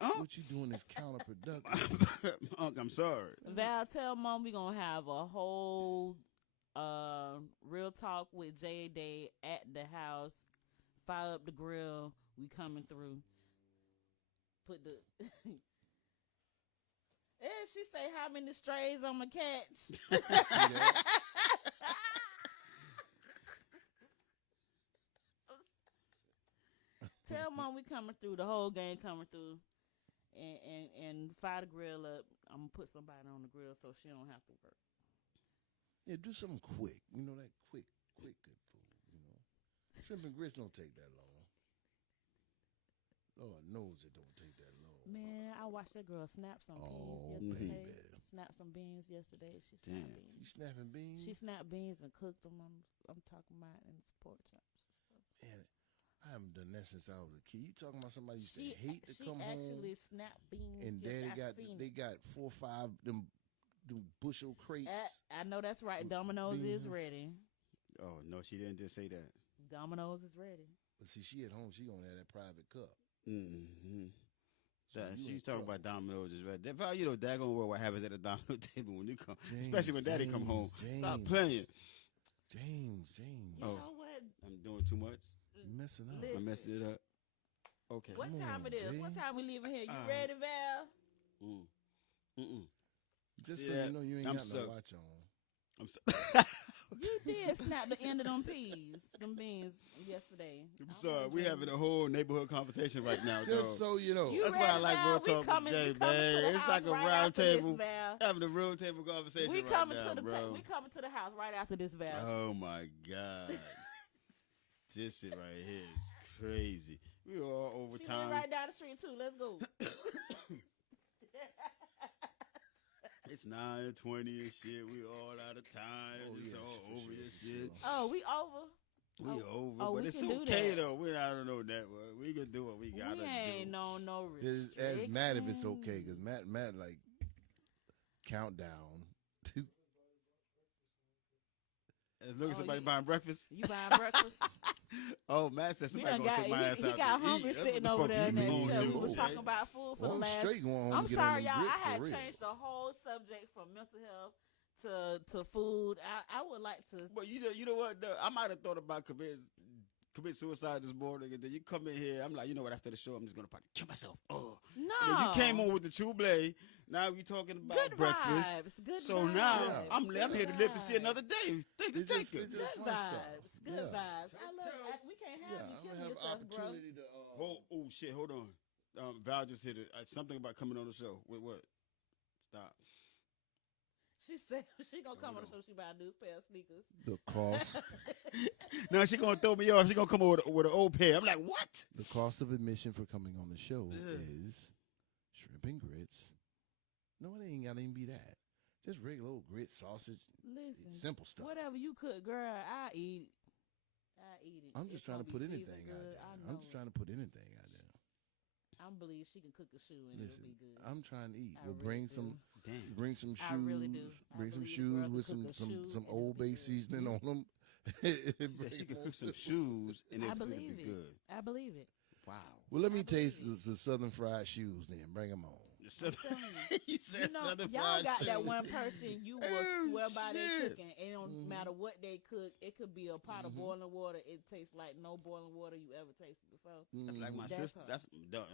Unc. what you doing is counterproductive. Unc, I'm sorry. Val, tell Mom we gonna have a whole real talk with J Day at the house. Fire up the grill. We coming through. Put the. And she say, "How many strays I'ma catch?" come on, we coming through. The whole gang coming through. And fire the grill up. I'm gonna put somebody on the grill so she don't have to work. Yeah, do something quick. You know, that quick good food, you know. Shrimp and grits don't take that long. Lord knows it don't take that long. Man, I watched that girl snap some Oh, beans yesterday. baby. Snap some beans yesterday. She snapped Damn. beans. You snapping beans? She snapped beans and cooked them. I'm talking about in pork chops and stuff. Man, I haven't done that since I was a kid. You talking about somebody used to She hate to come actually home snapped beans. and yes, they got 4 or 5 them bushel crates. I know that's right. Domino's is ready. Oh no, she didn't just say that. Domino's is ready. But see, she at home, she gonna have that private cup. Mm-hmm. So you She's ain't talking cook. about Domino's is right. That probably, you know, daggone well what happens at the Domino table when you come, especially when Daddy come home. Stop playing. James. You Oh. know what? I'm doing too much. You messing up. Listen. I'm messing it up. Okay. What Come time on, it is? Jay. What time we leaving here? You Um, ready, Val? Mm-mm. Just See so that? you know, you ain't I'm got so- no watch on. I'm so You did snap the end of them peas, them beans yesterday. I'm sorry. We having a whole neighborhood conversation right now, Just dog. so you know. You That's why I ready, like Val? real We talk with coming- Jay, we coming to man. the It's house like a right round after this, table. Val. Having a real table conversation We right coming now, to the bro. we coming to the house right after this, Val. Oh my God. This shit right here is crazy. We all over She time. live right down the street too. Let's go. It's 9:20 and shit. We all out of time. Oh, It's yeah, all for over sure, your for shit. sure. Oh, we over. We over, oh, but we it's can do okay that. though. We're out on no network. We can do what we gotta We ain't do. on no It's restrictions. as mad if it's okay, because Matt like countdown. As long as Oh, somebody you- buying breakfast. You buying breakfast? Oh, Matt said He somebody done gonna got take my ass he out got to hungry eat. That's sitting what the over fuck there in you that gonna show. We do, was okay? talking about food for Well, the I'm last. straight going home I'm to get on sorry, them y'all. grits I had for real. changed the whole subject from mental health to food. I would like to. But you know what? I might have thought about commit suicide this morning, and then you come in here. I'm like, you know what? After the show, I'm just gonna probably kill myself. Oh, No, and then you came on with the Trouble. Now we talking about good breakfast. vibes. Good So vibes. now Yeah. I'm Good here to live to see vibes. another day. Think It's to just- take it. it's just Good fun stuff. vibes. Good Yeah. vibes. I love. We can't have Yeah, you I'm kill gonna have yourself, bro. opportunity to. Oh shit! Hold on. Val just hit it. Something about coming on the show. Wait, what? Stop. She said she gonna come Hold on the show. She buy a new pair of sneakers. The cost, Now she gonna throw me off. She gonna come over with an old pair. I'm like, what? the cost of admission for coming on the show Ugh. is shrimp and grits. No, it ain't gotta even be that. Just regular old grits, sausage, Listen, simple stuff. whatever you cook, girl, I eat. I eat it. I'm just It's trying to gonna put be anything seasoned out good. there. I I'm know just it. trying to put anything out there. I believe she can cook a shoe and Listen, it'll be good. I'm trying to eat. I We'll really bring do. some. Damn. Bring some shoes. I really do. I Bring some believe the shoes girl with can cook a shoe some and it'll Old be Bay good. seasoning on them. She said she could cook some shoes and I it could believe be it. good. I believe it. Wow. Well, let me I taste believe the Southern fried shoes. Then bring them on. I'm telling you. He said You know, Southern y'all fried got that shoes. one person you will Oh, swear by their shit. cooking. It don't Mhm. matter what they cook. It could be a pot of Mhm. boiling water. It tastes like no boiling water you ever tasted before. That's like my Mhm. That's sister. her. That's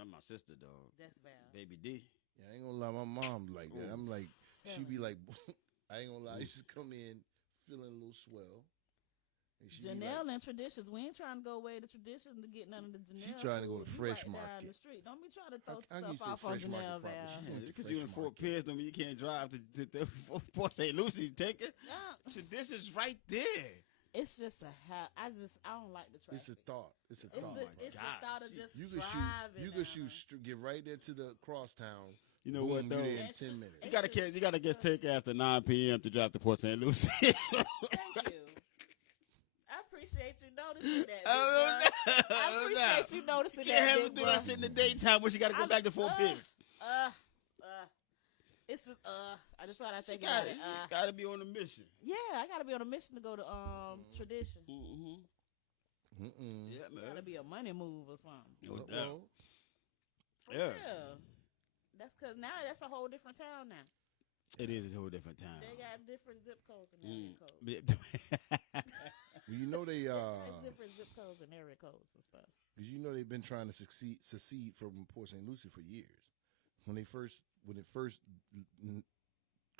my sister, dog. That's Val. Baby D. Yeah, I ain't gonna lie. My mom like that. Ooh. I'm like, she Telling be you. like, I ain't gonna lie. She just come in feeling a little swell. And she be Janelle like, and traditions. We ain't trying to go away to tradition to get none of the Janelle. She trying to go food. to You Fresh right down Market. the street. Don't be trying to throw How can you stuff say off on Fresh Market Janelle, proper? Val. She Yeah, went to because Fresh you in Fort Market. Pierce, don't mean you can't drive to Port St. Lucie. Take it. Yeah, Tradition's right there. it's just a I don't like the traffic. It's a thought. It's a It's thought. the my it's God. the thought of She- just You can driving. shoot. You can down shoot. there. Get right there to the crosstown. You know Boom, what you though? there in And 10 she- minutes. You gotta get take after 9 p.m. to drive to Port St. Lucie. Thank you. I appreciate you noticing that. Oh, big no. bro. I appreciate you noticing You can't that. have her big do bro. that shit in the daytime when she gotta go I'm- back to Fort Pierce. It's just, I just thought I She think about it. gotta be on a mission. Yeah, I gotta be on a mission to go to tradition. Mm-hmm. Mm-mm. Yeah, Gotta man. be a money move or something. No doubt. Well, For Yeah. real. That's because now that's a whole different town now. It is a whole different time. They got different zip codes and area codes. you know they Like different zip codes and area codes and stuff. you know they've been trying to secede from Port St. Lucie for years. When it first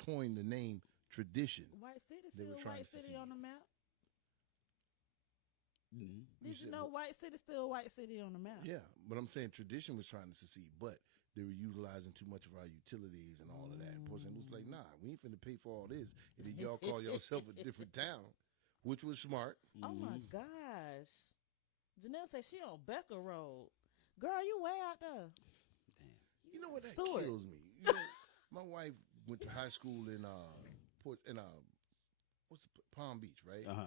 coined the name tradition, White City They were still trying White to City secede. on the map. Mhm. you Did you said- know White City's still a White City on the map? Yeah, but I'm saying tradition was trying to succeed, but they were utilizing too much of our utilities and all of that. And Port St. Louis was like, nah, we ain't finna pay for all this. And then y'all call yourself a different town, which was smart. Oh my Mhm. gosh. Janelle said she on Becker Road. Girl, you way out there. You know what? That Stewart. kills me. You know, my wife went to high school in Palm Beach, right? Uh-huh.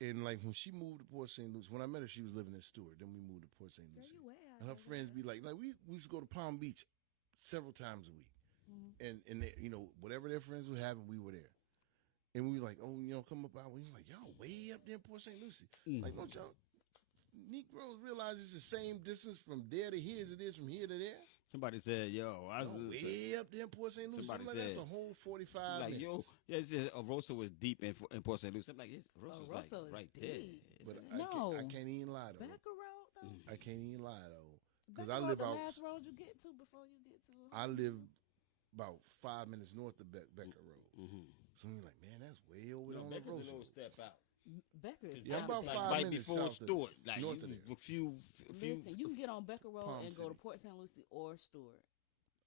And like when she moved to Port St. Lucie, when I met her, she was living in Stewart. Then we moved to Port St. Girl, Lucie. you way out And her there, friends girl. be like we used to go to Palm Beach several times a week. Mhm. And they, you know, whatever their friends were having, we were there. And we were like, oh, you know, come up out. We were like, y'all way up there in Port St. Lucie. Like, don't y'all Negroes realize it's the same distance from there to here as it is from here to there? Somebody said, "Yo, I was Y'all way up there in Port St. Lucie. Somebody I'm like, that's said- a whole 45 like, minutes. yo, yeah, it's just Rosa was deep in Port St. Lucie. I'm like, Rosa's like Rosa is right deep. there. But No. I can't even lie, though. Becker Road, though? I can't even lie, though. Because Becker I Road live the out. last road you get to before you get to I live about 5 minutes north of Becker Road. Mm-hmm. So we're like, man, that's way over there on the road. step out. Becker is Yeah, I'm about out five there. right minutes before south of- Stewart, like north you, of there. a few. Listen, you can get on Becker Road Palm and go to City. Port St. Lucie or Stewart.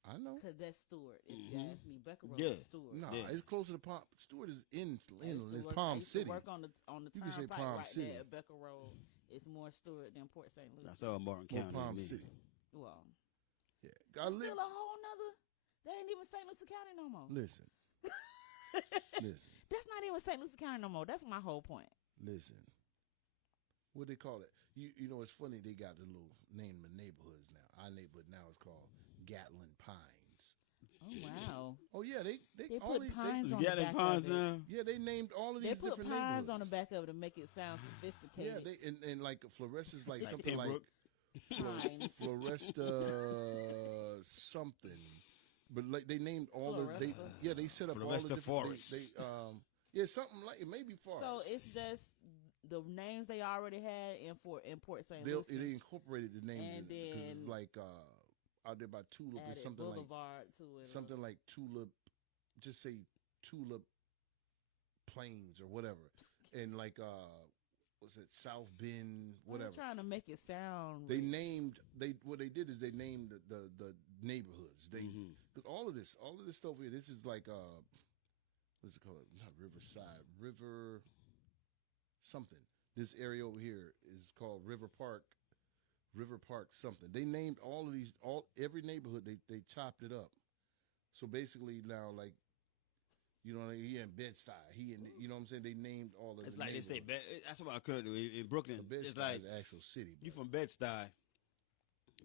I know. Because that's Stewart. If you Mhm. ask me, Becker Road Yeah. is Stewart. No, Yeah. it's closer to Palm. Stewart is I used to inland. It's work- I Palm used to City. work on the You can say turnpike Palm right City. there at Becker Road. It's more Stewart than Port St. Lucie. I saw Martin More County. Palm me. City. Well, Yeah, I live. still a whole nother. That ain't even St. Lucie County no more. Listen, listen, That's not even St. Lucie County no more. That's my whole point. listen. What they call it? You know, it's funny. They got the little name of neighborhoods now. Our neighborhood now is called Gatlin Pines. Oh wow. Oh yeah, they They all put these, pines on Yeah, the they back Ponds of it. now. yeah, they named all of They these put different pines neighborhoods. on the back of it to make it sound sophisticated. Yeah, they and like Floresta's like Like something Pembroke. Pines. Floresta something, but like they named all the they Floresta? they set up all Floresta the different Forest. They yeah something like it may be forest. So it's just the names they already had in Port St. They Lucie. incorporated the names And in it, 'cause then it's like out there by Tulip Added it's something like Boulevard to it. something like Tulip, just say Tulip Plains or whatever, and like what's it South Bend whatever. I'm trying to make it sound. They rich. named what they did is they named the neighborhoods. They Mhm. because all of this stuff here. This is like what's it called? Not Riverside, River something. This area over here is called River Park. River Park something. They named all of these every neighborhood. They chopped it up. So basically now like. You know, like he in Bed-Stuy. He in, you know what I'm saying? They named all of It's the like they say. neighborhoods. That's what I could do in Brooklyn. The Bed-Stuy It's like is an actual city. you but- from Bed-Stuy,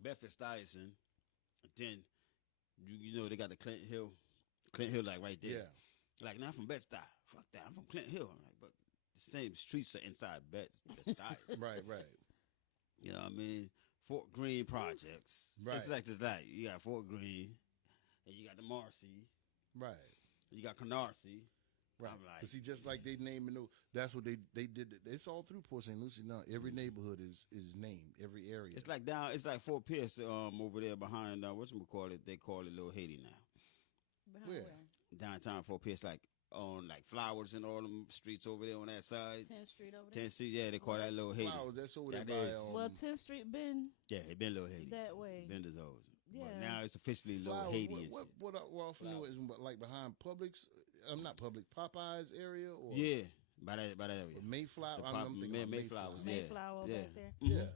Bedford-Stuyvesant, then you know they got the Clinton Hill like right there. Yeah. Like now I'm from Bed-Stuy. Fuck that, I'm from Clinton Hill. I'm like, but the same streets are inside Bed-Stuy. Right. You know what I mean? Fort Greene projects. Right. It's like this. Like you got Fort Greene, and you got the Marcy, Right. you got Canarsie. Right. I'm like, But see, just like they name and that's what they did. It's all through Port St. Lucie now. Every neighborhood is named. Every area. it's like down. It's like Fort Pierce over there behind whatchamacallit. They call it Little Haiti now. Behind Where? Downtown Fort Pierce, like on like Flowers and all them streets over there on that side. 10th Street over there. 10th Street, yeah, they call that Little Haiti. Flowers. That's over there That by. is. Well, 10th Street been Yeah, it been Little Haiti. that way. Been those. But Yeah. now it's officially Little Flowers, Haiti. what I often know is like behind Publix. I'm not Publix. Popeyes area or Yeah, by that area. Mayflower. The I'm thinking about Mayflower. Mayflower. Yeah. Mayflower yeah. back there. Yeah.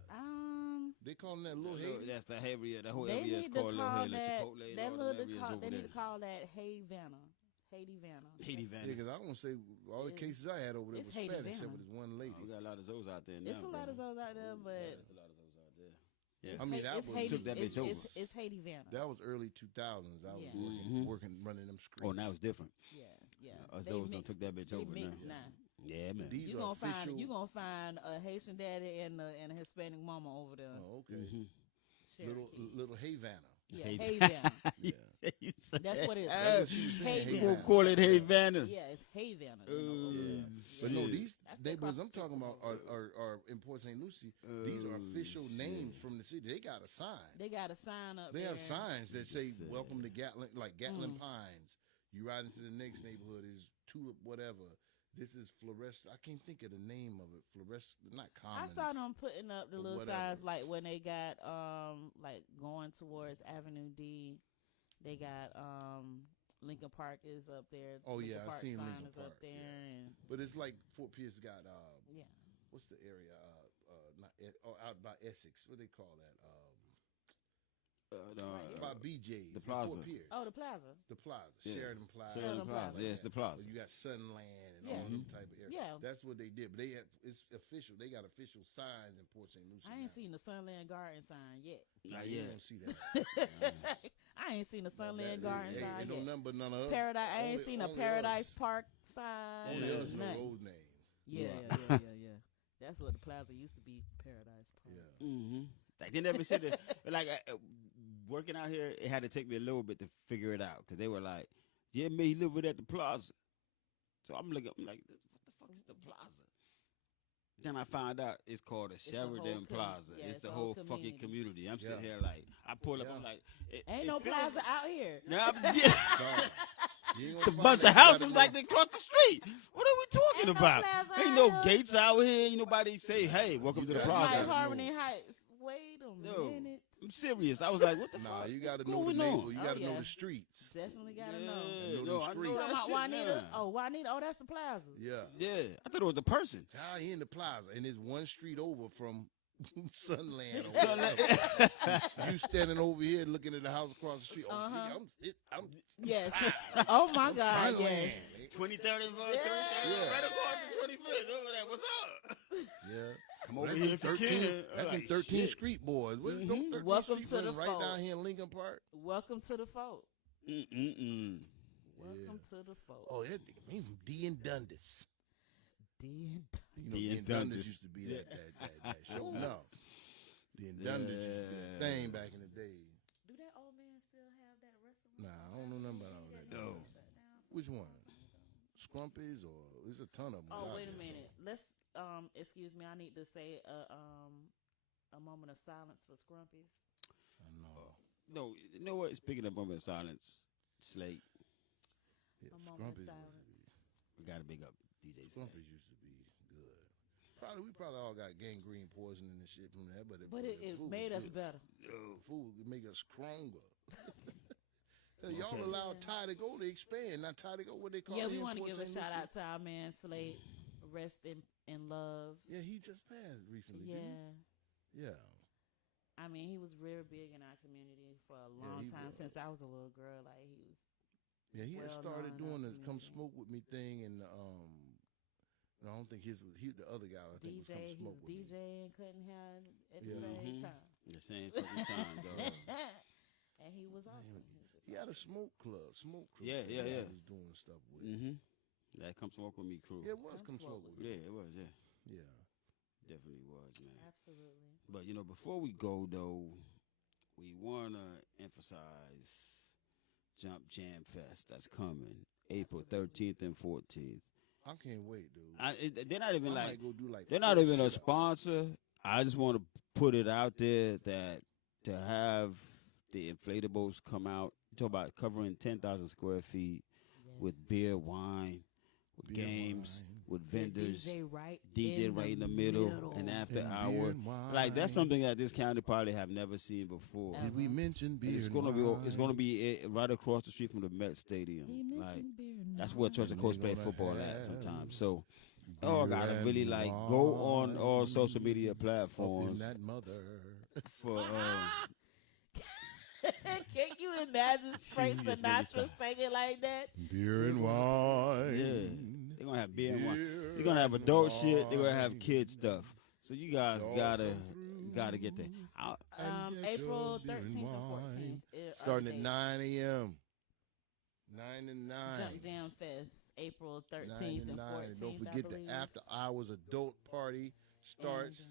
They call them that little Haiti. That's the area. The whole They area is need to called Little call Haiti. that. Chipotle and That all them little. areas over They there. need to call that Havana. Haiti Vanna. Haiti Yeah, Vanna. because I want to say all the It's- cases I had over there it's was Haiti Spanish, except Vanna. for this one lady. Oh, we got a lot of those out there now. It's a lot of bro. those out there, but There's a lot of those out there. Yeah. it's I mean, Ha- that it's was- Haiti. Took that bitch it's, over. It's Haiti Vanna. That was early 2000s. I was Yeah. working, running them streets. Oh, now it's different. Yeah. Us They those done mixed- took that bitch they over mixed now. now. Yeah, man. These You are gonna find official. you gonna find a Haitian daddy and a Hispanic mama over there. Oh, okay. Mhm. Little Cherokee. little Havana. Yeah, Havana. Havana. Yeah. That's what it is. That's what she was saying. Hey, You Vanna. gonna call it Havana? Yeah, it's Havana. Yeah. But no, these That's neighborhoods the I'm talking about Constitution. are in Port St. Lucie. These are official names from the city. They got a sign. They got a sign up They there. have signs that say Yes, "Welcome to Gatlin," like Gatlin Mm. Pines. You ride into the next neighborhood is Tulip, whatever. This is fluorescent. I can't think of the name of it. Fluorescent, not I commons. saw them putting up the or little whatever. signs like when they got like going towards Avenue D. They got Lincoln Park is up there. Oh, Lincoln yeah, I Park seen sign Lincoln is up Park, there, yeah. and But it's like Fort Pierce got yeah. what's the area? Not out by Essex. What they call that? By BJ's. the in Plaza. Fort Pierce. Oh, the plaza. The Plaza. Yeah. Sheridan Plaza. Sheridan Sheridan Plaza. Plaza. Yeah, it's the Plaza. You got Sunland and Yeah. all them type of areas. Yeah. That's what they did. But they have, it's official. They got official signs in Port St. Lucie. I ain't now. seen the Sunland Garden sign yet. Nah, Not you yet. don't see that. I ain't seen the Sunland That- Garden ain't- sign ain't no yet. number, none of us. Paradise. I ain't Only- seen a only Paradise us. Park sign. Only Yeah. us know Nothing. road name. Yeah. That's what the plaza used to be, Paradise Park. Yeah. Mm-hmm. Like they never said that. Like working out here, it had to take me a little bit to figure it out because they were like, "Yeah, man, he lived at the Plaza." So I'm like, what the fuck is the Plaza? Then I found out it's called the the whole Sheridan Plaza. yeah, it's it's the the whole whole fucking community. I'm sitting Yeah. here like, I pull up, Yeah. I'm like, Ain't no plaza out here. Nah, yeah. Dog. You ain't It's a gonna bunch find of that. You houses gotta like know. they across the street. What are we talking Ain't no about? plaza Ain't out no here. gates out here. Ain't nobody say, "Hey, welcome to the That's It's Plaza. like Plaza." Harmony Heights. Wait a Yo. minute. I'm serious. I was like, "What the Nah, fuck?" you got to What's know the going neighbor. on? You Oh, got to know yeah. the streets. Definitely gotta Yeah, know. know no, them I streets. know that Talking about shit Juanita. now. Oh, Juanita. Oh, that's the plaza. Yeah. Yeah, I thought it was a person. It's out here in the plaza, and it's one street over from Sunland. Or So, whatever. like- You standing over here looking at the house across the street. Oh, Uh-huh. nigga, I'm Yes. Oh my I'm God. Sunland. Yes. 2030, Yeah. right across the 25th. Over there. What's up? Yeah. Come Well, over that's here them if you 13, can. that's them Like, 13 shit. Street boys. Where's them Mhm. 13 Welcome Street to the boys right fold. down here in Lincoln Park? Welcome to the fold. Mm-mm-mm. Welcome to the fold. Oh, that nigga, man from D and Dundas. D&D. You know, D D and and Dundas Dundas. used to be that show. Ooh. No. D and Dundas used to be that thing back in the day. Do that old man still have that restaurant? Nah, I don't know nothing about all that. No. Which one? Scrumpies or there's a ton of them. Oh, out wait a there, so- minute. Let's excuse me. I need to say a moment of silence for Scrumpies. I know. No, you know what? Speaking of moment of silence, Slate, Yeah, A moment of Scrumpies silence. we got to big up DJ Slate. Scrumpies used to be good. We probably all got gangrene poisoning and shit from that, but But it food was made us good. better. Food would make us stronger. Hell, y'all Okay. allowed Ty to go to expand. Not Ty to go. What they call Yeah, it we in want to Port give a St. shout Lucie? out to our man Slade. Rest in love. Yeah, he just passed recently. Yeah. Didn't he? Yeah. I mean, he was real big in our community for a long he time was. since I was a little girl. Like he was. Yeah, he had Well started known in doing our the "Come community. Smoke with Me" thing, and no, I don't think his was the other guy. I think was "Come DJ, he was Smoke with Me." DJ and cutting hair at Yeah. the same Mhm. time. The same fucking time, dog. And he was awesome. Man, He was just He had a awesome. smoke club, smoke crew. Yeah, that yeah, he yeah. was doing stuff with. Mm-hmm. That Come Smoke With Me crew. Yeah, it was Come "Come Smoke Smoke with Me." Yeah, it was, yeah. Yeah. Definitely was, man. Absolutely. But, you know, before we go, though, we want to emphasize Jump Jam Fest that's coming April 13th and 14th. I can't wait, dude. They're not even I like, might go do like they're not 4 even a sit-ups. sponsor. I just want to put it out there that to have the inflatables come out, talk about covering 10,000 square feet with Yes. beer, wine, with Beer, games, wine, with The vendors, DJ right in the middle, and after and beer hour. and wine. Like that's something that this county probably have never seen before. Ever. Did we mention And beer? it's and gonna be wine? right across the street from the Met Stadium. He Like mentioned beer and that's where Church wine. of Coast They play gonna football at have sometimes. So oh, I beer gotta and really like go on all wine social media up in platforms that mother. for Can you imagine Frank Genius, baby, Sinatra stop. singing like that? Beer and wine. Yeah. They're gonna have beer and wine. Beer You're gonna have and adult shit. They're gonna have wine. kid stuff. So you guys Y'all gotta come get there. through. And get April your beer and 13th and wine. 14th. Starting at 9 a.m. 9 to 9. Jump Jam Fest, April 9 13th to and 9. 14th. Don't I forget believe. the after hours adult party starts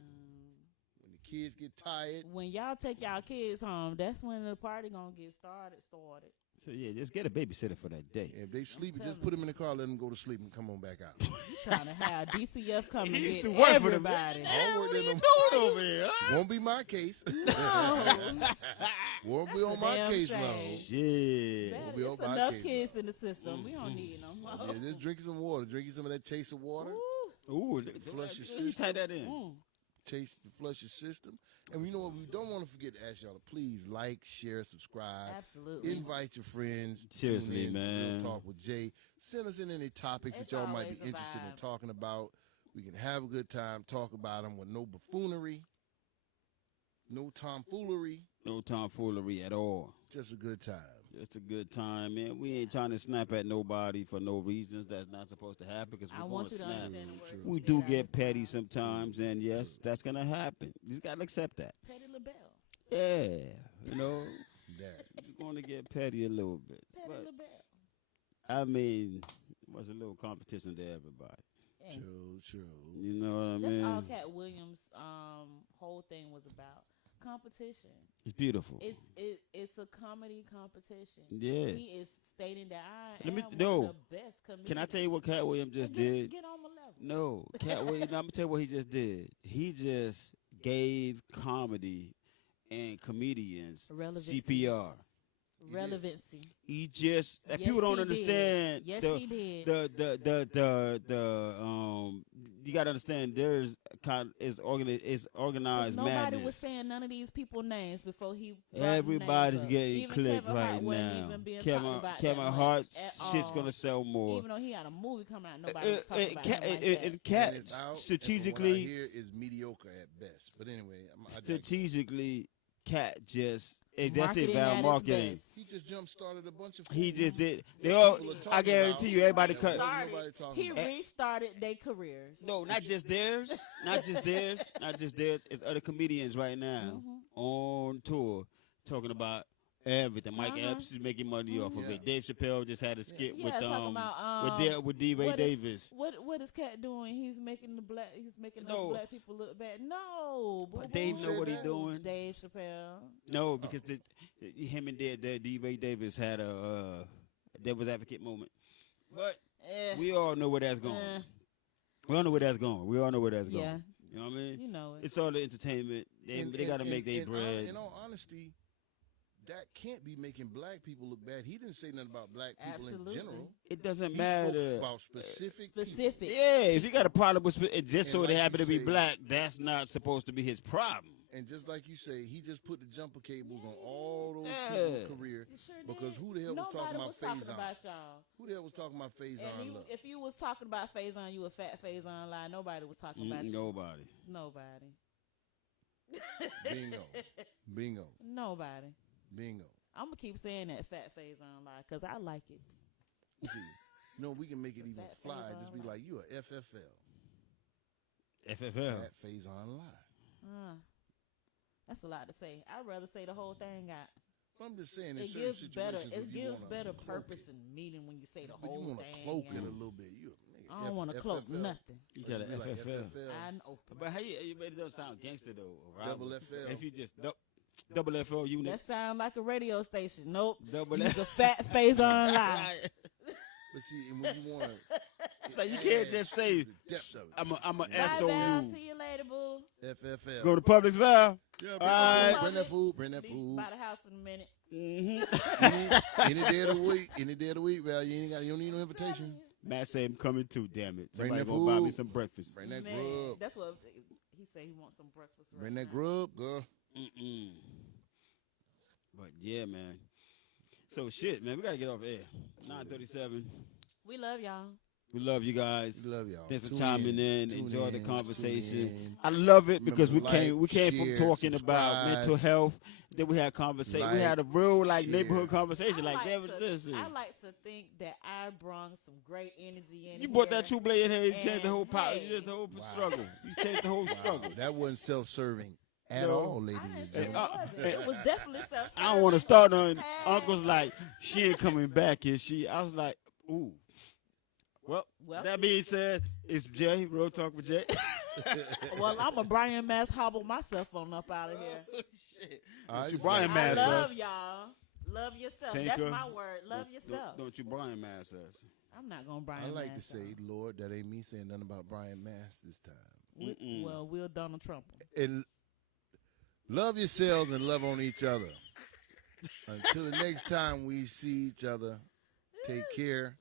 when the kids get tired. When y'all take y'all kids home, that's when the party gonna get started. So yeah, just get a babysitter for that day. If they sleep, telling just put them in the car, let them go to sleep, and come on back out. You trying to have DCF come and He used get to work for them. everybody. All What work are in you them. doing over here? Huh? Won't be my case. No. Won't be on a my damn caseload. shame. Shit. Man, We'll be on it's my enough case kids now. in the system. We don't need no more. Yeah, just drink some water. Drink some of that chaser water. Ooh. Ooh, Flush your you system. tie that in. Chase to flush your system. And you know what? We don't want to forget to ask y'all to please like, share, subscribe. Absolutely. Invite your friends. Seriously, Tune in. man. We'll talk with Jay. Send us in any topics It's that y'all might be always a interested in vibe. talking about. We can have a good time, talk about them with no buffoonery, no tomfoolery, No tomfoolery at all. just a good time. It's a good time, man. We ain't trying to snap at nobody for no reasons. That's not supposed to happen because I we're want going you to to snap. understand the words. True. you We said do out get this petty time. sometimes, and yes, that's going to happen. You just got to accept that. Petty LaBelle. Yeah, you know, That. you're going to get petty a little bit. Petty But, LaBelle. I mean, it was a little competition to everybody. Hey, True. You know what I that's mean? all Cat Williams' whole thing was about. Competition. It's beautiful. It's a comedy competition. Yeah. He is stating that I Let me- am no. one of the best comedians. Can I tell you what Cat Williams just did? Get on my level. No, Cat Williams. I'm gonna tell you what he just did. He just gave comedy and comedians Relevancy. CPR. Relevancy. He just Yes, people don't he did. understand. Yes, the, he did. the you gotta understand there's is 'Cause organized nobody madness. was saying none of these people names before he brought the Everybody's names up. getting Even clicked Kevin Hart right wasn't now. even being Kevin talked about Kevin that Hart much at shit's all. gonna sell more. Even though he had a movie coming out, nobody was talking about Cat, him like that. and Cat And it's out, and from what I strategically hear is mediocre at best. But anyway, I digress. strategically, Cat just that's it Marketing about at its marketing. best. He just jump started a bunch of. He just did. They that all. people are I talking guarantee about. you, everybody That cut. wasn't nobody talking He about. restarted their careers. No, not just theirs. Not just theirs. Not just theirs. It's other comedians right now Mhm. on tour talking about everything. Mike Uh-huh. Epps is making money off of Yeah. it. Dave Chappelle just had a skit Yeah, with talking about with D. Ray what is- Davis. What is Cat doing? He's making No. us black people look bad. No, But boo-boo. Dave know what he that? doing. Dave Chappelle. No, because him and D. Ray Davis had a devil's advocate moment. But Eh, we all know where that's going. eh, We all know where that's going. We all know where that's going. yeah, You know what I mean? you know it. It's all the entertainment. They got to make their bread. In all honesty, that can't be making black people look bad. He didn't say nothing about black people Absolutely. in general. It doesn't He matter. spoke about specific people. Specific. Yeah, if you got a problem with just so And they like happen you to be say- black, that's not supposed to be his problem. And just like you say, he just put the jumper cables on all those Yeah. people's career. You sure Because did. who the hell was Nobody talking about was talking Faison? about y'all. Who the hell was talking about And Faison you, Love? if you was talking about Faison, you a fat Faison lie. Nobody was talking about you. Nobody. Nobody. Bingo. Bingo. Nobody. Bingo. I'm gonna keep saying that fat Faison lie because I like it. See, we can make it The even fat fly. Faison Just be lie. like, you a FFL. FFL. Fat Faison lie. That's a lot to say. I'd rather say the whole thing out. I'm just saying, in It certain gives better. situations, It when you gives wanna better cloak purpose it, and meaning when you say the but you whole want to thing. cloak it and a little bit. You, nigga, I don't want to cloak FFL. nothing. You Or got just a be like FFL. I open. But how you made it don't sound gangster though. Right? Double FL. If you just double FL unit. That sound like a radio station. Nope. Double You's F. a fat Faison lie. Right. But see, and when you want to, Like, you can't just say, depth of it. I'm a Bye, Val. SOU. See you later, boo. FFL. Go to Publix Val. Yeah, All right. bring that food. Bring that Be food. by the house in a minute. Mm-hmm. Any day of the week. Any day of the week, Val. You don't need no invitation. Matt said I'm coming too, damn it. Bring Somebody that gonna buy me food. some breakfast. Bring that Man, grub. that's what he said. He wants some breakfast. Right Bring that now. grub, girl. Mm-mm. But yeah, man. So shit, man, we gotta get off air. 9:37. We love y'all. We love you guys. We love y'all. Thanks for Tune chiming in. Tune Enjoy the in, conversation. tune in. I love it Remember because to we like, came share, from talking about subscribe. mental health. Then we had conversation. We Like, had a real share. neighborhood conversation. I Like like David to- said. I like to think that I brought some great energy in. You brought here. that true blade in here. You changed the whole And, power. hey. You changed the whole Wow. struggle. You changed the whole struggle. Wow, that wasn't self-serving at No. all, ladies I and didn't say it gentlemen. wasn't. It was definitely self-serving. I don't want to start on Hey. Uncle's like, she ain't coming back, is she? I was like, ooh. Well, Well. that being said, it's Jay, Real Talk with Jay. Well, I'm a Brian Mass hobble myself on up out of here. All right, you Brian I Mass love us. y'all. Love yourself. Thank That's you. my word. Love yourself. Don't you Brian Mass us. I'm not gonna Brian. I like to Mass say, y'all. Lord, that ain't me saying nothing about Brian Mass this time. Mm-mm. Well, we'll Donald Trump. And love yourselves and love on each other. Until the next time we see each other, take care.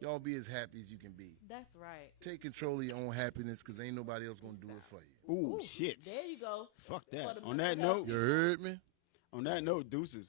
Y'all be as happy as you can be. That's right. Take control of your own happiness because ain't nobody else going to do it for you. Ooh, shit. There you go. Fuck that. For the On that mental note, You heard me? on that note, deuces.